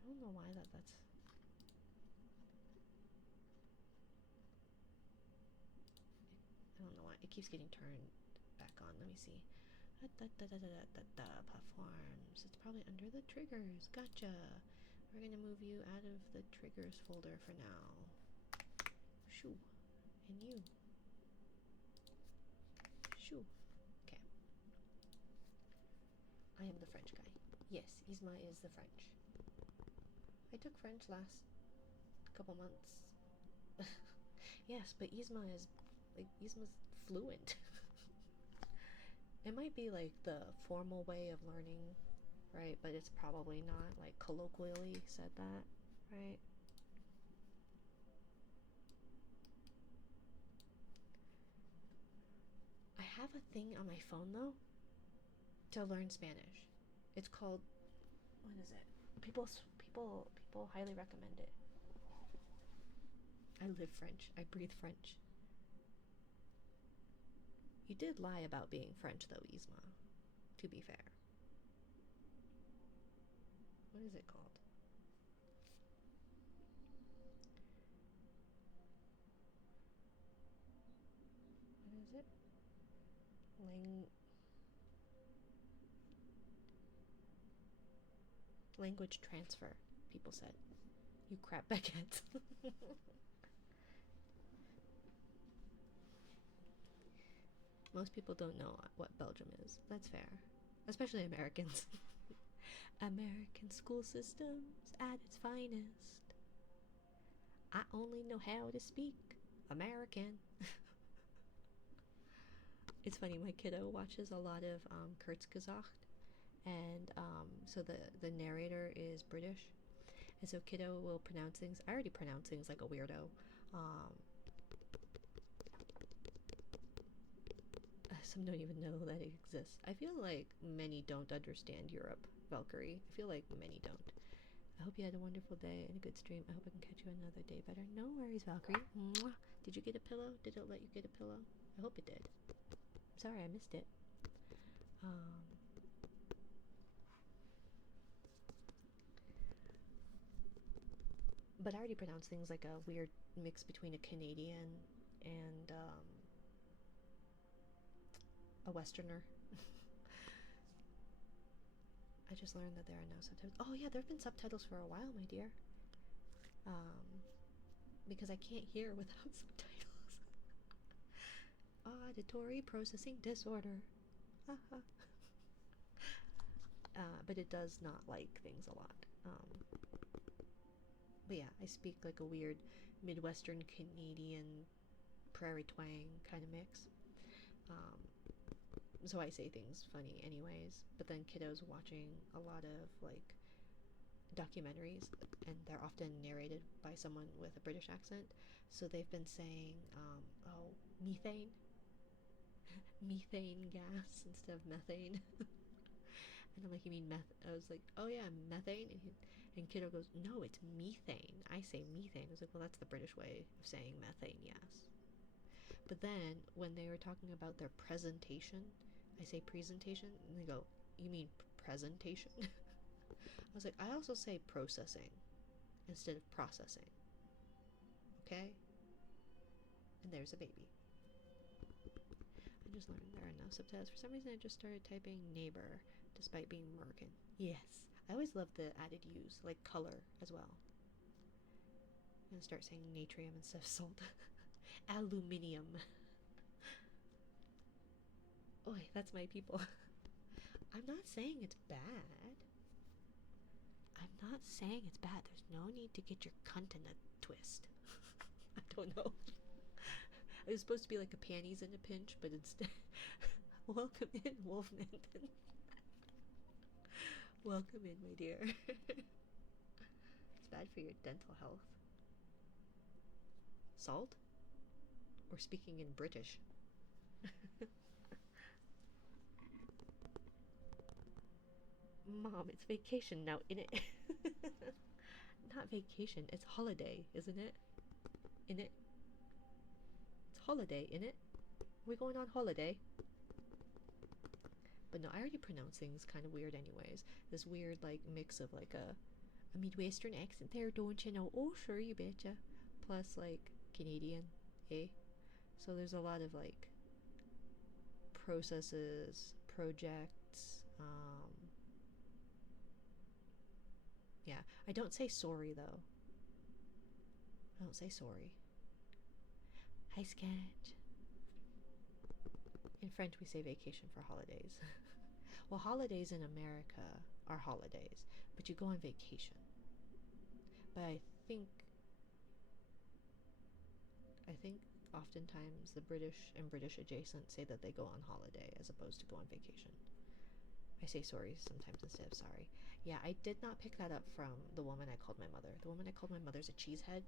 don't know why that's. I don't know why it keeps getting turned back on. Let me see. Platforms. It's probably under the triggers. Gotcha. We're gonna move you out of the triggers folder for now. Shoo. And you. Shoo. Okay. I am the French guy. Yes, Isma is the French. I took French last couple months. Yes, but Isma's fluent. It might be like the formal way of learning, right? But it's probably not like colloquially said that, right? I have a thing on my phone though to learn Spanish. It's called, what is it? People highly recommend it. I live French. I breathe French. You did lie about being French though, Isma. To be fair. What is it called? What is it? Language transfer, people said. You crap baguettes. Most people don't know what Belgium is. That's fair. Especially Americans. American school systems at its finest. I only know how to speak American. It's funny, my kiddo watches a lot of Kurzgesagt, and so the narrator is British, and so kiddo will pronounce things. I already pronounce things like a weirdo. Some don't even know that it exists. I feel like many don't understand Europe, Valkyrie. I feel like many don't. I hope you had a wonderful day and a good stream. I hope I can catch you another day better. No worries, Valkyrie. Mwah. Did you get a pillow? Did it let you get a pillow? I hope it did. Sorry, I missed it. But I already pronounced things like a weird mix between a Canadian and a Westerner. I just learned that there are no subtitles. Oh yeah, there have been subtitles for a while, my dear. Because I can't hear without subtitles. Auditory processing disorder. But it does not like things a lot. But yeah, I speak like a weird Midwestern Canadian prairie twang kind of mix. so I say things funny anyways. But then kiddos watching a lot of like documentaries, and they're often narrated by someone with a British accent. So they've been saying, oh, methane, methane gas instead of methane. And I'm like, you mean meth? I was like, oh yeah, methane. And kiddo goes, no, it's methane. I say methane. I was like, well, that's the British way of saying methane, yes. But then when they were talking about their presentation, I say presentation, and they go, you mean presentation? I was like, I also say processing instead of processing. Okay? And there's a baby. I'm just learning there are no subtitles. For some reason, I just started typing neighbor despite being American. Yes. I always love the added use, like color as well. I'm gonna start saying natrium instead of salt. Aluminium. Oi, that's my people. I'm not saying it's bad. I'm not saying it's bad. There's no need to get your cunt in a twist. I don't know. It was supposed to be like a panties in a pinch, but instead, welcome in, Wolfman. Welcome in, my dear. It's bad for your dental health. Salt? Or speaking in British? Mom, it's vacation now, innit? Not vacation, it's holiday, isn't it? Innit? It's holiday, innit? We're going on holiday. But no, I already pronounce things kind of weird anyways. This weird like mix of like a Midwestern accent there, don't you know? Oh, sure, you betcha. Plus like Canadian, eh? So there's a lot of like processes, projects. Yeah, I don't say sorry though. I don't say sorry. Hi, Sketch. In French, we say vacation for holidays. Well, holidays in America are holidays, but you go on vacation. But I think oftentimes the British and British adjacent say that they go on holiday as opposed to go on vacation. I say sorry sometimes instead of sorry. Yeah, I did not pick that up from the woman I called my mother. The woman I called my mother's a cheesehead.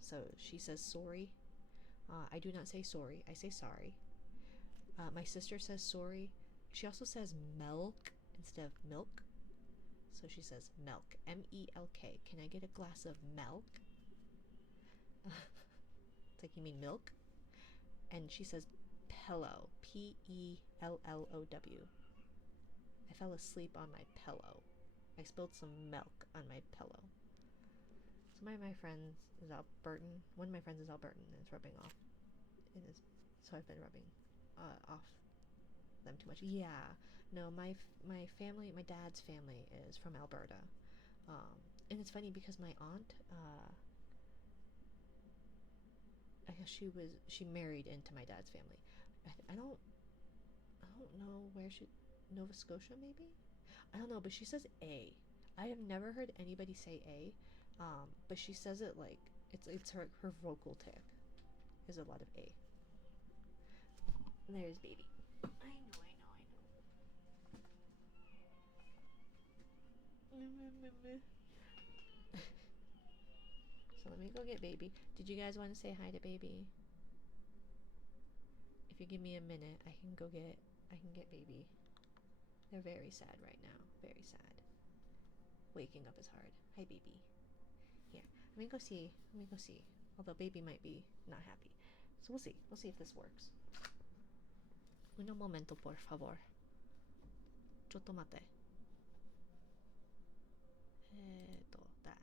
So she says sorry. I do not say sorry. I say sorry. My sister says sorry. She also says milk instead of milk. So she says milk. M-E-L-K. Can I get a glass of milk? It's like, you mean milk? And she says pillow. P-E-L-L-O-W. I fell asleep on my pillow. I spilled some milk on my pillow. So my friends is Albertan. One of my friends is Albertan, and it's rubbing off. It is. So I've been rubbing off them too much. Yeah. No, my family, my dad's family is from Alberta. And it's funny because my aunt, I guess she married into my dad's family. I don't know where she, Nova Scotia maybe? I don't know, but she says A. I have never heard anybody say A, but she says it like it's her vocal tick is a lot of A. And there's baby. I know. So let me go get baby. Did you guys want to say hi to baby? If you give me a minute, I can get baby. They're very sad right now. Very sad. Waking up is hard. Hi, baby. Here. Let me go see. Although baby might be not happy. So we'll see. We'll see if this works. Un momento, por favor. Chotto mate. That.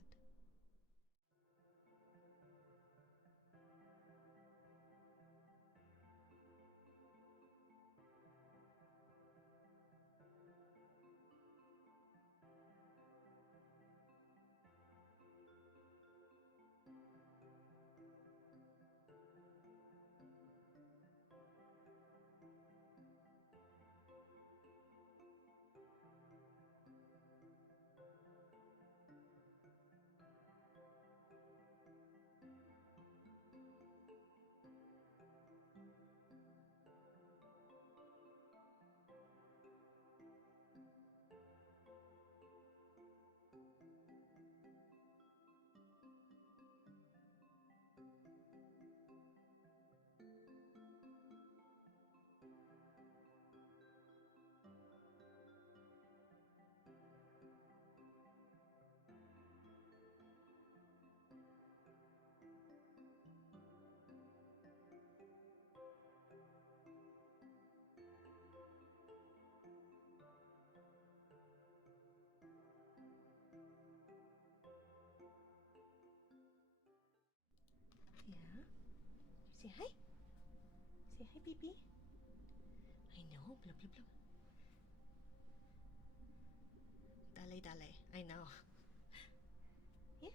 Say hi. Say hi, baby. I know. Blah, blah, blah. Dale, dale. I know. Yeah?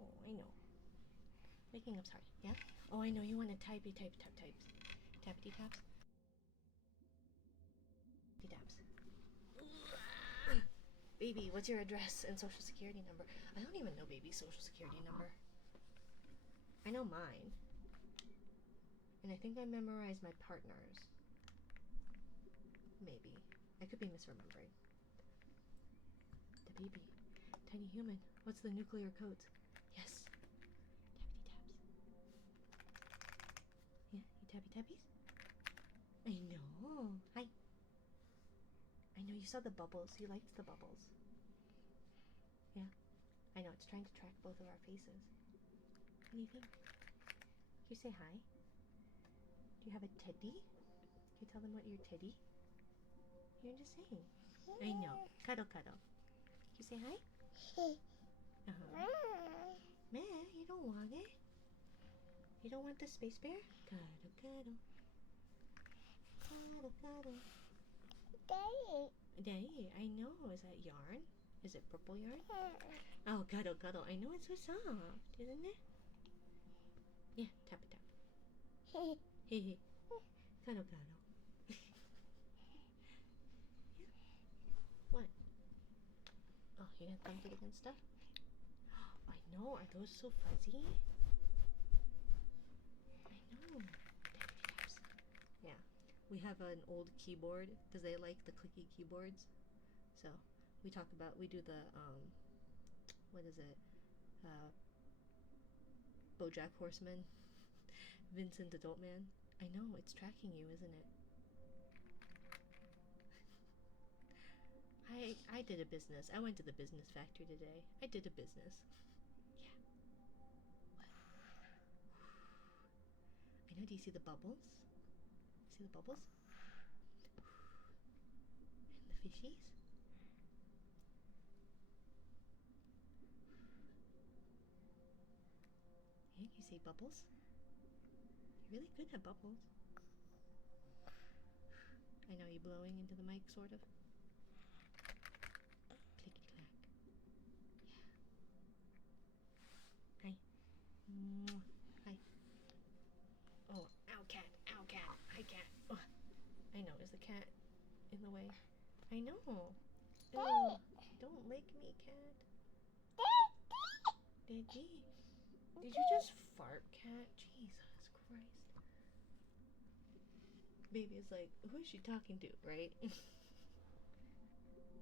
Oh, I know. Waking up, sorry. Yeah? Oh, I know. You want to typey type tap types. Tappity taps. Taps. Baby, what's your address and social security number? I don't even know baby's social security number. I know mine. And I think I memorized my partner's. Maybe. I could be misremembering. The baby. Tiny human. What's the nuclear codes? Yes. Tappity taps. Yeah, you tappy tappies? I know. Hi. I know you saw the bubbles. You liked the bubbles. Yeah. I know, it's trying to track both of our faces. What do you think? Can you say hi? Do you have a teddy? Can you tell them what your teddy? You're just saying. I know. Cuddle, cuddle. Can you say hi? Meh, you don't want it? You don't want the space bear? Cuddle, cuddle. Cuddle, cuddle. Daddy, I know. Is that yarn? Is it purple yarn? Oh, cuddle, cuddle. I know, it's so soft, isn't it? Yeah, tap it, tap. Hee hee. Cuddle, cuddle. What? Oh, you gonna thump it against stuff? I know. Are those so fuzzy? I know. Yeah. We have an old keyboard because they like the clicky keyboards. So we do the, what is it? BoJack Horseman. Vincent Adult Man. I know, it's tracking you, isn't it? I did a business. I went to the business factory today. I did a business. Yeah. I know, do you see the bubbles? See the bubbles? And the fishies? Yeah, you say bubbles? You're really good at bubbles. I know, you blowing into the mic, sort of. Clicky clack. Yeah. Hi. Mwah. Hi. Oh, ow cat, ow cat, hi cat. Oh, I know, is the cat in the way? I know. Ew, don't lick me, cat. Daddy. Did you just fart, cat? Jesus Christ. Baby is like, who is she talking to, right?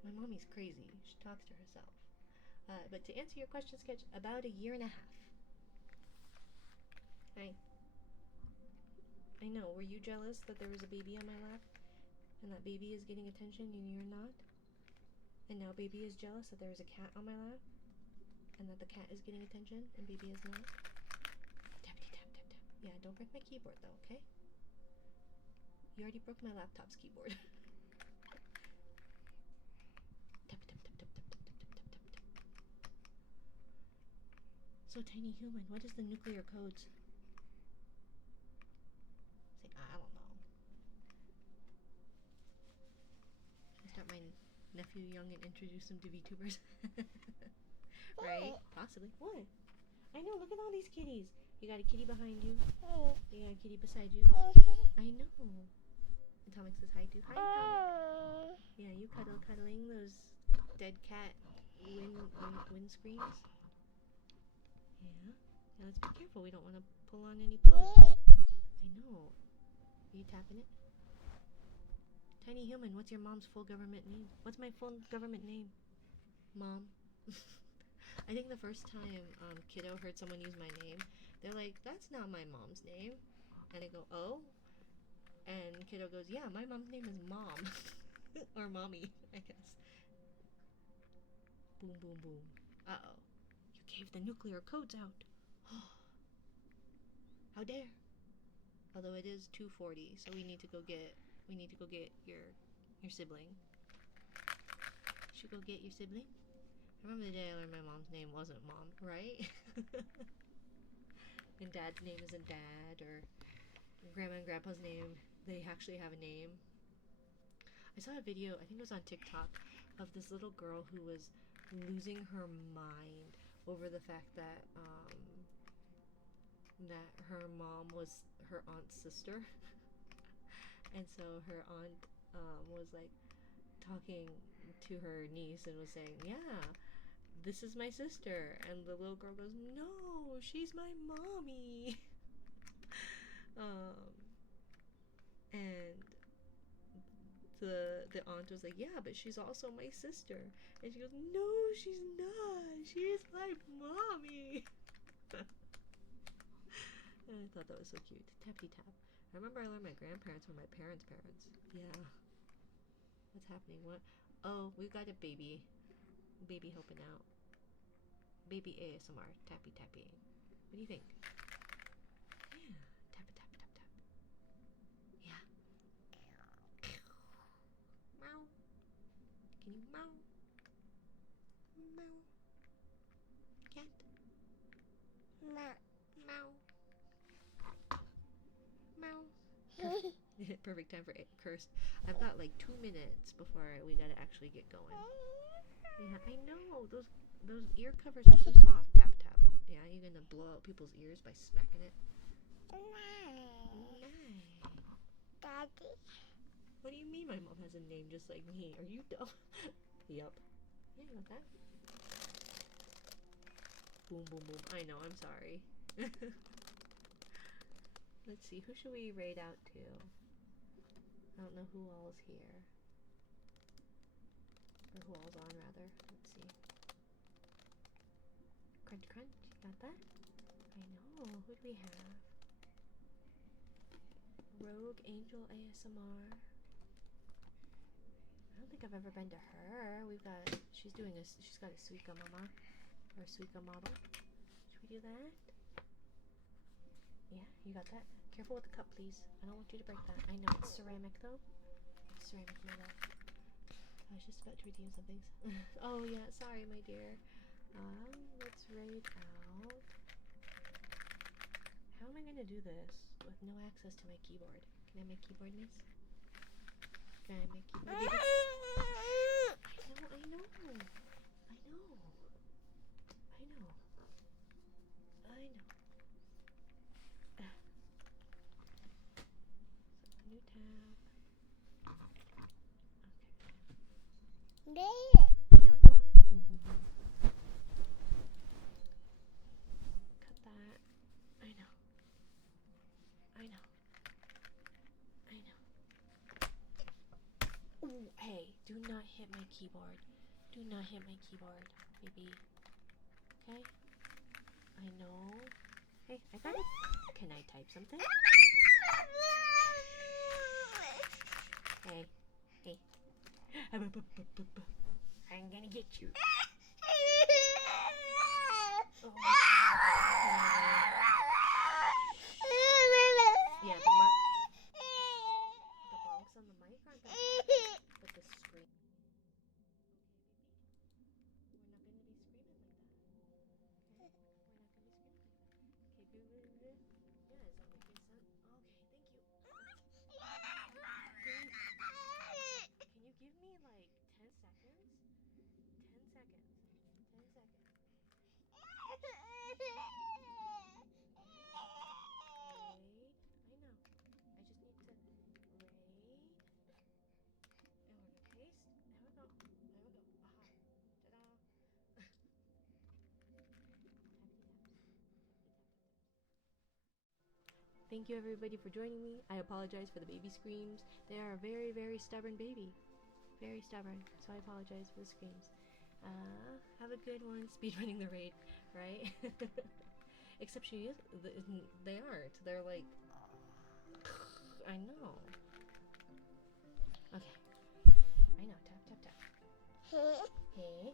My mommy's crazy. She talks to herself. But to answer your question, Sketch, about a year and a half. Hi. I know, were you jealous that there was a baby on my lap? And that baby is getting attention and you're not? And now baby is jealous that there was a cat on my lap? And that the cat is getting attention and baby is not? Tappity tap tap tap. Yeah, don't break my keyboard though, okay? You already broke my laptop's keyboard. Tap tap tap tap tap tap tap tap tap tap. So tiny human, what is the nuclear codes? Say, I don't know. I start my nephew young and introduce him to VTubers. Right? Possibly. What? I know, look at all these kitties. You got a kitty behind you. You got a kitty beside you. I know. Atomic says hi too. Hi, Atomic. Yeah, you cuddling those dead cat wind screens. Yeah. Yeah, let's be careful. We don't want to pull on any plugs. I know. Are you tapping it? Tiny human, what's your mom's full government name? What's my full government name? Mom. I think the first time Kiddo heard someone use my name, they're like, that's not my mom's name. And I go, oh? And Kiddo goes, yeah, my mom's name is Mom. Or Mommy, I guess. Boom, boom, boom. Uh-oh. You gave the nuclear codes out. How dare. Although it is 2:40, so we need to go get your sibling. Should go get your sibling? I remember the day I learned my mom's name wasn't Mom, right? and dad's name isn't dad, or grandma and grandpa's name, they actually have a name. I saw a video, I think it was on TikTok, of this little girl who was losing her mind over the fact that her mom was her aunt's sister. And so her aunt was like talking to her niece and was saying, yeah, this is my sister. And the little girl goes, no, she's my mommy. And the aunt was like, yeah, but she's also my sister. And she goes, no, she's not. She is my mommy. And I thought that was so cute. Tappy tap. I remember I learned my grandparents were my parents' parents. Yeah. What's happening? What? Oh, we've got a baby. Baby helping out. Baby ASMR. Tappy tappy. What do you think? Yeah. Tap tap tap tap. Yeah. Meow. Can you meow? Meow. Cat. Meow. Meow. Meow. Perfect time for cursed. I've got like 2 minutes before we gotta actually get going. Yeah, I know. Those ear covers are so soft. Tap tap. Yeah, you're gonna blow out people's ears by smacking it. Nice. Daddy. What do you mean my mom has a name just like me? Are you dumb? Yup. Yeah, you got that. Boom, boom, boom. I know, I'm sorry. Let's see, who should we raid out to? I don't know who all is here. Or who all's on, rather. Let's see. Crunch, crunch. Got that? I know. Who do we have? Rogue Angel ASMR. I don't think I've ever been to her. She's got a Suica mama. Or a Suica model. Should we do that? Yeah, you got that? Careful with the cup, please. I don't want you to break that. I know, it's ceramic though. It's ceramic made up. I was just about to redeem some things. Oh yeah, sorry my dear. Let's raid out. How am I gonna do this with no access to my keyboard? Can I make keyboard, miss? Can I make keyboard? I know. New tab. Okay. No, don't. Cut that. I know. Ooh, hey, do not hit my keyboard. Do not hit my keyboard, baby. Okay? I know. Hey, I got it. Can I type something? Hey. I'm gonna get you. Oh. Yeah, the bunks on the mic aren't that bad, but the screen. We're not gonna be screaming like that. Okay? We're not gonna be screaming like that. Okay, yeah, is that making sense? Okay, thank you. Can you give me like 10 seconds? 10 seconds. 10 seconds. Raid. I know. I just need to raid. And we're gonna paste. There we go. Aha. Ta-da. Thank you everybody for joining me. I apologize for the baby screams. They are a very, very stubborn baby. Very stubborn. So I apologize for the screams. Have a good one. Speedrunning the raid, right? Except she is. They aren't. They're like. I know. Okay. I know. Tap, tap, tap. Hey.